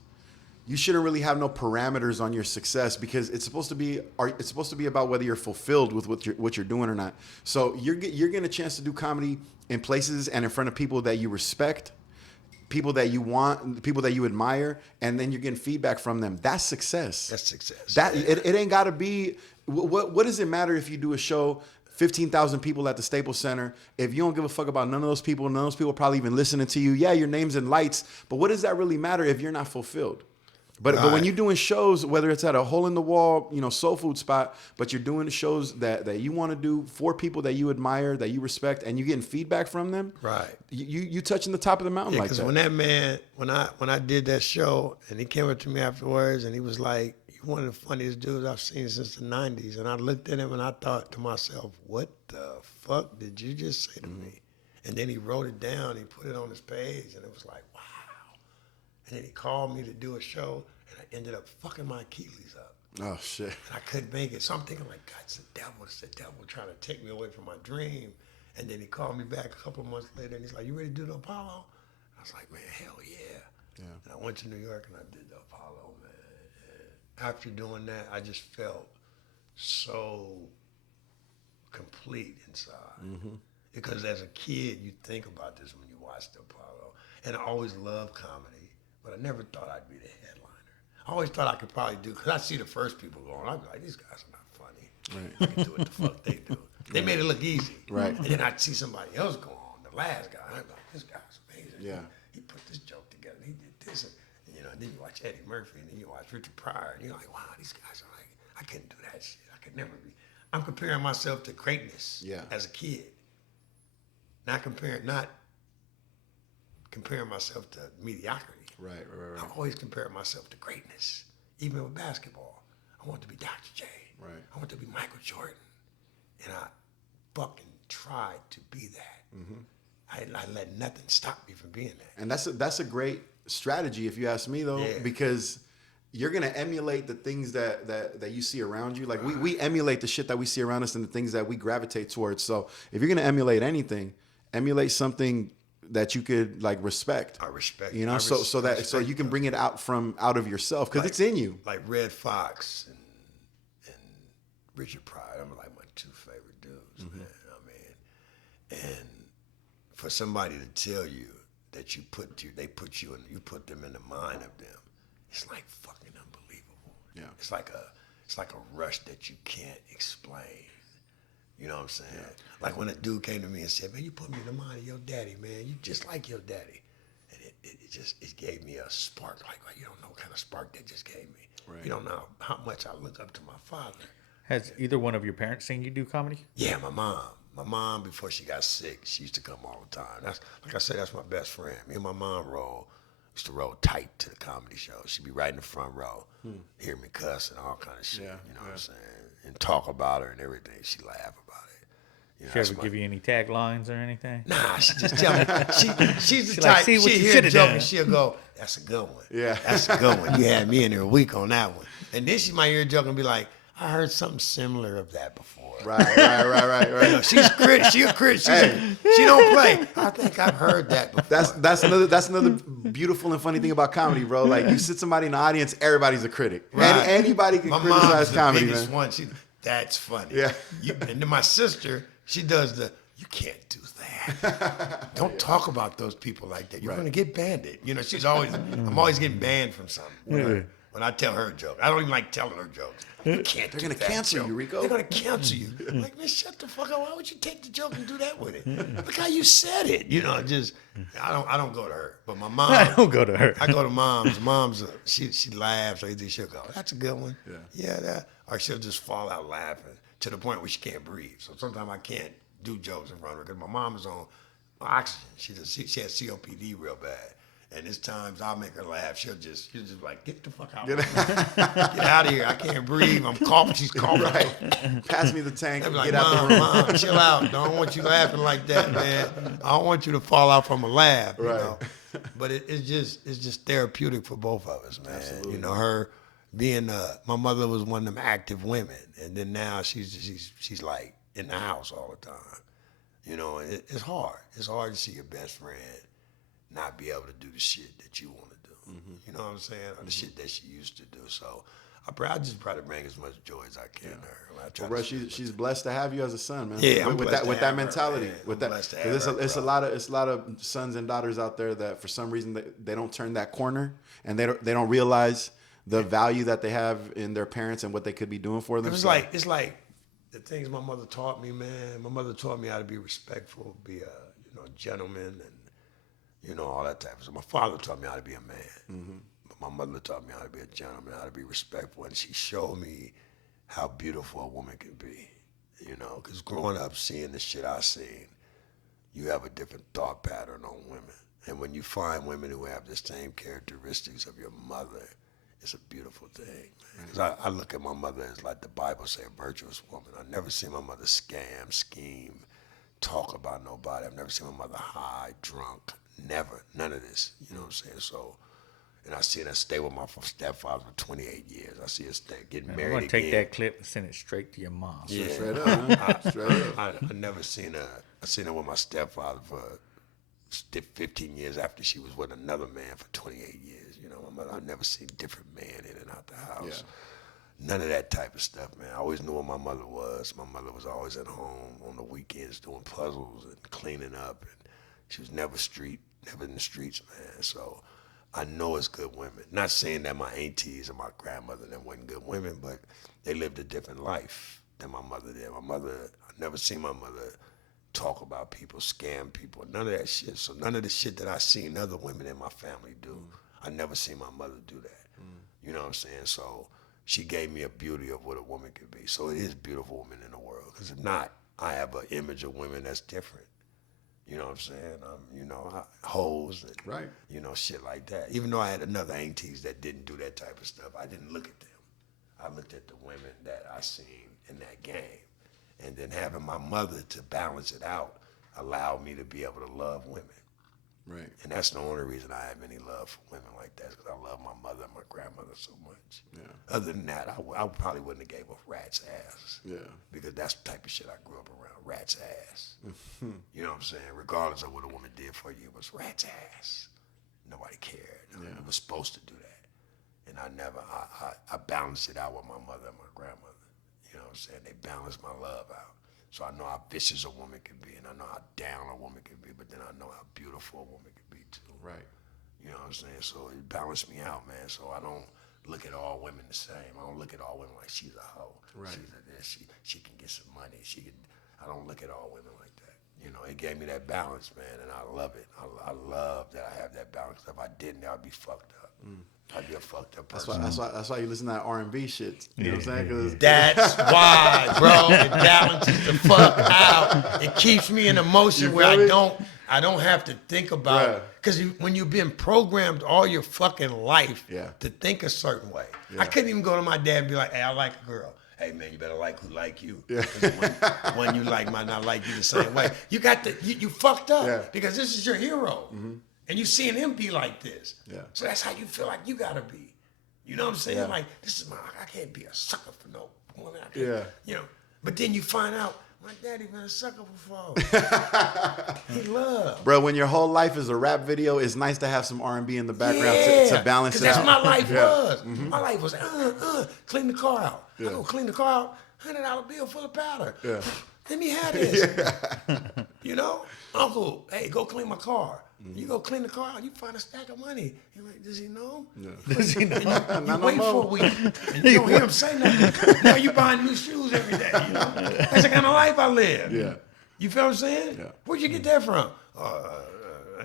you shouldn't really have no parameters on your success, because it's supposed to be about whether you're fulfilled with what you're doing or not. So you're getting a chance to do comedy in places and in front of people that you respect, people that you want, people that you admire, and then you're getting feedback from them. That's success. That's success. It ain't got to be. What does it matter if you do a show, 15,000 people at the Staples Center, if you don't give a fuck about none of those people probably even listening to you? Yeah, your name's in lights, but what does that really matter if you're not fulfilled? But when you're doing shows, whether it's at a hole in the wall, you know, soul food spot, but you're doing the shows that you want to do for people that you admire, that you respect, and you're getting feedback from them, right? You touching the top of the mountain like that. Because when that man, when I did that show, and he came up to me afterwards, and he was like, "You're one of the funniest dudes I've seen since the '90s." And I looked at him and I thought to myself, "What the fuck did you just say to me?" And then he wrote it down. He put it on his page, and it was like, wow. And then he called me to do a show, and I ended up fucking my Achilles up. Oh, shit. And I couldn't make it. So I'm thinking, like, God, it's the devil. It's the devil trying to take me away from my dream. And then he called me back a couple of months later, and he's like, you ready to do the Apollo? I was like, man, hell yeah. And I went to New York, and I did the Apollo, man. And after doing that, I just felt so complete inside. Mm-hmm. Because as a kid, you think about this when you watch the Apollo. And I always loved comedy. But I never thought I'd be the headliner. I always thought I could probably do, because I see the first people going, I'd be like, these guys are not funny. Right. I can do what the fuck they do. They made it look easy. Right. And then I'd see somebody else go on, the last guy, and I'd be like, this guy's amazing. Yeah. He put this joke together, he did this. And you know, and then you watch Eddie Murphy, and then you watch Richard Pryor, and you're like, wow, these guys are like, I couldn't do that shit. I could never be. I'm comparing myself to greatness as a kid. Not comparing myself to mediocrity. Right. I always compare myself to greatness, even with basketball. I want to be Dr. J. Right. I want to be Michael Jordan. And I fucking tried to be that. Mm-hmm. I let nothing stop me from being that. And that's a great strategy, if you ask me, though, because you're going to emulate the things that you see around you. Like, we emulate the shit that we see around us and the things that we gravitate towards. So if you're going to emulate anything, emulate something that you could like respect. I respect. You know, so you can bring it out of yourself, because it's in you. Like Red Fox and Richard Pryor, I'm like my two favorite dudes, man. I mean, and for somebody to tell you that you put them in the mind of them, it's like fucking unbelievable. Yeah. It's like a rush that you can't explain. You know what I'm saying? Yeah. Like when a dude came to me and said, man, you put me in the mind of your daddy, man. You just like your daddy. And it gave me a spark. Like, you don't know what kind of spark that just gave me. Right. You don't know how much I look up to my father. Has either one of your parents seen you do comedy? Yeah, my mom. My mom, before she got sick, she used to come all the time. That's, like I said, that's my best friend. Me and my mom used to roll tight to the comedy show. She'd be right in the front row, hear me cuss and all kind of shit. Yeah, you know what I'm saying? And talk about her and everything. She laugh about it. You know, she ever give you any taglines or anything? Nah, she just tell me. She's the like, type. see what She you hear shoulda a joke done. and she'll go, "That's a good one. Yeah, that's a good one. You had me in there a week on that one." And then she might hear a joke and be like, "I heard something similar of that before." Right. You know, she's a critic. She a critic. She don't play. I think I've heard that before. That's another beautiful and funny thing about comedy, bro. Like you sit somebody in the audience, everybody's a critic. Right. Anybody can criticize comedy, man. One. That's funny. Yeah. And then my sister, she does you can't do that. Don't talk about those people like that. You're gonna get banned. You know, I'm always getting banned from something. When I tell her a joke, I don't even like telling her jokes. You can't. They're gonna cancel you, Rico. They're gonna cancel you. I'm like, man, shut the fuck up. Why would you take the joke and do that with it? Look how you said it. You know, I don't go to her. But my mom, I don't go to her. I go to mom's. Mom's she laughs. She'll go, that's a good one. Yeah, that. Or she'll just fall out laughing to the point where she can't breathe. So sometimes I can't do jokes in front of her because my mom is on oxygen. She has COPD real bad. And there's times I'll make her laugh. She'll just like, get the fuck out. Get out of here. I can't breathe. I'm coughing. She's coughing. Right. Pass me the tank. I'm like, get out the room. Mom, chill out. Don't want you laughing like that, man. I don't want you to fall out from a laugh. You know? But it's just therapeutic for both of us, man. Absolutely. You know, her being my mother was one of them active women, and then now she's like in the house all the time. You know, and it's hard. It's hard to see your best friend not be able to do the shit that you want to do. You know what I'm saying? Or the shit that she used to do. So I just try to bring as much joy as I can to her. Well, bro, she's blessed to have you as a son, man. Yeah, with that mentality. Her, with that, it's a lot of sons and daughters out there that for some reason they don't turn that corner and they don't realize the value that they have in their parents and what they could be doing for them. It's like the things my mother taught me, man. My mother taught me how to be respectful, be a gentleman, and all that type of stuff. My father taught me how to be a man. But my mother taught me how to be a gentleman, how to be respectful, and she showed me how beautiful a woman can be. Because growing up, seeing the shit I seen, you have a different thought pattern on women. And when you find women who have the same characteristics of your mother, it's a beautiful thing. Because I look at my mother as like the Bible say, a virtuous woman. I never seen my mother scam, scheme, talk about nobody. I've never seen my mother high, drunk. Never. None of this. You know what I'm saying? So, and I seen her stay with my stepfather for 28 years. I see her getting married again. I'm going to take that clip and send it straight to your mom. Yeah. Straight up. Straight up. I never seen her. I seen her with my stepfather for 15 years after she was with another man for 28 years. My mother, I've never seen a different man in and out the house. Yeah. None of that type of stuff, man. I always knew what my mother was. My mother was always at home on the weekends doing puzzles and cleaning up. And she was never in the streets, man. So I know it's good women. Not saying that my aunties and my grandmother them weren't good women, but they lived a different life than my mother did. I never seen my mother talk about people, scam people, none of that shit. So none of the shit that I seen other women in my family do, I never seen my mother do that. You know what I'm saying? So she gave me a beauty of what a woman could be. So it is beautiful women in the world. Because if not, I have an image of women that's different. You know what I'm saying? Hoes and shit like that. Even though I had another aunties that didn't do that type of stuff, I didn't look at them. I looked at the women that I seen in that game. And then having my mother to balance it out allowed me to be able to love women. Right. And that's the only reason I have any love for women like that, because I love my mother and my grandmother so much. Yeah. Other than that, I probably wouldn't have gave a rat's ass. Yeah. Because that's the type of shit I grew up around, rat's ass. You know what I'm saying? Regardless of what a woman did for you, it was rat's ass. Nobody cared. I was supposed to do that. And I balanced it out with my mother and my grandmother. You know what I'm saying? They balanced my love out. So I know how vicious a woman can be, and I know how down a woman can be, but then I know how beautiful a woman can be too. Right. You know what I'm saying? So it balanced me out, man. So I don't look at all women the same. I don't look at all women like she's a hoe. Right. She's a this. She can get some money. I don't look at all women like that. It gave me that balance, man, and I love it. I love that I have that balance. If I didn't, I'd be fucked up. I'd be a fucked up person. That's why you listen to that R&B shit. You know what I'm saying? 'Cause that's why, bro. It balances the fuck out. It keeps me in a motion where I don't have to think about, because when you've been programmed all your fucking life to think a certain way. I couldn't even go to my dad and be like, hey, I like a girl. Hey man, you better like who like you. Yeah. One you like might not like you the same way. You got you fucked up because this is your hero. And you seeing him be like this. Yeah. So that's how you feel like you gotta be. You know what I'm saying? Yeah. Like, I can't be a sucker for no woman. But then you find out, my daddy been a sucker before. He loved. Bro, when your whole life is a rap video, it's nice to have some R&B in the background to balance it out. That's my life was. My life was, clean the car out. I go clean the car out, $100 bill full of powder. Yeah. Let me have this. You know? Uncle, hey, go clean my car. You go clean the car out, you find a stack of money. You're like, does he know? Yeah. Does he know? You wait for a week, and you don't hear him say nothing. Now you buying new shoes every day, you know? That's the kind of life I live. Yeah. You feel what I'm saying? Yeah. Where'd you get that from?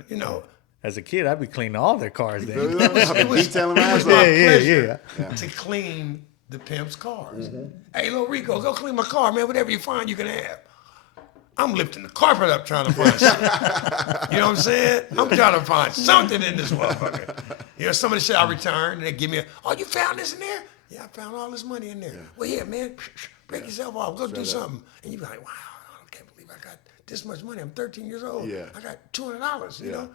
You know. As a kid, I'd be cleaning all their cars. Then. I've been detailing my ass my off. pleasure to clean the pimp's cars. Hey, little Rico, go clean my car, man. Whatever you find, you can have. I'm lifting the carpet up trying to find shit. You know what I'm saying? I'm trying to find something in this motherfucker. You know, some of the shit I return, and they give me you found this in there? Yeah, I found all this money in there. Yeah. Well, here, man, break yourself off. Go do something. And you be like, wow, I can't believe I got this much money. I'm 13 years old. Yeah. I got $200, you know?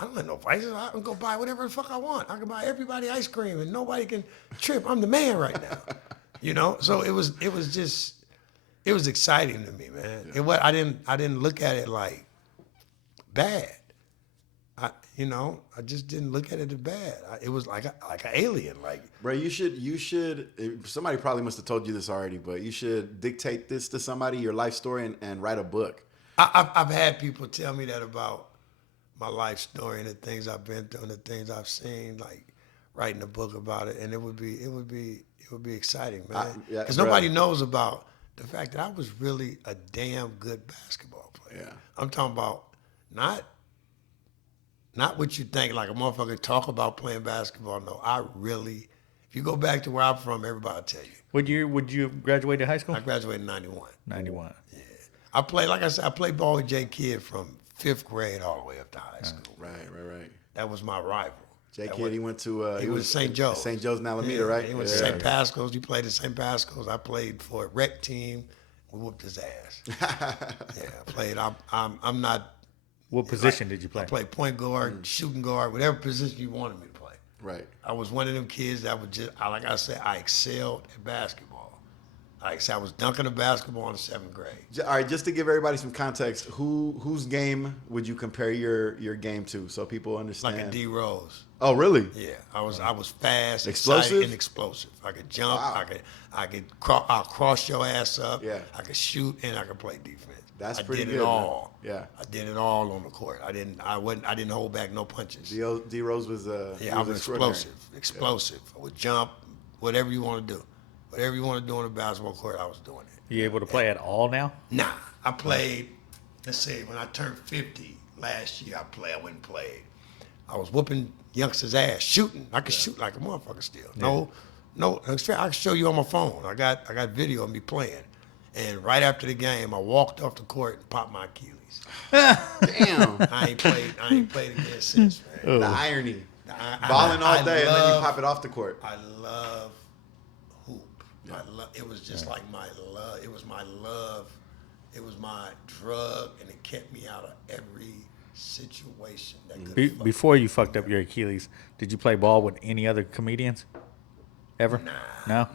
I don't have no vices. I can go buy whatever the fuck I want. I can buy everybody ice cream, and nobody can trip. I'm the man right now. You know? So it was just... It was exciting to me, man. Yeah. I didn't look at it like bad. I just didn't look at it as bad. It was like an alien. Like, bro, you should. Somebody probably must have told you this already, but you should dictate this to somebody, your life story, and write a book. I've had people tell me that about my life story and the things I've been through and the things I've seen, like writing a book about it, and it would be exciting, man. Because nobody knows about the fact that I was really a damn good basketball player. Yeah. I'm talking about not what you think, like a motherfucker talk about playing basketball. No, I really, if you go back to where I'm from, everybody will tell you. What year would you graduate high school? I graduated in 91. 91. Yeah. I played, like I said, I played ball with J. Kidd from 5th grade all the way up to high school. Right. That was my rival. J. Kidd, he went to... he was St. Joe's. St. Joe's in Alameda, right? He went to St. Pascal's. He played at St. Pascal's. I played for a rec team. We whooped his ass. I played. I'm not... What position did you play? I played point guard, shooting guard, whatever position you wanted me to play. Right. I was one of them kids that would just... Like I said, I excelled at basketball. Like I said, I was dunking the basketball in the 7th grade. All right, just to give everybody some context, whose game would you compare your game to so people understand? Like a D-Rose. Oh, really? Yeah, I was fast, explosive, excited, and explosive. I could jump. Wow. I'll cross your ass up. Yeah. I could shoot and I could play defense. That's pretty good. I did it all. Man. Yeah. I did it all on the court. I didn't hold back no punches. D Rose was I was explosive. Yeah. I would jump, whatever you want to do. Whatever you want to do on the basketball court, I was doing it. You able to play at all now? Nah, I played. Let's see, when I turned 50 last year, I went and played. I was whooping youngsters' ass, shooting. I could shoot like a motherfucker still. No, I can show you on my phone. I got video of me playing. And right after the game, I walked off the court and popped my Achilles. Damn. I ain't played again since, man. The irony. Balling all day and then you pop it off the court. I love hoop. Yeah. It was just like my love. It was my love. It was my drug, and it kept me out of every situation that could Before you fucked up your Achilles, did you play ball with any other comedians? Ever? Nah,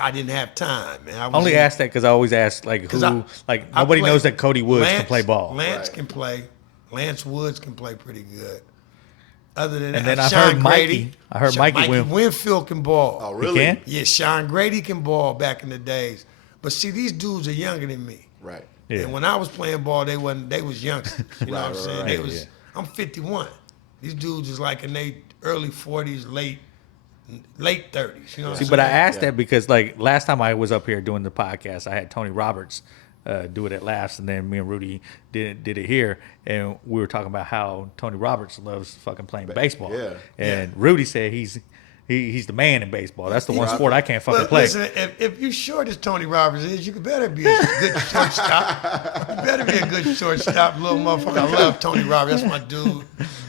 I didn't have time, man. I only asked that because I always ask, like, nobody knows that Cody Woods can play ball. Lance can play. Lance Woods can play pretty good. Other than and that, then I Sean heard Grady, Mikey Winfield can ball. Oh, really? He can? Yeah, Sean Grady can ball back in the days. But see, these dudes are younger than me. Right. Yeah. And when I was playing ball, they was youngsters. You know what I'm saying? Right. I'm 51. These dudes is like in their early 40s, late 30s. You know what I'm saying? But I asked that because, like, last time I was up here doing the podcast, I had Tony Roberts do it at last, and then me and Rudy did it here, and we were talking about how Tony Roberts loves fucking playing baseball. Yeah. And Rudy said he's the man in baseball. That's the one sport I can't fucking play. Listen, if you short as Tony Roberts is, you better be a good shortstop. You better be a good shortstop, little motherfucker. I love Tony Roberts. That's my dude.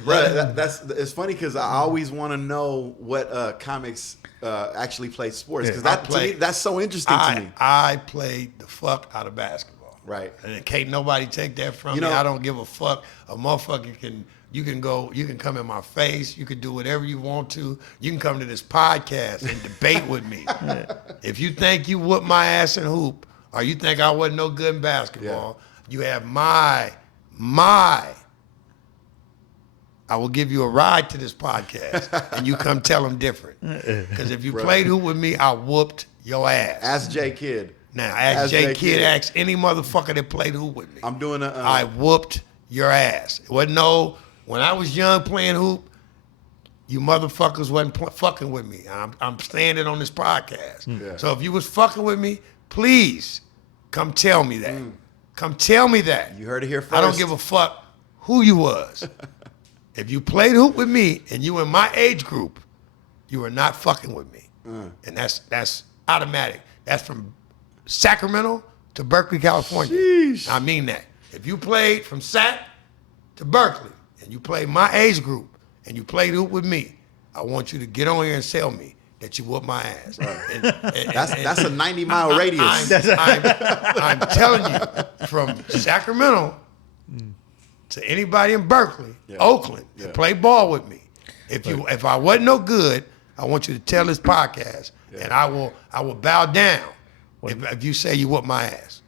Right. It's funny because I always want to know what comics actually play sports because to me, that's so interesting to me. I played the fuck out of basketball. Right. And can't nobody take that from me. I don't give a fuck. A motherfucker you can come in my face. You can do whatever you want to. You can come to this podcast and debate with me. If you think you whoop my ass in hoop, or you think I wasn't no good in basketball, you have my. I will give you a ride to this podcast, and you come tell them different. Because if you played hoop with me, I whooped your ass. Ask J Kid. Now, ask J Kid, ask any motherfucker that played hoop with me. I'm doing I whooped your ass. It wasn't when I was young playing hoop, you motherfuckers wasn't fucking with me. I'm saying it on this podcast. Yeah. So if you was fucking with me, please come tell me that. Come tell me that. You heard it here first. I don't give a fuck who you was. If you played hoop with me and you in my age group, you are not fucking with me. And that's automatic. That's from Sacramento to Berkeley, California. Sheesh. I mean that. If you played from Sac to Berkeley and you played my age group and you played hoop with me, I want you to get on here and tell me that you whooped my ass. That's a 90-mile radius. I'm telling you, from Sacramento to anybody in Berkeley, Oakland, to play ball with me. If I wasn't no good, I want you to tell this podcast, and I will bow down if you say you whooped my ass.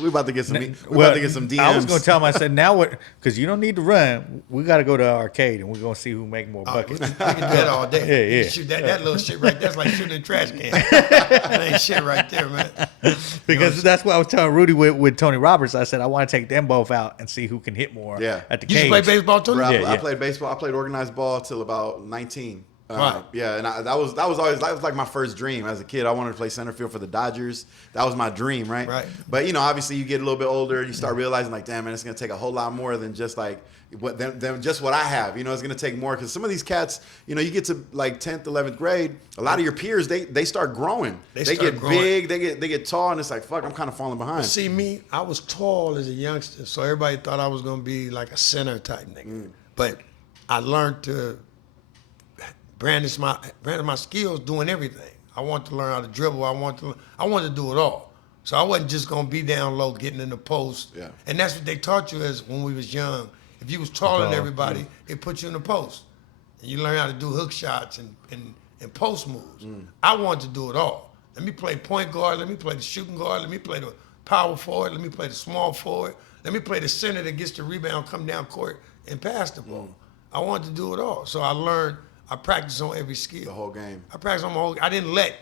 We about to get some. About to get some DMs. I was going to tell him. I said, now what? Because you don't need to run. We got to go to the arcade and we're going to see who make more buckets. We can do that all day. Yeah. You shoot that little shit right there. That's like shooting a trash can. That ain't shit right there, man. Because that's what I was telling Rudy with Tony Roberts. I said I want to take them both out and see who can hit more. At the You cage. play baseball too? Bro, I Yeah. played baseball. I played organized ball till about 19. Right. Yeah, and that was like my first dream as a kid. I wanted to play center field for the Dodgers. That was my dream, right? Right. But obviously, you get a little bit older, you start realizing like, damn man, it's gonna take a whole lot more than just like than just what I have. It's gonna take more because some of these cats, you get to like 10th, 11th grade. A lot of your peers, they start growing. They get growing. big. They get tall, and it's like fuck, I'm kind of falling behind. See me, I was tall as a youngster, so everybody thought I was gonna be like a center type nigga. But I learned to brandish my skills doing everything. I want to learn how to dribble. I want to do it all. So I wasn't just gonna be down low getting in the post. Yeah. And that's what they taught you as when we was young. If you was taller than everybody, they put you in the post. And you learn how to do hook shots and post moves. I wanted to do it all. Let me play point guard, let me play the shooting guard, let me play the power forward, let me play the small forward, let me play the center that gets the rebound, come down court and pass the ball. I wanted to do it all. So I practiced on every skill. The whole game. I practiced on my whole. I didn't let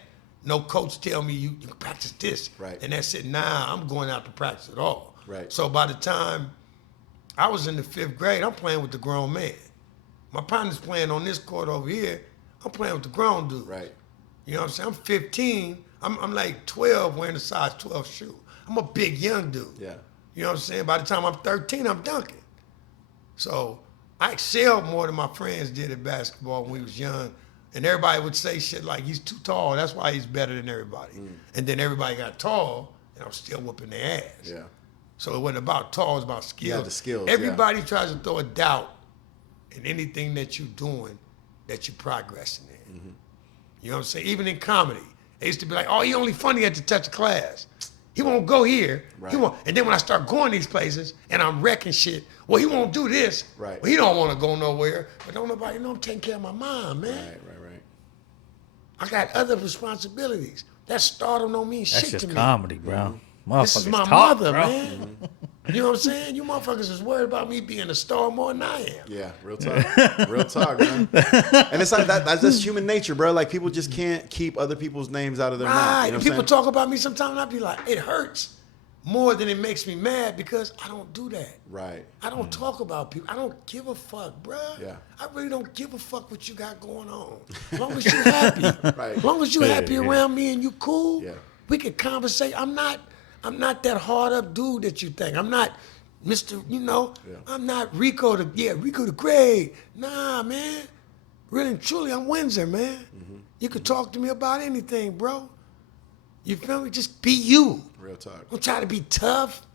no coach tell me you can practice this. Right. And that's it. Nah, I'm going out to practice it all. Right. So by the time I was in the 5th grade, I'm playing with the grown man. My partner's playing on this court over here. I'm playing with the grown dude. Right. You know what I'm saying? I'm 15. I'm like 12 wearing a size 12 shoe. I'm a big young dude. Yeah. You know what I'm saying? By the time I'm 13, I'm dunking. So I excelled more than my friends did at basketball when we was young. And everybody would say shit like, he's too tall, that's why he's better than everybody. And then everybody got tall, and I'm still whooping their ass. Yeah. So it wasn't about tall, it was about skills. Yeah, the skills, Everybody tries to throw a doubt in anything that you're doing that you're progressing in. You know what I'm saying? Even in comedy, they used to be like, oh, he only funny at the touch of class. He won't go here. Right. He won't. And then when I start going these places and I'm wrecking shit, well, he won't do this. Right. Well, he don't want to go nowhere. But don't nobody know I'm taking care of my mom, man. Right. I got other responsibilities. That stardom don't mean That's shit just to me. comedy, bro. This is my Talk, mother, bro. man. You know what I'm saying? You motherfuckers is worried about me being a star more than I am. Yeah, real talk. Real talk, man. And it's like that's just human nature, bro. Like people just can't keep other people's names out of their mouth. Right. You know what People I'm saying? talk about me sometimes and I be like, it hurts more than it makes me mad because I don't do that. Right. I don't talk about people. I don't give a fuck, bruh. Yeah. I really don't give a fuck what you got going on. As long as you happy. Right. As long as you happy around me and you cool, Yeah. we can conversate. I'm not that hard up dude that you think. I'm not Mr. I'm not Ricco Da Great. Nah, man. Really and truly, I'm Windsor, man. You can talk to me about anything, bro. You feel me? Just be you. Real talk. Don't try to be tough.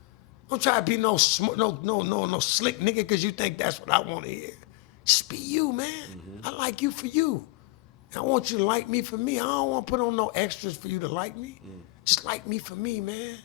Don't try to be no slick nigga because you think that's what I want to hear. Just be you, man. I like you for you. I want you to like me for me. I don't want to put on no extras for you to like me. Just like me for me, man.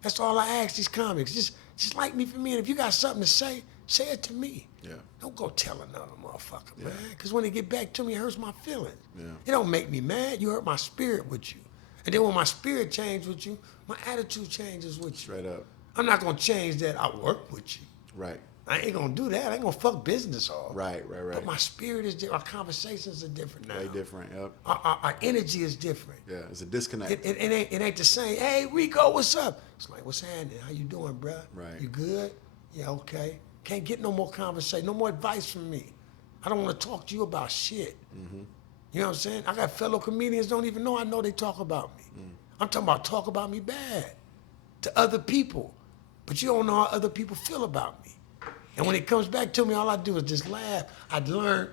That's all I ask these comics. Just like me for me. And if you got something to say it to me. Yeah. Don't go tell another motherfucker, man. Because when they get back to me, it hurts my feelings. Yeah. It don't make me mad. You hurt my spirit with you. And then when my spirit changes with you, my attitude changes with you. Straight up. I'm not gonna change that I work with you. Right. I ain't gonna do that. I ain't gonna fuck business off. Right. But my spirit is different. Our conversations are different now. Way different. Yep. Our energy is different. Yeah. It's a disconnect. It ain't the same. Hey, Rico, what's up? It's like, what's happening? How you doing, bruh? Right. You good? Yeah, okay. Can't get no more conversation, no more advice from me. I don't want to talk to you about shit. Mm-hmm. You know what I'm saying? I got fellow comedians don't even know I know they talk about me. I'm talking about talk about me bad to other people, but you don't know how other people feel about me. And when it comes back to me, all I do is just laugh. I'd learned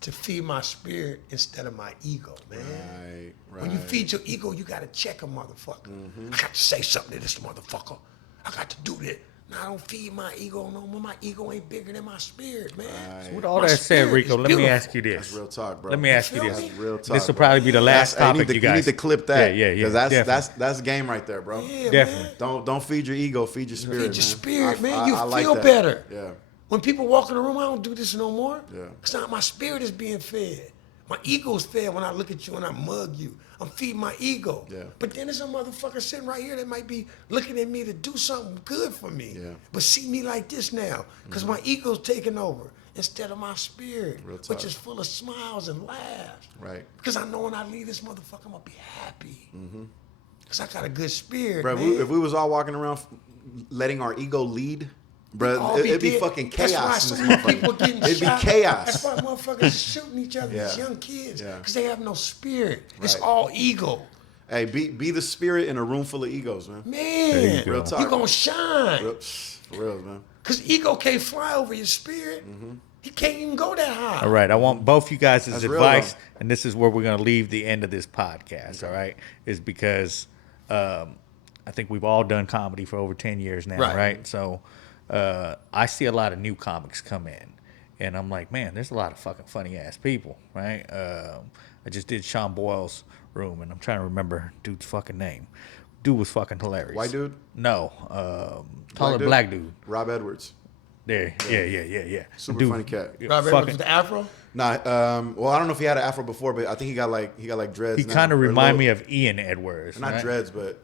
to feed my spirit instead of my ego, man. Right. When you feed your ego, you gotta check a motherfucker. I got to say something to this motherfucker. I got to do this. No, I don't feed my ego no more. My ego ain't bigger than my spirit, man. Right. With all My that said, spirit Rico, is let me beautiful. ask you this. That's real talk, bro. Let me ask you feel this. me? That's real talk. This will bro. probably be the last topic, you You guys. need to clip that. Yeah. Because that's game right there, bro. Yeah, Definitely. man. Don't feed your ego. Feed your spirit. Feed your spirit, man. You I like feel that. better. Yeah. When people walk in the room, I don't do this no more. Yeah. Because my spirit is being fed. My ego's fed when I look at you and I mug you. I'm feeding my ego. Yeah. But then there's a motherfucker sitting right here that might be looking at me to do something good for me. Yeah. But see me like this now. Because my ego's taking over instead of my spirit, Real talk. which is full of smiles and laughs. Right. Because I know when I leave this motherfucker, I'm going to be happy. Because I got a good spirit, Bro, man. if we was all walking around letting our ego lead, bro, All it'd be dead. fucking That's why chaos. so in many this motherfucker. people getting It'd be shot. chaos. That's why motherfuckers shooting each other, these Yeah. young kids, Yeah. because they have no spirit. It's Right. all ego. Hey, be the spirit in a room full of egos, man. Man, you go. Real talk. you gonna shine. Real, for real, man. Because ego can't fly over your spirit. He can't even go that high. All right, I want both you guys' That's real, advice, though. and this is where we're going to leave the end of this podcast. All right, is because I think we've all done comedy for over 10 years now, Right. right? So I see a lot of new comics come in, and I'm like, man, there's a lot of fucking funny ass people, right? I just did Sean Boyle's room, and I'm trying to remember dude's fucking name. Dude was fucking hilarious. White dude? No, taller black dude. Rob Edwards. There, yeah. Super Dude, funny cat. yeah, Robert fucking- Edwards with the afro? Nah, well, I don't know if he had an afro before, but I think he got like dreads. He now. kind of Or a remind me little- of Ian Edwards. not right? dreads, but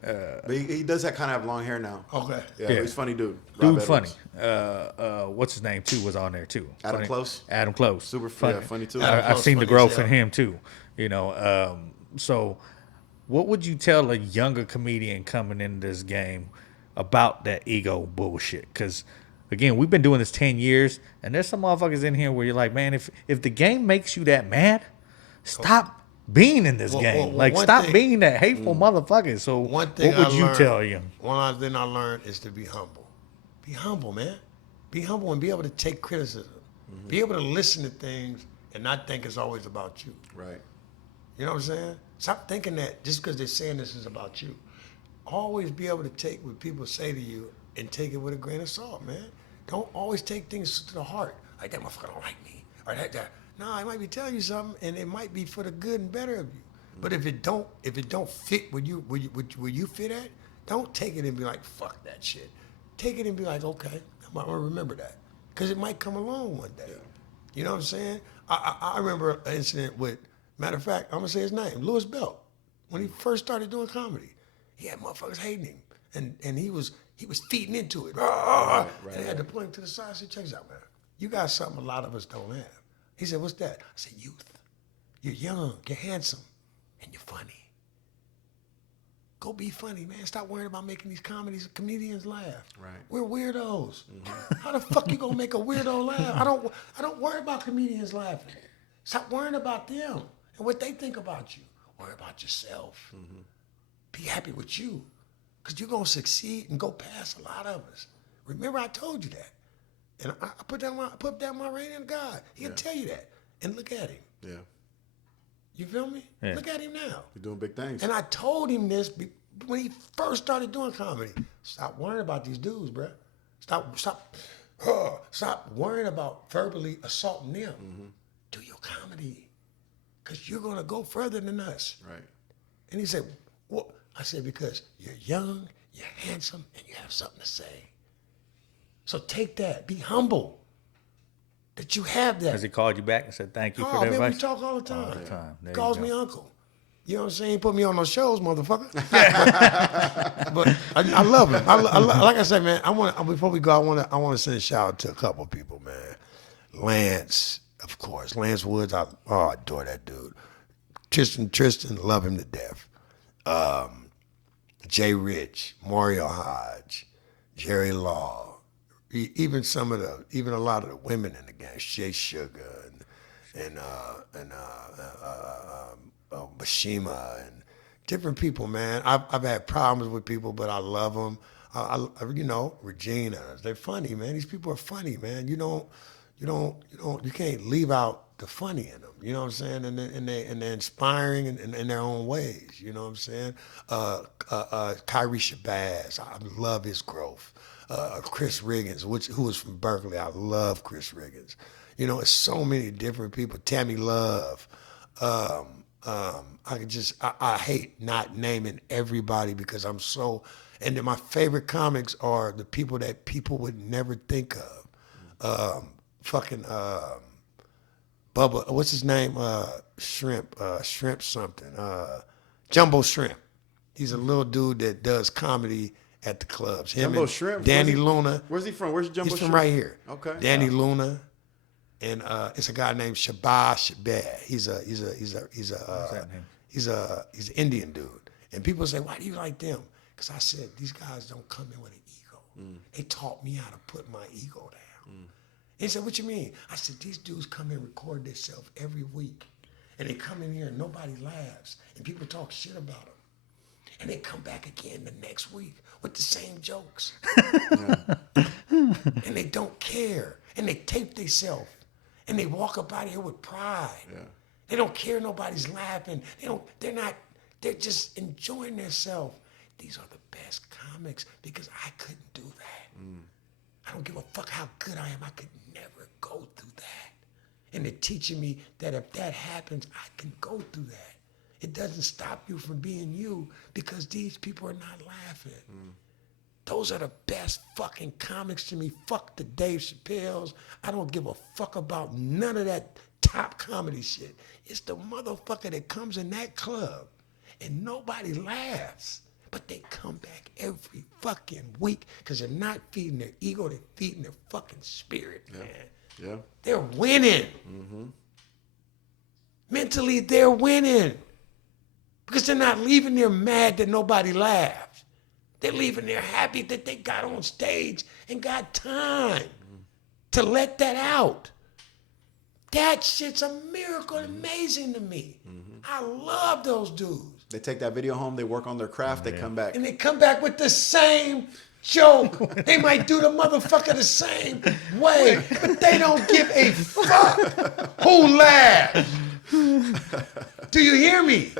he does that kind of have long hair now. Okay. Yeah, Yeah. he's a funny dude. Rob Dude, funny. Edwards. What's his name too was on there too. Adam Funny. Close? Adam Close. Super funny. yeah, funny too. Adam I've Close seen the funny as growth in hell. him too. You know, so what would you tell a younger comedian coming into this game about that ego bullshit? Because again, we've been doing this 10 years, and there's some motherfuckers in here where you're like, man, if the game makes you that mad, stop being in this game. Like, one stop thing- being that hateful motherfucker. So One thing what would I you learned, tell you? One thing I learned is to be humble. Be humble, man. Be humble and be able to take criticism. Be able to listen to things and not think it's always about you. Right. You know what I'm saying? Stop thinking that just because they're saying this is about you. Always be able to take what people say to you and take it with a grain of salt, man. Don't always take things to the heart. Like, that motherfucker don't like me. Or that. No, I might be telling you something, and it might be for the good and better of you. But if it don't fit where you fit at, don't take it and be like, fuck that shit. Take it and be like, okay, I'm gonna remember that. Because it might come along one day. You know what I'm saying? I remember an incident with, matter of fact, I'm gonna say his name, Louis Belt. When he first started doing comedy, he had motherfuckers hating him. And he was feeding into it. And I had to point him to the side and say, check this out, man. You got something a lot of us don't have. He said, what's that? I said, youth. You're young, you're handsome, and you're funny. Go be funny, man. Stop worrying about making these comedians laugh. Right. We're weirdos. How the fuck you gonna make a weirdo laugh? I don't worry about comedians laughing. Stop worrying about them and what they think about you. Worry about yourself. Be happy with you, because you're gonna succeed and go past a lot of us. Remember, I told you that, and I put down my reign in God. He'll tell you that, and look at him. Yeah. You feel me? Yeah. Look at him now. You're doing big things. And I told him this when he first started doing comedy. Stop worrying about these dudes, bruh. Stop worrying about verbally assaulting them. Do your comedy, because you're gonna go further than us. Right. And he said, "What?" I said, "Because you're young, you're handsome, and you have something to say. So take that. Be humble that you have that." Has he called you back and said thank you Oh for the man, advice? we talk all the time. All the time. There you Calls go. me uncle. You know what I'm saying? Put me on those shows, motherfucker. but I love him. Like I said, man. Before we go, I want to send a shout out to a couple of people, man. Lance, of course. Lance Woods. I adore that dude. Tristan, love him to death. Jay Rich, Mario Hodge, Jerry Law, even a lot of the women in the gang, Shay Sugar and Bashima and different people, man. I've had problems with people, but I love them. Regina, they're funny, man. These people are funny, man. You can't leave out the funny in them. You know what I'm saying? And they're inspiring in their own ways. You know what I'm saying? Kyrie Shabazz, I love his growth. Chris Riggins, who was from Berkeley, I love Chris Riggins. You know, it's so many different people. Tammy Love. I hate not naming everybody because I'm so. And then my favorite comics are the people that people would never think of. Bubba, what's his name? Shrimp something. Jumbo Shrimp. He's a little dude that does comedy at the clubs. Jumbo Shrimp? Danny Luna. Where's he from? Where's Jumbo He's Shrimp? from right here. Okay. Danny Luna. And it's a guy named Shabazz. He's an Indian dude. And people say, why do you like them? Because I said, these guys don't come in with an ego. They taught me how to put my ego down. He said, what you mean? I said, these dudes come in, record themselves every week. And they come in here and nobody laughs. And people talk shit about them. And they come back again the next week with the same jokes. And they don't care. And they tape themselves. And they walk up out of here with pride. Yeah. They don't care nobody's laughing. They're just enjoying themselves. These are the best comics because I couldn't do that. I don't give a fuck how good I am. I could never go through that. And they're teaching me that if that happens, I can go through that. It doesn't stop you from being you because these people are not laughing. Those are the best fucking comics to me. Fuck the Dave Chappelle's. I don't give a fuck about none of that top comedy shit. It's the motherfucker that comes in that club and nobody laughs. But they come back every fucking week because they're not feeding their ego, they're feeding their fucking spirit, man. Yeah. They're winning. Mentally, they're winning. Because they're not leaving there mad that nobody laughed. They're leaving there happy that they got on stage and got time to let that out. That shit's a miracle and amazing to me. I love those dudes. They take that video home, they work on their craft, they come back. And they come back with the same joke. They might do the motherfucker the same way, but they don't give a fuck who laughs. Do you hear me?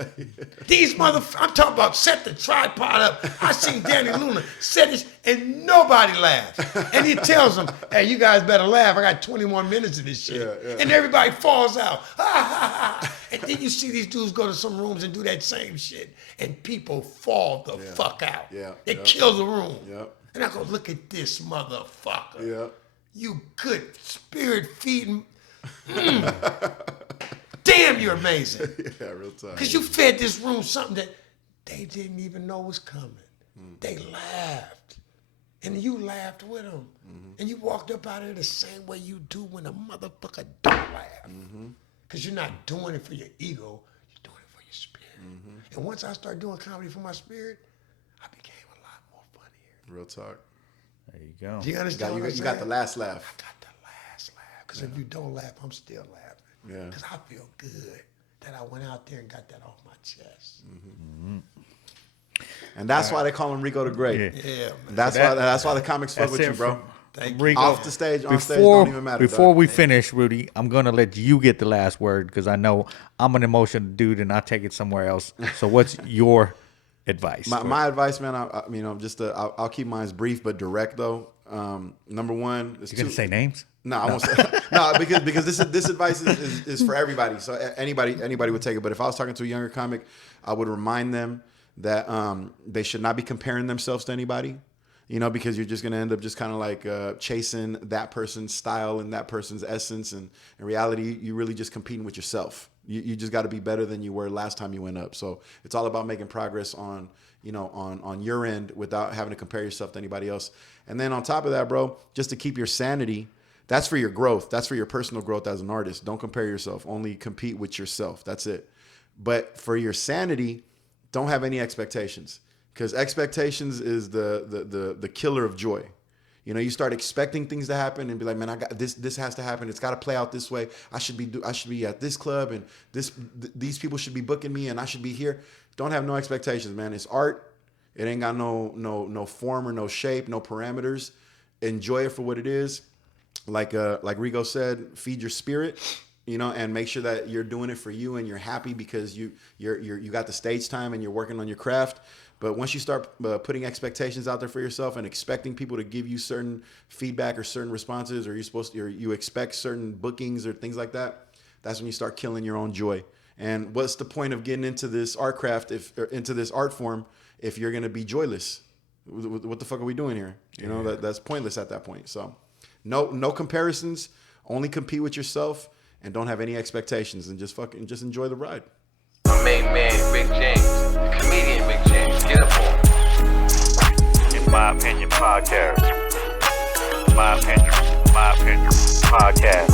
These motherfuckers, I'm talking about set the tripod up. I seen Danny Luna set it and nobody laughs. And he tells them, hey, you guys better laugh. I got 21 minutes of this shit. And everybody falls out. And then you see these dudes go to some rooms and do that same shit. And people fall the fuck out. They kill the room. And I go, look at this motherfucker. You good spirit feeding. Damn, you're amazing. Real time. Because you fed this room something that they didn't even know was coming. They laughed. And you laughed with them. And you walked up out of there the same way you do when a motherfucker don't laugh. Because you're not doing it for your ego, you're doing it for your spirit. And once I started doing comedy for my spirit, I became a lot more funnier. Real talk. There you go. Do you understand what I'm You saying? got the last laugh. I got the last laugh. Because if you don't laugh, I'm still laughing. Because I feel good that I went out there and got that off my chest. And that's why they call him Ricco Da Great. Yeah, man. That's why the comics fuck with you, bro. Ricco, Off the stage, on stage, don't even matter. Before we finish, Rudy, I'm gonna let you get the last word because I know I'm an emotional dude and I take it somewhere else. So, what's your advice? My advice, man. I'll keep mine brief but direct though. Number one, you're gonna say names? No, I won't say no because this advice is for everybody. So anybody would take it. But if I was talking to a younger comic, I would remind them that they should not be comparing themselves to anybody. You know, because you're just going to end up just kind of like chasing that person's style and that person's essence. And in reality, you're really just competing with yourself. You just got to be better than you were last time you went up. So it's all about making progress on, you know, on your end without having to compare yourself to anybody else. And then on top of that, bro, just to keep your sanity, that's for your growth. That's for your personal growth as an artist. Don't compare yourself. Only compete with yourself. That's it. But for your sanity, don't have any expectations, because expectations is the killer of joy. You know, you start expecting things to happen and be like, man, I got this. This has to happen. It's got to play out this way. I should be at this club, and these people should be booking me, and I should be here. Don't have no expectations, man. It's art. It ain't got no form or no shape, no parameters. Enjoy it for what it is. Like Rico said, feed your spirit, you know, and make sure that you're doing it for you and you're happy because you got the stage time and you're working on your craft. But once you start putting expectations out there for yourself and expecting people to give you certain feedback or certain responses, or you expect certain bookings or things like that, that's when you start killing your own joy. And what's the point of getting into this art craft into this art form if you're gonna be joyless? What the fuck are we doing here? You know, that's pointless at that point. So no comparisons. Only compete with yourself and don't have any expectations, and just enjoy the ride. My main man, Rick James, the comedian Rick James, get up on. In my opinion, podcast. My opinion, podcast.